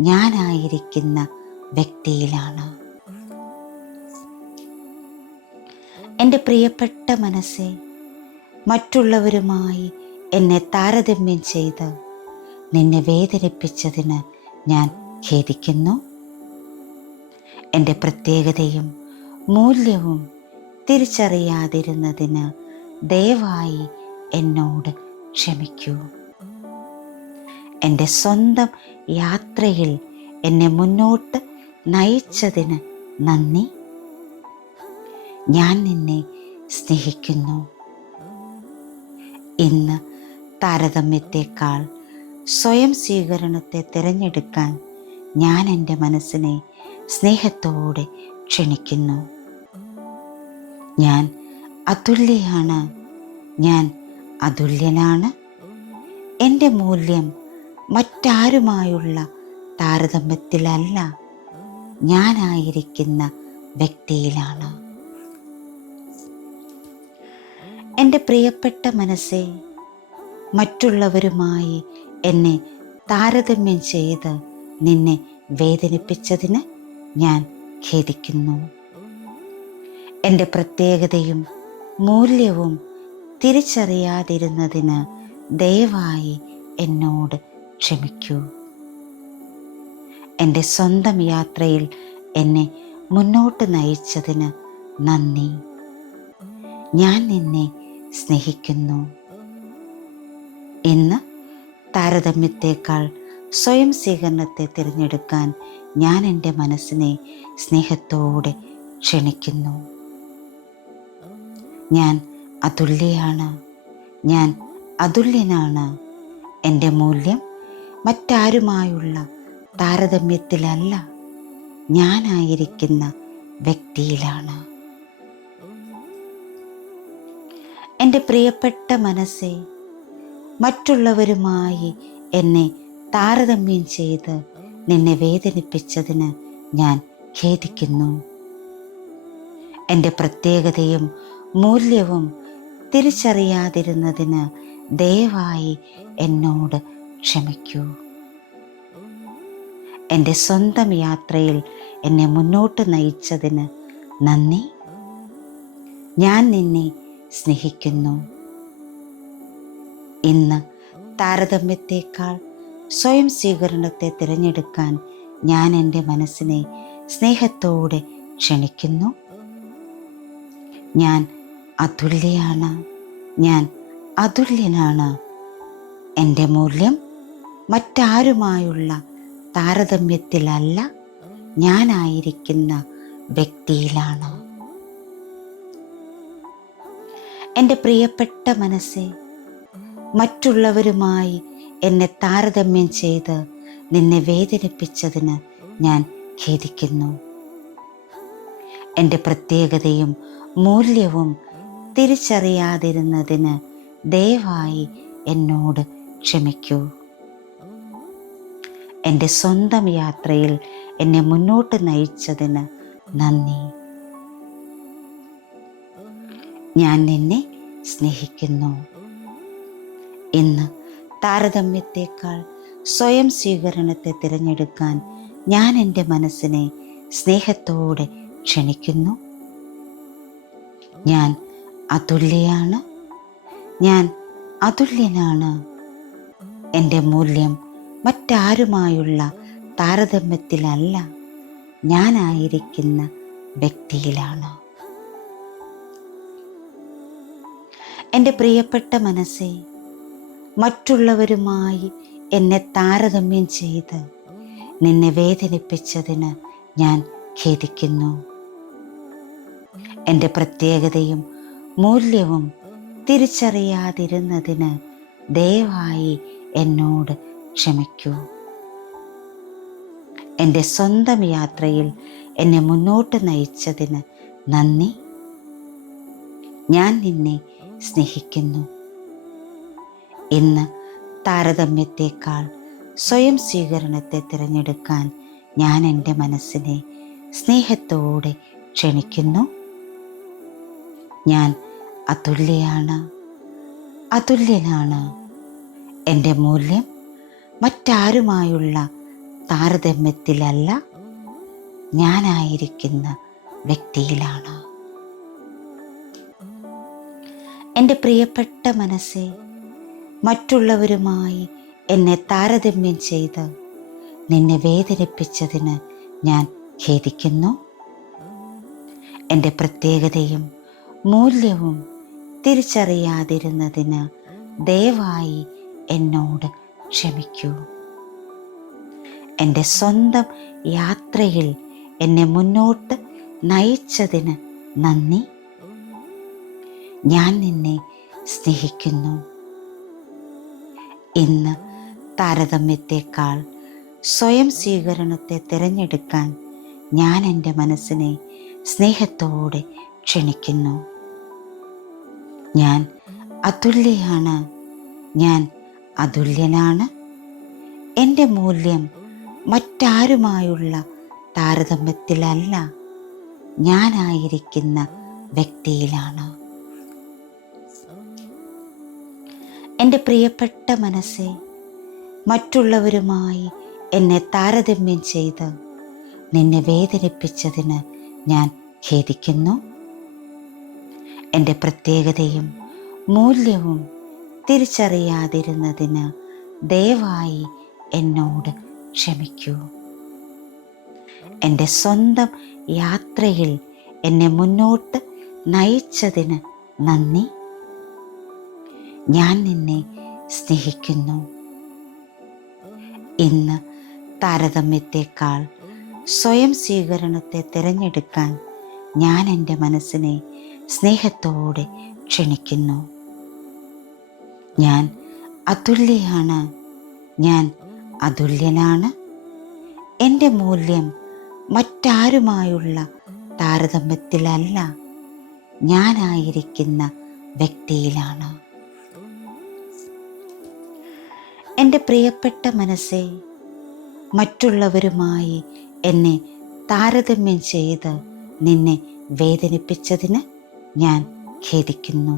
ഞാനായിരിക്കുന്ന വ്യക്തിയിലാണ്. എൻ്റെ പ്രിയപ്പെട്ട മനസ്സേ, മറ്റുള്ളവരുമായി എന്നെ താരതമ്യം ചെയ്ത് നിന്നെ വേദനിപ്പിച്ചതിന് ഞാൻ ഖേദിക്കുന്നു. എൻ്റെ പ്രത്യേകതയും മൂല്യവും തിരിച്ചറിയാതിരുന്നതിന് ദയവായി എന്നോട് ക്ഷമിക്കൂ. എൻ്റെ സ്വന്തം യാത്രയിൽ എന്നെ മുന്നോട്ട് നയിച്ചതിന് നന്ദി. ഞാൻ നിന്നെ സ്നേഹിക്കുന്നു. ഇന്ന് താരതമ്യത്തെക്കാൾ സ്വയം സ്വീകരണത്തെ തിരഞ്ഞെടുക്കാൻ ഞാൻ എൻ്റെ മനസ്സിനെ സ്നേഹത്തോടെ ക്ഷണിക്കുന്നു. ഞാൻ അതുല്യയാണ്. ഞാൻ അതുല്യനാണ്. എൻ്റെ മൂല്യം മറ്റാരുമായുള്ള താരതമ്യത്തിലല്ല, ഞാനായിരിക്കുന്ന വ്യക്തിയിലാണ്. എൻ്റെ പ്രിയപ്പെട്ട മനസ്സേ, മറ്റുള്ളവരുമായി എന്നെ താരതമ്യം ചെയ്ത് നിന്നെ വേദനിപ്പിച്ചതിന് ഞാൻ ഖേദിക്കുന്നു. എൻ്റെ പ്രത്യേകതയും മൂല്യവും തിരിച്ചറിയാതിരുന്നതിന് ദയവായി എന്നോട് ക്ഷമിക്കൂ. എൻ്റെ സ്വന്തം യാത്രയിൽ എന്നെ മുന്നോട്ട് നയിച്ചതിന് നന്ദി. ഞാൻ നിന്നെ സ്നേഹിക്കുന്നു. ഇന്ന് താരതമ്യത്തെക്കാൾ സ്വയം സ്വീകരണത്തെ തിരഞ്ഞെടുക്കാൻ ഞാൻ എൻ്റെ മനസ്സിനെ സ്നേഹത്തോടെ ക്ഷണിക്കുന്നു. ഞാൻ അതുല്യയാണ്. ഞാൻ അതുല്യനാണ്. എൻ്റെ മൂല്യം മറ്റാരുമായുള്ള താരതമ്യത്തിലല്ല, ഞാനായിരിക്കുന്ന വ്യക്തിയിലാണ്. എൻ്റെ പ്രിയപ്പെട്ട മനസ്സേ, മറ്റുള്ളവരുമായി എന്നെ താരതമ്യം ചെയ്ത് നിന്നെ വേദനിപ്പിച്ചതിന് ഞാൻ ഖേദിക്കുന്നു. എൻ്റെ പ്രത്യേകതയും മൂല്യവും തിരിച്ചറിയാതിരുന്നതിന് ദയവായി എന്നോട് ക്ഷമിക്കൂ. എൻ്റെ സ്വന്തം യാത്രയിൽ എന്നെ മുന്നോട്ട് നയിച്ചതിന് നന്ദി. ഞാൻ നിന്നെ സ്നേഹിക്കുന്നു. ഇന്ന് താരതമ്യത്തെക്കാൾ സ്വയം സ്വീകരണത്തെ തിരഞ്ഞെടുക്കാൻ ഞാൻ എൻ്റെ മനസ്സിനെ സ്നേഹത്തോടെ ക്ഷണിക്കുന്നു. ഞാൻ അതുല്യയാണ്. ഞാൻ അതുല്യനാണ്. എൻ്റെ മൂല്യം മറ്റാരുമായുള്ള താരതമ്യത്തിലല്ല, ഞാനായിരിക്കുന്ന വ്യക്തിയിലാണ്. എൻ്റെ പ്രിയപ്പെട്ട മനസ്സേ, മറ്റുള്ളവരുമായി എന്നെ താരതമ്യം ചെയ്ത് നിന്നെ വേദനിപ്പിച്ചതിന് ഞാൻ ഖേദിക്കുന്നു. എൻ്റെ പ്രത്യേകതയും മൂല്യവും തിരിച്ചറിയാതിരുന്നതിന് ദയവായി എന്നോട് ക്ഷമിക്കൂ. എൻ്റെ സ്വന്തം യാത്രയിൽ എന്നെ മുന്നോട്ട് നയിച്ചതിന് നന്ദി. ഞാൻ നിന്നെ സ്നേഹിക്കുന്നു. ഇന്ന് താരതമ്യത്തെക്കാൾ സ്വയം സ്വീകരണത്തെ തിരഞ്ഞെടുക്കാൻ ഞാൻ എൻ്റെ മനസ്സിനെ സ്നേഹത്തോടെ ക്ഷണിക്കുന്നു. ഞാൻ അതുല്യയാണ്. ഞാൻ അതുല്യനാണ്. എൻ്റെ മൂല്യം മറ്റാരുമായുള്ള താരതമ്യത്തിലല്ല, ഞാനായിരിക്കുന്ന വ്യക്തിയിലാണ്. എൻ്റെ പ്രിയപ്പെട്ട മനസ്സേ, മറ്റുള്ളവരുമായി എന്നെ താരതമ്യം ചെയ്ത് നിന്നെ വേദനിപ്പിച്ചതിന് ഞാൻ ഖേദിക്കുന്നു. എൻ്റെ പ്രത്യേകതയും മൂല്യവും തിരിച്ചറിയാതിരുന്നതിന് ദയവായി എന്നോട് ക്ഷമിക്കൂ. എൻ്റെ സ്വന്തം യാത്രയിൽ എന്നെ മുന്നോട്ട് നയിച്ചതിന് നന്ദി. ഞാൻ നിന്നെ സ്നേഹിക്കുന്നു. ഇന്ന് താരതമ്യത്തെക്കാൾ സ്വയം സ്വീകരണത്തെ തിരഞ്ഞെടുക്കാൻ ഞാൻ എൻ്റെ മനസ്സിനെ സ്നേഹത്തോടെ ക്ഷണിക്കുന്നു. ഞാൻ അതുല്യയാണ്, അതുല്യനാണ്. എൻ്റെ മൂല്യം മറ്റാരുമായുള്ള താരതമ്യത്തിലല്ല, ഞാനായിരിക്കുന്ന വ്യക്തിയിലാണ്. എൻ്റെ പ്രിയപ്പെട്ട മനസ്സേ, മറ്റുള്ളവരുമായി എന്നെ താരതമ്യം ചെയ്ത് നിന്നെ വേദനിപ്പിച്ചതിന് ഞാൻ ഖേദിക്കുന്നു. എൻ്റെ പ്രത്യേകതയും മൂല്യവും തിരിച്ചറിയാതിരുന്നതിന് ദയവായി എന്നോട് ക്ഷമിക്കൂ. എൻ്റെ സ്വന്തം യാത്രയിൽ എന്നെ മുന്നോട്ട് നയിച്ചതിന് നന്ദി. ഞാൻ നിന്നെ സ്നേഹിക്കുന്നു. ഇന്ന് താരതമ്യത്തെക്കാൾ സ്വയം സ്വീകരണത്തെ തിരഞ്ഞെടുക്കാൻ ഞാൻ എൻ്റെ മനസ്സിനെ സ്നേഹത്തോടെ ക്ഷണിക്കുന്നു. ഞാൻ അതുല്യയാണ്, ഞാൻ അതുല്യനാണ്. എൻ്റെ മൂല്യം മറ്റാരുമായുള്ള താരതമ്യത്തിലല്ല, ഞാനായിരിക്കുന്ന വ്യക്തിയിലാണ്. എൻ്റെ പ്രിയപ്പെട്ട മനസ്സേ, മറ്റുള്ളവരുമായി എന്നെ താരതമ്യം ചെയ്ത് നിന്നെ വേദനിപ്പിച്ചതിന് ഞാൻ ഖേദിക്കുന്നു. എൻ്റെ പ്രത്യേകതയും മൂല്യവും തിരിച്ചറിയാതിരുന്നതിന് ദയവായി എന്നോട് ക്ഷമിക്കൂ. എൻ്റെ സ്വന്തം യാത്രയിൽ എന്നെ മുന്നോട്ട് നയിച്ചതിന് നന്ദി. ഞാൻ നിന്നെ സ്നേഹിക്കുന്നു. ഇന്ന് താരതമ്യത്തെക്കാൾ സ്വയം സ്വീകരണത്തെ തിരഞ്ഞെടുക്കാൻ ഞാൻ എൻ്റെ മനസ്സിനെ സ്നേഹത്തോടെ ക്ഷണിക്കുന്നു. ഞാൻ അതുല്യയാണ്, ഞാൻ അതുല്യനാണ്. എൻ്റെ മൂല്യം മറ്റാരുമായുള്ള താരതമ്യത്തിലല്ല, ഞാനായിരിക്കുന്ന വ്യക്തിയിലാണ്. എൻ്റെ പ്രിയപ്പെട്ട മനസ്സേ, മറ്റുള്ളവരുമായി എന്നെ താരതമ്യം ചെയ്ത് നിന്നെ വേദനിപ്പിച്ചതിന് ഞാൻ ഖേദിക്കുന്നു.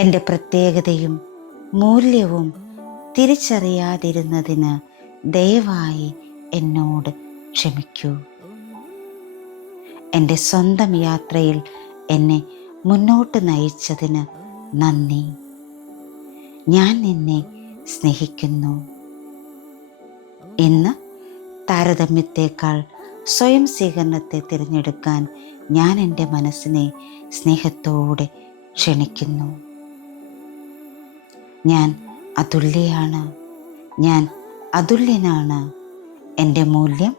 എൻ്റെ പ്രത്യേകതയും മൂല്യവും തിരിച്ചറിയാതിരുന്നതിന് ദയവായി എന്നോട് ക്ഷമിക്കൂ. എൻ്റെ സ്വന്തം യാത്രയിൽ എന്നെ മുന്നോട്ട് നയിച്ചതിന് നന്ദി. ഞാൻ നിന്നെ സ്നേഹിക്കുന്നു. ഇന്ന് താരതമ്യത്തെക്കാൾ സ്വയം സ്വീകരണത്തെ തിരഞ്ഞെടുക്കാൻ ഞാൻ എൻ്റെ മനസ്സിനെ സ്നേഹത്തോടെ ക്ഷണിക്കുന്നു. ഞാൻ അതുല്യയാണ്, ഞാൻ അതുല്യനാണ്. എൻ്റെ മൂല്യം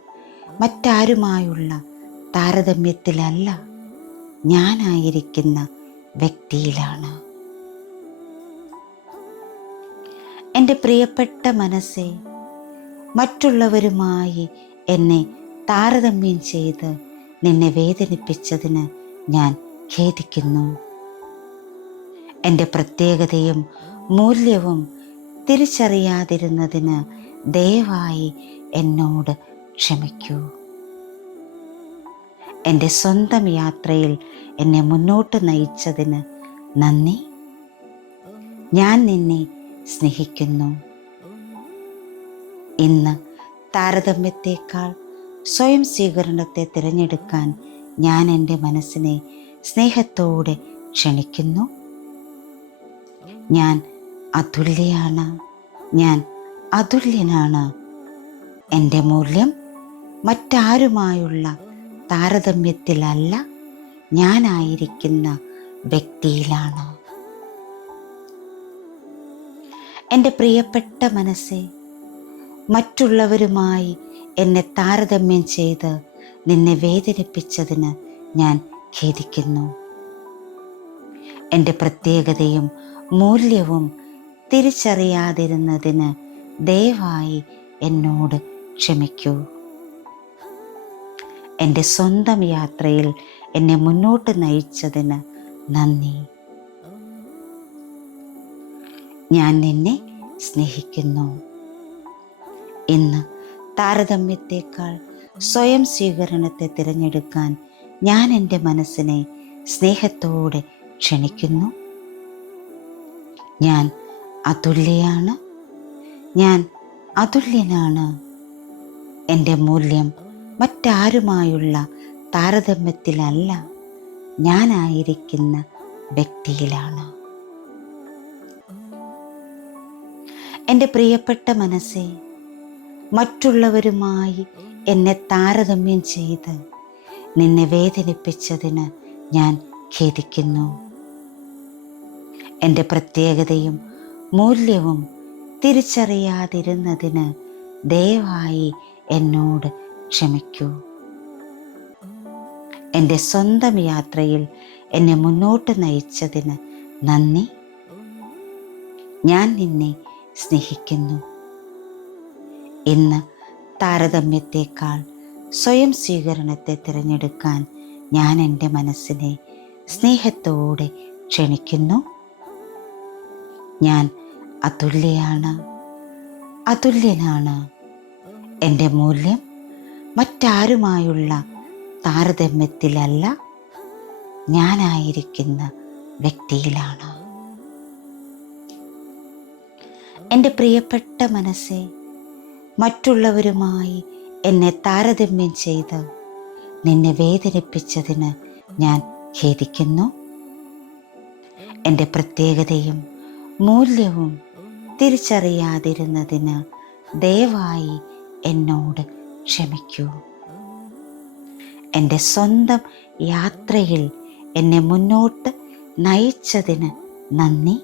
മറ്റാരുമായുള്ള താരതമ്യത്തിലല്ല, ഞാനായിരിക്കുന്ന വ്യക്തിയിലാണ്. എൻ്റെ പ്രിയപ്പെട്ട മനസ്സേ, മറ്റുള്ളവരുമായി എന്നെ താരതമ്യം ചെയ്ത് നിന്നെ വേദനിപ്പിച്ചതിന് ഞാൻ ഖേദിക്കുന്നു. എൻ്റെ പ്രത്യേകതയും മൂല്യവും തിരിച്ചറിയാതിരുന്നതിന് ദയവായി എന്നോട് ക്ഷമിക്കൂ. എൻ്റെ സ്വന്തം യാത്രയിൽ എന്നെ മുന്നോട്ട് നയിച്ചതിന് നന്ദി. ഞാൻ നിന്നെ സ്നേഹിക്കുന്നു. ഇന്ന് താരതമ്യത്തെക്കാൾ സ്വയം സ്വീകരണത്തെ തിരഞ്ഞെടുക്കാൻ ഞാൻ എൻ്റെ മനസ്സിനെ സ്നേഹത്തോടെ ക്ഷണിക്കുന്നു. ഞാൻ അതുല്യയാണ്, ഞാൻ അതുല്യനാണ്. എൻ്റെ മൂല്യം മറ്റാരുമായുള്ള താരതമ്യത്തിലല്ല, ഞാനായിരിക്കുന്ന വ്യക്തിയിലാണ്. എൻ്റെ പ്രിയപ്പെട്ട മനസ്സേ, മറ്റുള്ളവരുമായി എന്നെ താരതമ്യം ചെയ്ത് നിന്നെ വേദനിപ്പിച്ചതിന് ഞാൻ ഖേദിക്കുന്നു. എൻ്റെ പ്രത്യേകതയും മൂല്യവും തിരിച്ചറിയാതിരുന്നതിന് ദയവായി എന്നോട് ക്ഷമിക്കൂ. എൻ്റെ സ്വന്തം യാത്രയിൽ എന്നെ മുന്നോട്ട് നയിച്ചതിന് നന്ദി. ഞാൻ നിന്നെ സ്നേഹിക്കുന്നു. ഇന്ന് താരതമ്യത്തേക്കാൾ സ്വയം സ്വീകരണത്തെ തിരഞ്ഞെടുക്കാൻ ഞാൻ എൻ്റെ മനസ്സിനെ സ്നേഹത്തോടെ ക്ഷണിക്കുന്നു. ഞാൻ അതുല്യയാണ്, ഞാൻ അതുല്യനാണ്. എൻ്റെ മൂല്യം മറ്റാരുമായുള്ള താരതമ്യത്തിലല്ല, ഞാനായിരിക്കുന്ന വ്യക്തിയിലാണ്. എൻ്റെ പ്രിയപ്പെട്ട മനസ്സേ, മറ്റുള്ളവരുമായി എന്നെ താരതമ്യം ചെയ്ത് നിന്നെ വേദനിപ്പിച്ചതിന് ഞാൻ ഖേദിക്കുന്നു. എൻ്റെ പ്രത്യേകതയും മൂല്യവും തിരിച്ചറിയാതിരുന്നതിന് ദയവായി എന്നോട് ക്ഷമിക്കൂ. എൻ്റെ സ്വന്തം യാത്രയിൽ എന്നെ മുന്നോട്ട് നയിച്ചതിന് നന്ദി. ഞാൻ നിന്നെ സ്നേഹിക്കുന്നു. ഇന്ന് താരതമ്യത്തേക്കാൾ സ്വയം സ്വീകരണത്തെ തിരഞ്ഞെടുക്കാൻ ഞാൻ എൻ്റെ മനസ്സിനെ സ്നേഹത്തോടെ ക്ഷണിക്കുന്നു. ഞാൻ അതുല്യയാണ്, അതുല്യനാണ്. എൻ്റെ മൂല്യം മറ്റാരുമായുള്ള താരതമ്യത്തിലല്ല, ഞാനായിരിക്കുന്ന വ്യക്തിയിലാണ്. എൻ്റെ പ്രിയപ്പെട്ട മനസ്സേ, മറ്റുള്ളവരുമായി എന്നെ താരതമ്യം ചെയ്ത് നിന്നെ വേദനിപ്പിച്ചതിന് ഞാൻ ഖേദിക്കുന്നു. എൻ്റെ പ്രത്യേകതയും മൂല്യവും തിരിച്ചറിയാതിരുന്നതിന് ദയവായി എന്നോട് ക്ഷമിക്കൂ. എൻ്റെ സ്വന്തം യാത്രയിൽ എന്നെ മുന്നോട്ട് നയിച്ചതിന് നന്ദി.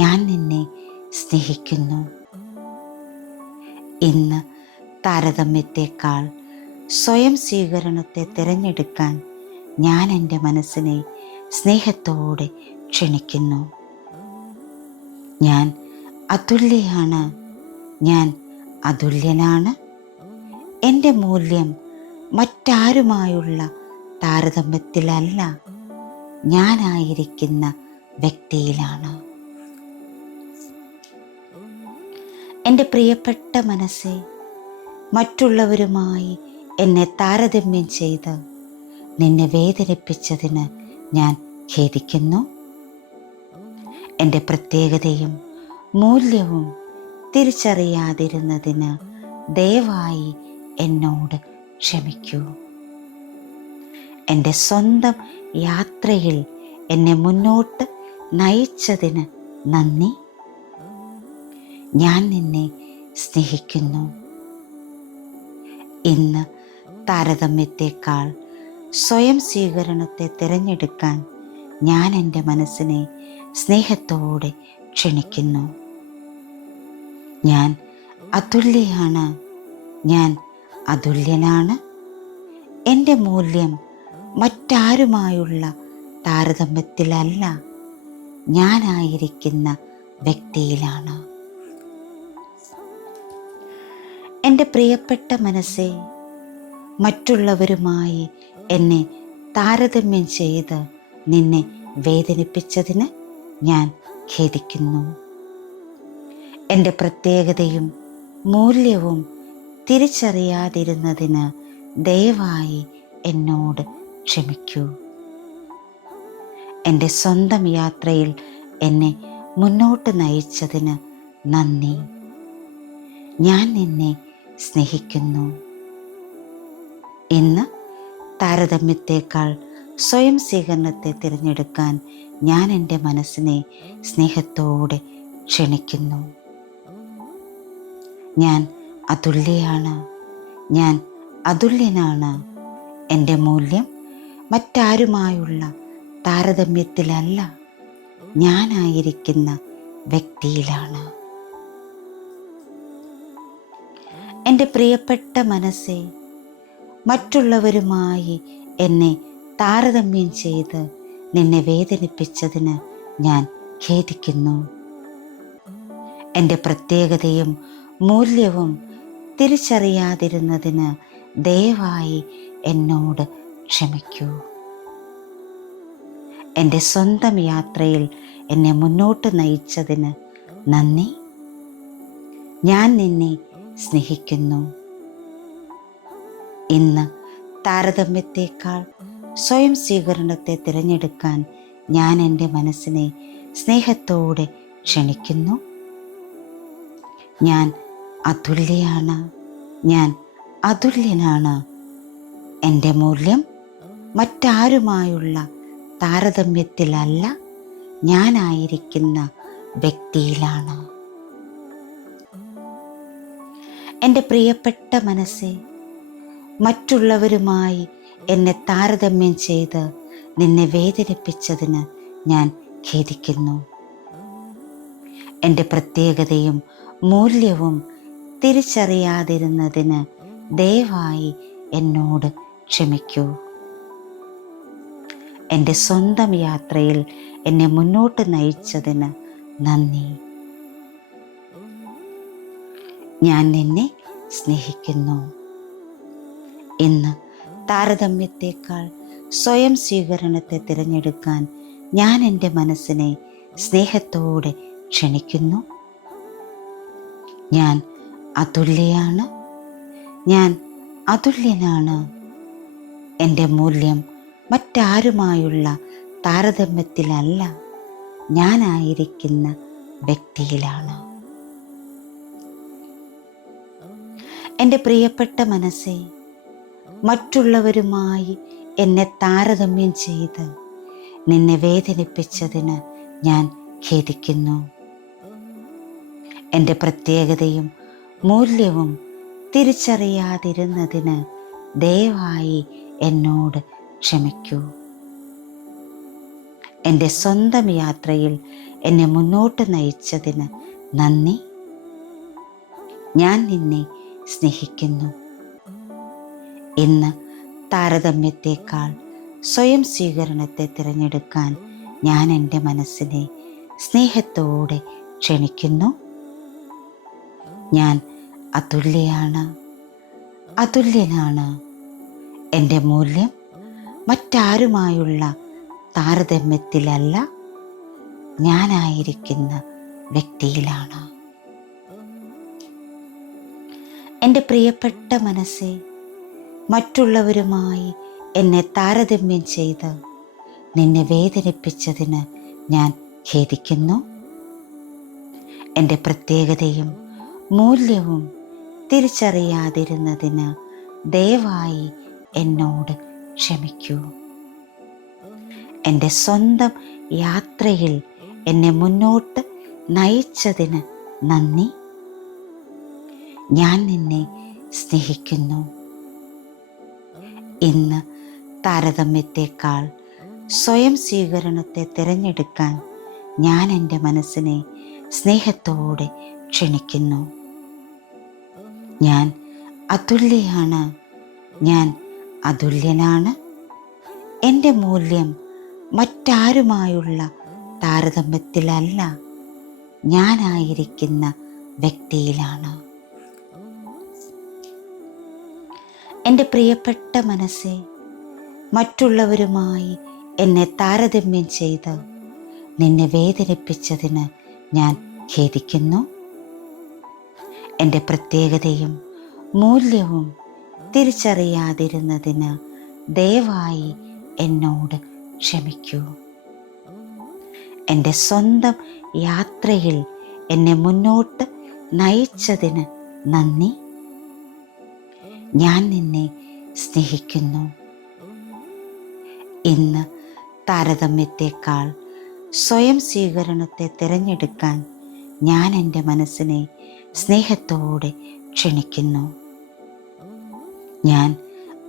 ഞാൻ നിന്നെ സ്നേഹിക്കുന്നു. ഇന്ന് താരതമ്യത്തേക്കാൾ സ്വയം സ്വീകരണത്തെ തിരഞ്ഞെടുക്കാൻ ഞാൻ എൻ്റെ മനസ്സിനെ സ്നേഹത്തോടെ ക്ഷണിക്കുന്നു. ഞാൻ അതുല്യയാണ്, ഞാൻ അതുല്യനാണ്. എൻ്റെ മൂല്യം മറ്റാരുമായുള്ള താരതമ്യത്തിലല്ല, ഞാനായിരിക്കുന്ന വ്യക്തിയിലാണ്. എൻ്റെ പ്രിയപ്പെട്ട മനസ്സേ, മറ്റുള്ളവരുമായി എന്നെ താരതമ്യം ചെയ്ത് നിന്നെ വേദനിപ്പിച്ചതിന് ഞാൻ ഖേദിക്കുന്നു. എൻ്റെ പ്രത്യേകതയും മൂല്യവും തിരിച്ചറിയാതിരുന്നതിന് ദയവായി എന്നോട് ക്ഷമിക്കൂ. എൻ്റെ സ്വന്തം യാത്രയിൽ എന്നെ മുന്നോട്ട് നയിച്ചതിന് നന്ദി. ഞാൻ നിന്നെ സ്നേഹിക്കുന്നു. ഇന്ന് താരതമ്യത്തേക്കാൾ സ്വയം സ്വീകരണത്തെ തിരഞ്ഞെടുക്കാൻ ഞാൻ എൻ്റെ മനസ്സിനെ സ്നേഹത്തോടെ ക്ഷണിക്കുന്നു. ഞാൻ അതുല്യയാണ്, ഞാൻ അതുല്യനാണ്. എൻ്റെ മൂല്യം മറ്റാരുമായുള്ള താരതമ്യത്തിലല്ല, ഞാനായിരിക്കുന്ന വ്യക്തിയിലാണ്. എൻ്റെ പ്രിയപ്പെട്ട മനസ്സേ, മറ്റുള്ളവരുമായി എന്നെ താരതമ്യം ചെയ്ത് നിന്നെ വേദനിപ്പിച്ചതിന് ഞാൻ ഖേദിക്കുന്നു. എൻ്റെ പ്രത്യേകതയും മൂല്യവും തിരിച്ചറിയാതിരുന്നതിന് ദയവായി എന്നോട് ക്ഷമിക്കൂ. എൻ്റെ സ്വന്തം യാത്രയിൽ എന്നെ മുന്നോട്ട് നയിച്ചതിന് നന്ദി. ഞാൻ നിന്നെ സ്നേഹിക്കുന്നു. ഇന്ന് താരതമ്യത്തേക്കാൾ സ്വയം സ്വീകരണത്തെ തിരഞ്ഞെടുക്കാൻ ഞാൻ എൻ്റെ മനസ്സിനെ സ്നേഹത്തോടെ ക്ഷണിക്കുന്നു. ഞാൻ അതുല്യയാണ്, ഞാൻ അതുല്യനാണ്. എൻ്റെ മൂല്യം മറ്റാരുമായുള്ള താരതമ്യത്തിലല്ല, ഞാനായിരിക്കുന്ന വ്യക്തിയിലാണ്. എൻ്റെ പ്രിയപ്പെട്ട മനസ്സേ, മറ്റുള്ളവരുമായി എന്നെ താരതമ്യം ചെയ്ത് നിന്നെ വേദനിപ്പിച്ചതിന് ഞാൻ ഖേദിക്കുന്നു. എൻ്റെ പ്രത്യേകതയും മൂല്യവും തിരിച്ചറിയാതിരുന്നതിന് ദയവായി എന്നോട് ക്ഷമിക്കൂ. എൻ്റെ സ്വന്തം യാത്രയിൽ എന്നെ മുന്നോട്ട് നയിച്ചതിന് നന്ദി. ഞാൻ നിന്നെ സ്നേഹിക്കുന്നു. ഇന്ന് താരതമ്യത്തേക്കാൾ സ്വയം സ്വീകരണത്തെ തിരഞ്ഞെടുക്കാൻ ഞാൻ എൻ്റെ മനസ്സിനെ സ്നേഹത്തോടെ ക്ഷണിക്കുന്നു. ഞാൻ അതുല്യയാണ്. ഞാൻ അതുല്യനാണ്. എൻ്റെ മൂല്യം മറ്റാരുമായുള്ള താരതമ്യത്തിലല്ല, ഞാനായിരിക്കുന്ന വ്യക്തിയിലാണ്. എൻ്റെ പ്രിയപ്പെട്ട മനസ്സേ, മറ്റുള്ളവരുമായി എന്നെ താരതമ്യം ചെയ്ത് നിന്നെ വേദനിപ്പിച്ചതിന് ഞാൻ ഖേദിക്കുന്നു. എൻ്റെ പ്രത്യേകതയും മൂല്യവും തിരിച്ചറിയാതിരുന്നതിന് ദയവായി എന്നോട് ക്ഷമിക്കൂ. എൻ്റെ സ്വന്തം യാത്രയിൽ എന്നെ മുന്നോട്ട് നയിച്ചതിന് നന്ദി. ഞാൻ നിന്നെ സ്നേഹിക്കുന്നു. ഇന്ന് താരതമ്യത്തേക്കാൾ സ്വയം സ്വീകരണത്തെ തിരഞ്ഞെടുക്കാൻ ഞാൻ എൻ്റെ മനസ്സിനെ സ്നേഹത്തോടെ ക്ഷണിക്കുന്നു. ഞാൻ അതുല്യയാണ്. ഞാൻ അതുല്യനാണ്. എൻ്റെ മൂല്യം മറ്റാരുമായുള്ള താരതമ്യത്തിലല്ല, ഞാനായിരിക്കുന്ന വ്യക്തിയിലാണ്. എൻ്റെ പ്രിയപ്പെട്ട മനസ്സേ, മറ്റുള്ളവരുമായി എന്നെ താരതമ്യം ചെയ്ത് നിന്നെ വേദനിപ്പിച്ചതിന് ഞാൻ ഖേദിക്കുന്നു. എൻ്റെ പ്രത്യേകതയും മൂല്യവും തിരിച്ചറിയാതിരുന്നതിന് ദയവായി എന്നോട് ക്ഷമിക്കൂ. എൻ്റെ സ്വന്തം യാത്രയിൽ എന്നെ മുന്നോട്ട് നയിച്ചതിന് നന്ദി. ഞാൻ നിന്നെ സ്നേഹിക്കുന്നു. ഇന്ന് താരതമ്യത്തേക്കാൾ സ്വയം സ്വീകരണത്തെ തിരഞ്ഞെടുക്കാൻ ഞാൻ എൻ്റെ മനസ്സിനെ സ്നേഹത്തോടെ ക്ഷണിക്കുന്നു. ഞാൻ അതുല്യയാണ്. അതുല്യനാണ്. എൻ്റെ മൂല്യം മറ്റാരുമായുള്ള താരതമ്യത്തിലല്ല, ഞാനായിരിക്കുന്ന വ്യക്തിയിലാണ്. എൻ്റെ പ്രിയപ്പെട്ട മനസ്സേ, മറ്റുള്ളവരുമായി എന്നെ താരതമ്യം ചെയ്ത് നിന്നെ വേദനിപ്പിച്ചതിന് ഞാൻ ഖേദിക്കുന്നു. എൻ്റെ പ്രത്യേകതയും മൂല്യവും തിരിച്ചറിയാതിരുന്നതിന് ദയവായി എന്നോട് ക്ഷമിക്കൂ. എൻ്റെ സ്വന്തം യാത്രയിൽ എന്നെ മുന്നോട്ട് നയിച്ചതിന് നന്ദി. ഞാൻ നിന്നെ സ്നേഹിക്കുന്നു. ഇന്ന് താരതമ്യത്തേക്കാൾ സ്വയം സ്വീകരണത്തെ തിരഞ്ഞെടുക്കാൻ ഞാൻ എൻ്റെ മനസ്സിനെ സ്നേഹത്തോടെ ക്ഷണിക്കുന്നു. ഞാൻ അതുല്യയാണ്. ഞാൻ അതുല്യനാണ്. എൻ്റെ മൂല്യം മറ്റാരുമായുള്ള താരതമ്യത്തിലല്ല, ഞാനായിരിക്കുന്ന വ്യക്തിയിലാണ്. എൻ്റെ പ്രിയപ്പെട്ട മനസ്സേ, മറ്റുള്ളവരുമായി എന്നെ താരതമ്യം ചെയ്ത് നിന്നെ വേദനിപ്പിച്ചതിന് ഞാൻ ഖേദിക്കുന്നു. എൻ്റെ പ്രത്യേകതയും മൂല്യവും തിരിച്ചറിയാതിരുന്നതിന് ദയവായി എന്നോട് ക്ഷമിക്കൂ. എൻ്റെ സ്വന്തം യാത്രയിൽ എന്നെ മുന്നോട്ട് നയിച്ചതിന് നന്ദി. ഞാൻ നിന്നെ സ്നേഹിക്കുന്നു. ഇന്ന് താരതമ്യത്തേക്കാൾ സ്വയം സ്വീകരണത്തെ തിരഞ്ഞെടുക്കാൻ ഞാൻ എൻ്റെ മനസ്സിനെ സ്നേഹത്തോടെ ക്ഷണിക്കുന്നു. ഞാൻ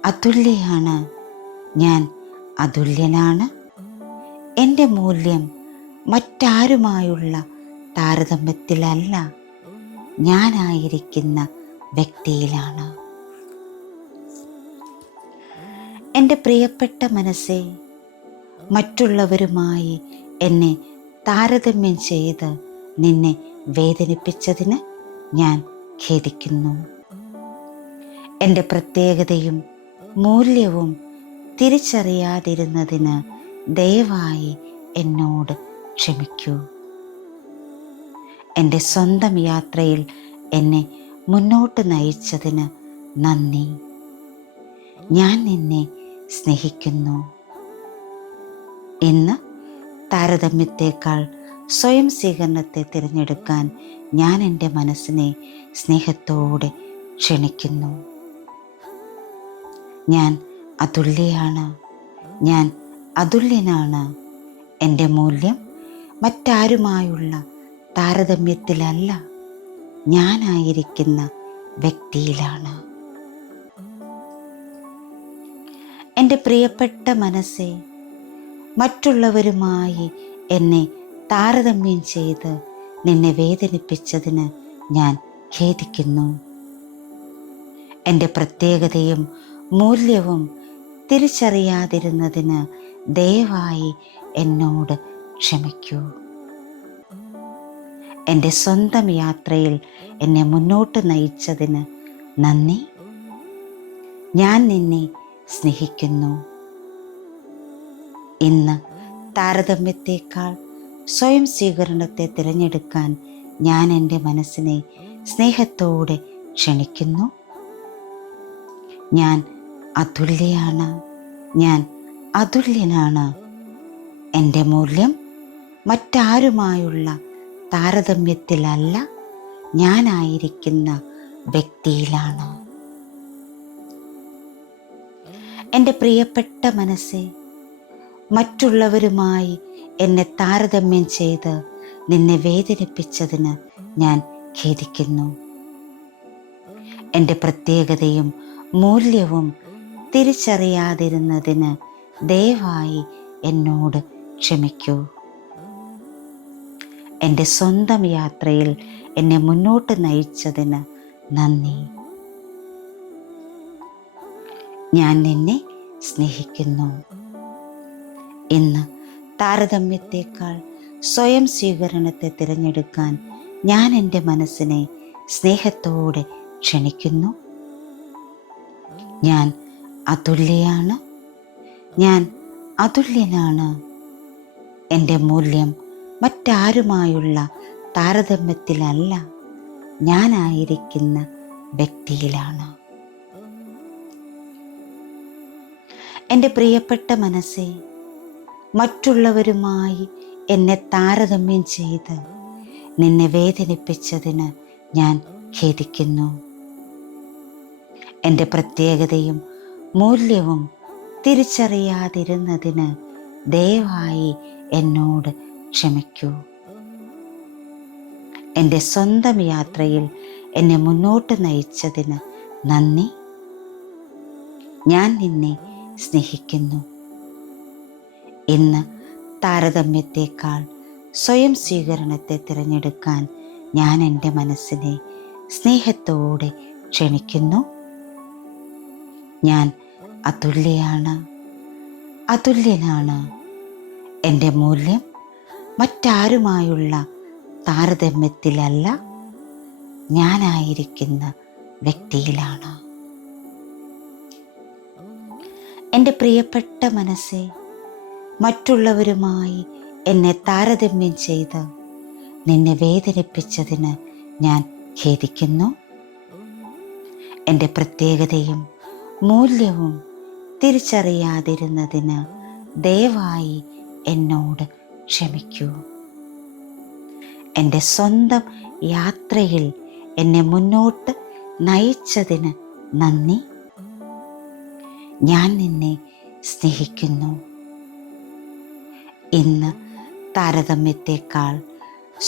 അതുല്യയാണ്. ഞാൻ അതുല്യനാണ്. എൻ്റെ മൂല്യം മറ്റാരുമായുള്ള താരതമ്യത്തിലല്ല, ഞാനായിരിക്കുന്ന വ്യക്തിയിലാണ്. എൻ്റെ പ്രിയപ്പെട്ട മനസ്സേ, മറ്റുള്ളവരുമായി എന്നെ താരതമ്യം ചെയ്ത് നിന്നെ വേദനിപ്പിച്ചതിന് ഞാൻ ഖേദിക്കുന്നു. എൻ്റെ പ്രത്യേകതയും മൂല്യവും തിരിച്ചറിയാതിരുന്നതിന് ദയവായി എന്നോട് ക്ഷമിക്കൂ. എൻ്റെ സ്വന്തം യാത്രയിൽ എന്നെ മുന്നോട്ട് നയിച്ചതിന് നന്ദി. ഞാൻ നിന്നെ സ്നേഹിക്കുന്നു. ഇന്ന് താരതമ്യത്തേക്കാൾ സ്വയം സ്വീകരണത്തെ തിരഞ്ഞെടുക്കാൻ ഞാൻ എൻ്റെ മനസ്സിനെ സ്നേഹത്തോടെ ക്ഷണിക്കുന്നു. ഞാൻ അതുല്യയാണ്. ഞാൻ അതുല്യനാണ്. എൻ്റെ മൂല്യം മറ്റാരുമായുള്ള താരതമ്യത്തിലല്ല, ഞാനായിരിക്കുന്ന വ്യക്തിയിലാണ്. എൻ്റെ പ്രിയപ്പെട്ട മനസ്സേ, മറ്റുള്ളവരുമായി എന്നെ താരതമ്യം ചെയ്ത് നിന്നെ വേദനിപ്പിച്ചതിന് ഞാൻ ഖേദിക്കുന്നു. എൻ്റെ പ്രത്യേകതയും മൂല്യവും തിരിച്ചറിയാതിരുന്നതിന് ദയവായി എന്നോട് ക്ഷമിക്കൂ. എൻ്റെ സ്വന്തം യാത്രയിൽ എന്നെ മുന്നോട്ട് നയിച്ചതിന് നന്ദി. ഞാൻ നിന്നെ സ്നേഹിക്കുന്നു. ഇന്ന് താരതമ്യത്തേക്കാൾ സ്വയം സ്വീകരണത്തെ തിരഞ്ഞെടുക്കാൻ ഞാൻ എൻ്റെ മനസ്സിനെ സ്നേഹത്തോടെ ക്ഷണിക്കുന്നു. ഞാൻ അതുല്യയാണ്. ഞാൻ അതുല്യനാണ്. എൻ്റെ മൂല്യം മറ്റാരുമായുള്ള താരതമ്യത്തിലല്ല, ഞാനായിരിക്കുന്ന വ്യക്തിയിലാണ്. എൻ്റെ പ്രിയപ്പെട്ട മനസ്സേ, മറ്റുള്ളവരുമായി എന്നെ താരതമ്യം ചെയ്ത് നിന്നെ വേദനിപ്പിച്ചതിന് ഞാൻ ഖേദിക്കുന്നു. എൻ്റെ പ്രത്യേകതയും മൂല്യവും തിരിച്ചറിയാതിരുന്നതിന് ദയവായി എന്നോട് ക്ഷമിക്കൂ. എൻ്റെ സ്വന്തം യാത്രയിൽ എന്നെ മുന്നോട്ട് നയിച്ചതിന് നന്ദി. ഞാൻ നിന്നെ സ്നേഹിക്കുന്നു. ഇന്ന് താരതമ്യത്തേക്കാൾ സ്വയം സ്വീകരണത്തെ തിരഞ്ഞെടുക്കാൻ ഞാൻ എൻ്റെ മനസ്സിനെ സ്നേഹത്തോടെ ക്ഷണിക്കുന്നു. ഞാൻ അതുല്യയാണ്. ഞാൻ അതുല്യനാണ്. എൻ്റെ മൂല്യം മറ്റാരുമായുള്ള താരതമ്യത്തിലല്ല, ഞാനായിരിക്കുന്ന വ്യക്തിയിലാണ്. എൻ്റെ പ്രിയപ്പെട്ട മനസ്സേ, മറ്റുള്ളവരുമായി എന്നെ താരതമ്യം ചെയ്ത് നിന്നെ വേദനിപ്പിച്ചതിന് ഞാൻ ഖേദിക്കുന്നു. എൻ്റെ പ്രത്യേകതയും മൂല്യവും തിരിച്ചറിയാതിരുന്നതിന് ദയവായി എന്നോട് ക്ഷമിക്കൂ. എൻ്റെ സ്വന്തം യാത്രയിൽ എന്നെ മുന്നോട്ട് നയിച്ചതിന് നന്ദി. ഞാൻ നിന്നെ സ്നേഹിക്കുന്നു. ഇന്ന് താരതമ്യത്തേക്കാൾ സ്വയം സ്വീകരണത്തെ തിരഞ്ഞെടുക്കാൻ ഞാൻ എൻ്റെ മനസ്സിനെ സ്നേഹത്തോടെ ക്ഷണിക്കുന്നു. ഞാൻ അതുല്യയാണ്. അതുല്യനാണ്. എൻ്റെ മൂല്യം മറ്റാരുമായുള്ള താരതമ്യത്തിലല്ല, ഞാനായിരിക്കുന്ന വ്യക്തിയിലാണ്. എൻ്റെ പ്രിയപ്പെട്ട മനസ്സേ, മറ്റുള്ളവരുമായി എന്നെ താരതമ്യം ചെയ്ത് നിന്നെ വേദനിപ്പിച്ചതിന് ഞാൻ ഖേദിക്കുന്നു. എൻ്റെ പ്രത്യേകതയും മൂല്യവും തിരിച്ചറിയാതിരുന്നതിന് ദയവായി എന്നോട് ക്ഷമിക്കൂ. എൻ്റെ സ്വന്തം യാത്രയിൽ എന്നെ മുന്നോട്ട് നയിച്ചതിന് നന്ദി. ഞാൻ നിന്നെ സ്നേഹിക്കുന്നു. ഇന്ന് താരതമ്യത്തേക്കാൾ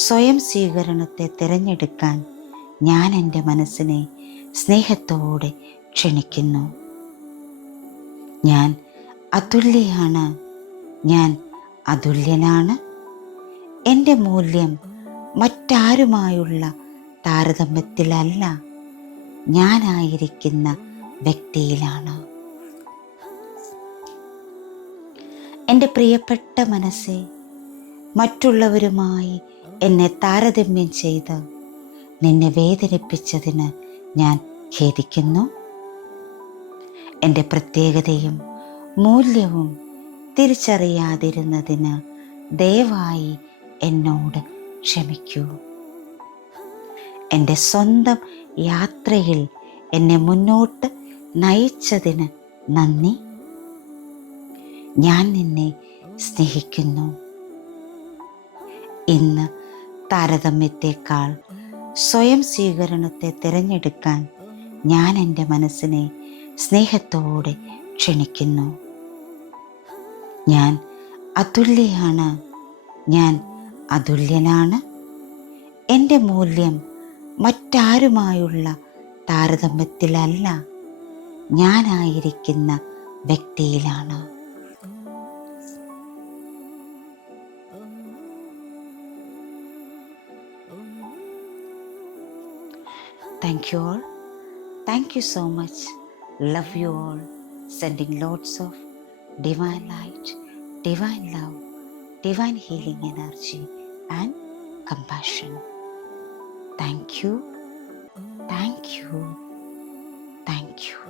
സ്വയം സ്വീകരണത്തെ തിരഞ്ഞെടുക്കാൻ ഞാൻ എൻ്റെ മനസ്സിനെ സ്നേഹത്തോടെ ക്ഷണിക്കുന്നു. ഞാൻ അതുല്യയാണ്. ഞാൻ അതുല്യനാണ്. എൻ്റെ മൂല്യം മറ്റാരുമായുള്ള താരതമ്യത്തിലല്ല, ഞാനായിരിക്കുന്ന വ്യക്തിയിലാണ്. എൻ്റെ പ്രിയപ്പെട്ട മനസ്സെ, മറ്റുള്ളവരുമായി എന്നെ താരതമ്യം ചെയ്ത് നിന്നെ വേദനിപ്പിച്ചതിന് ഞാൻ ഖേദിക്കുന്നു. എൻ്റെ പ്രത്യേകതയും മൂല്യവും തിരിച്ചറിയാതിരുന്നതിന് ദയവായി എന്നോട് ക്ഷമിക്കൂ. എൻ്റെ സ്വന്തം യാത്രയിൽ എന്നെ മുന്നോട്ട് നയിച്ചതിന് നന്ദി. ഞാൻ നിന്നെ സ്നേഹിക്കുന്നു. ഇന്ന് താരതമ്യത്തെക്കാൾ സ്വയം സ്വീകരണത്തെ തിരഞ്ഞെടുക്കാൻ ഞാൻ എൻ്റെ മനസ്സിനെ സ്നേഹത്തോടെ ക്ഷണിക്കുന്നു. ഞാൻ അതുല്യയാണ്. ഞാൻ അതുല്യനാണ്. എൻ്റെ മൂല്യം മറ്റാരുമായുള്ള താരതമ്യത്തിലല്ല, ഞാനായിരിക്കുന്ന വ്യക്തിയിലാണ്. Thank you all. Thank you so much. Love you all. Sending lots of divine light, divine love, divine healing energy and compassion. Thank you. Thank you. Thank you.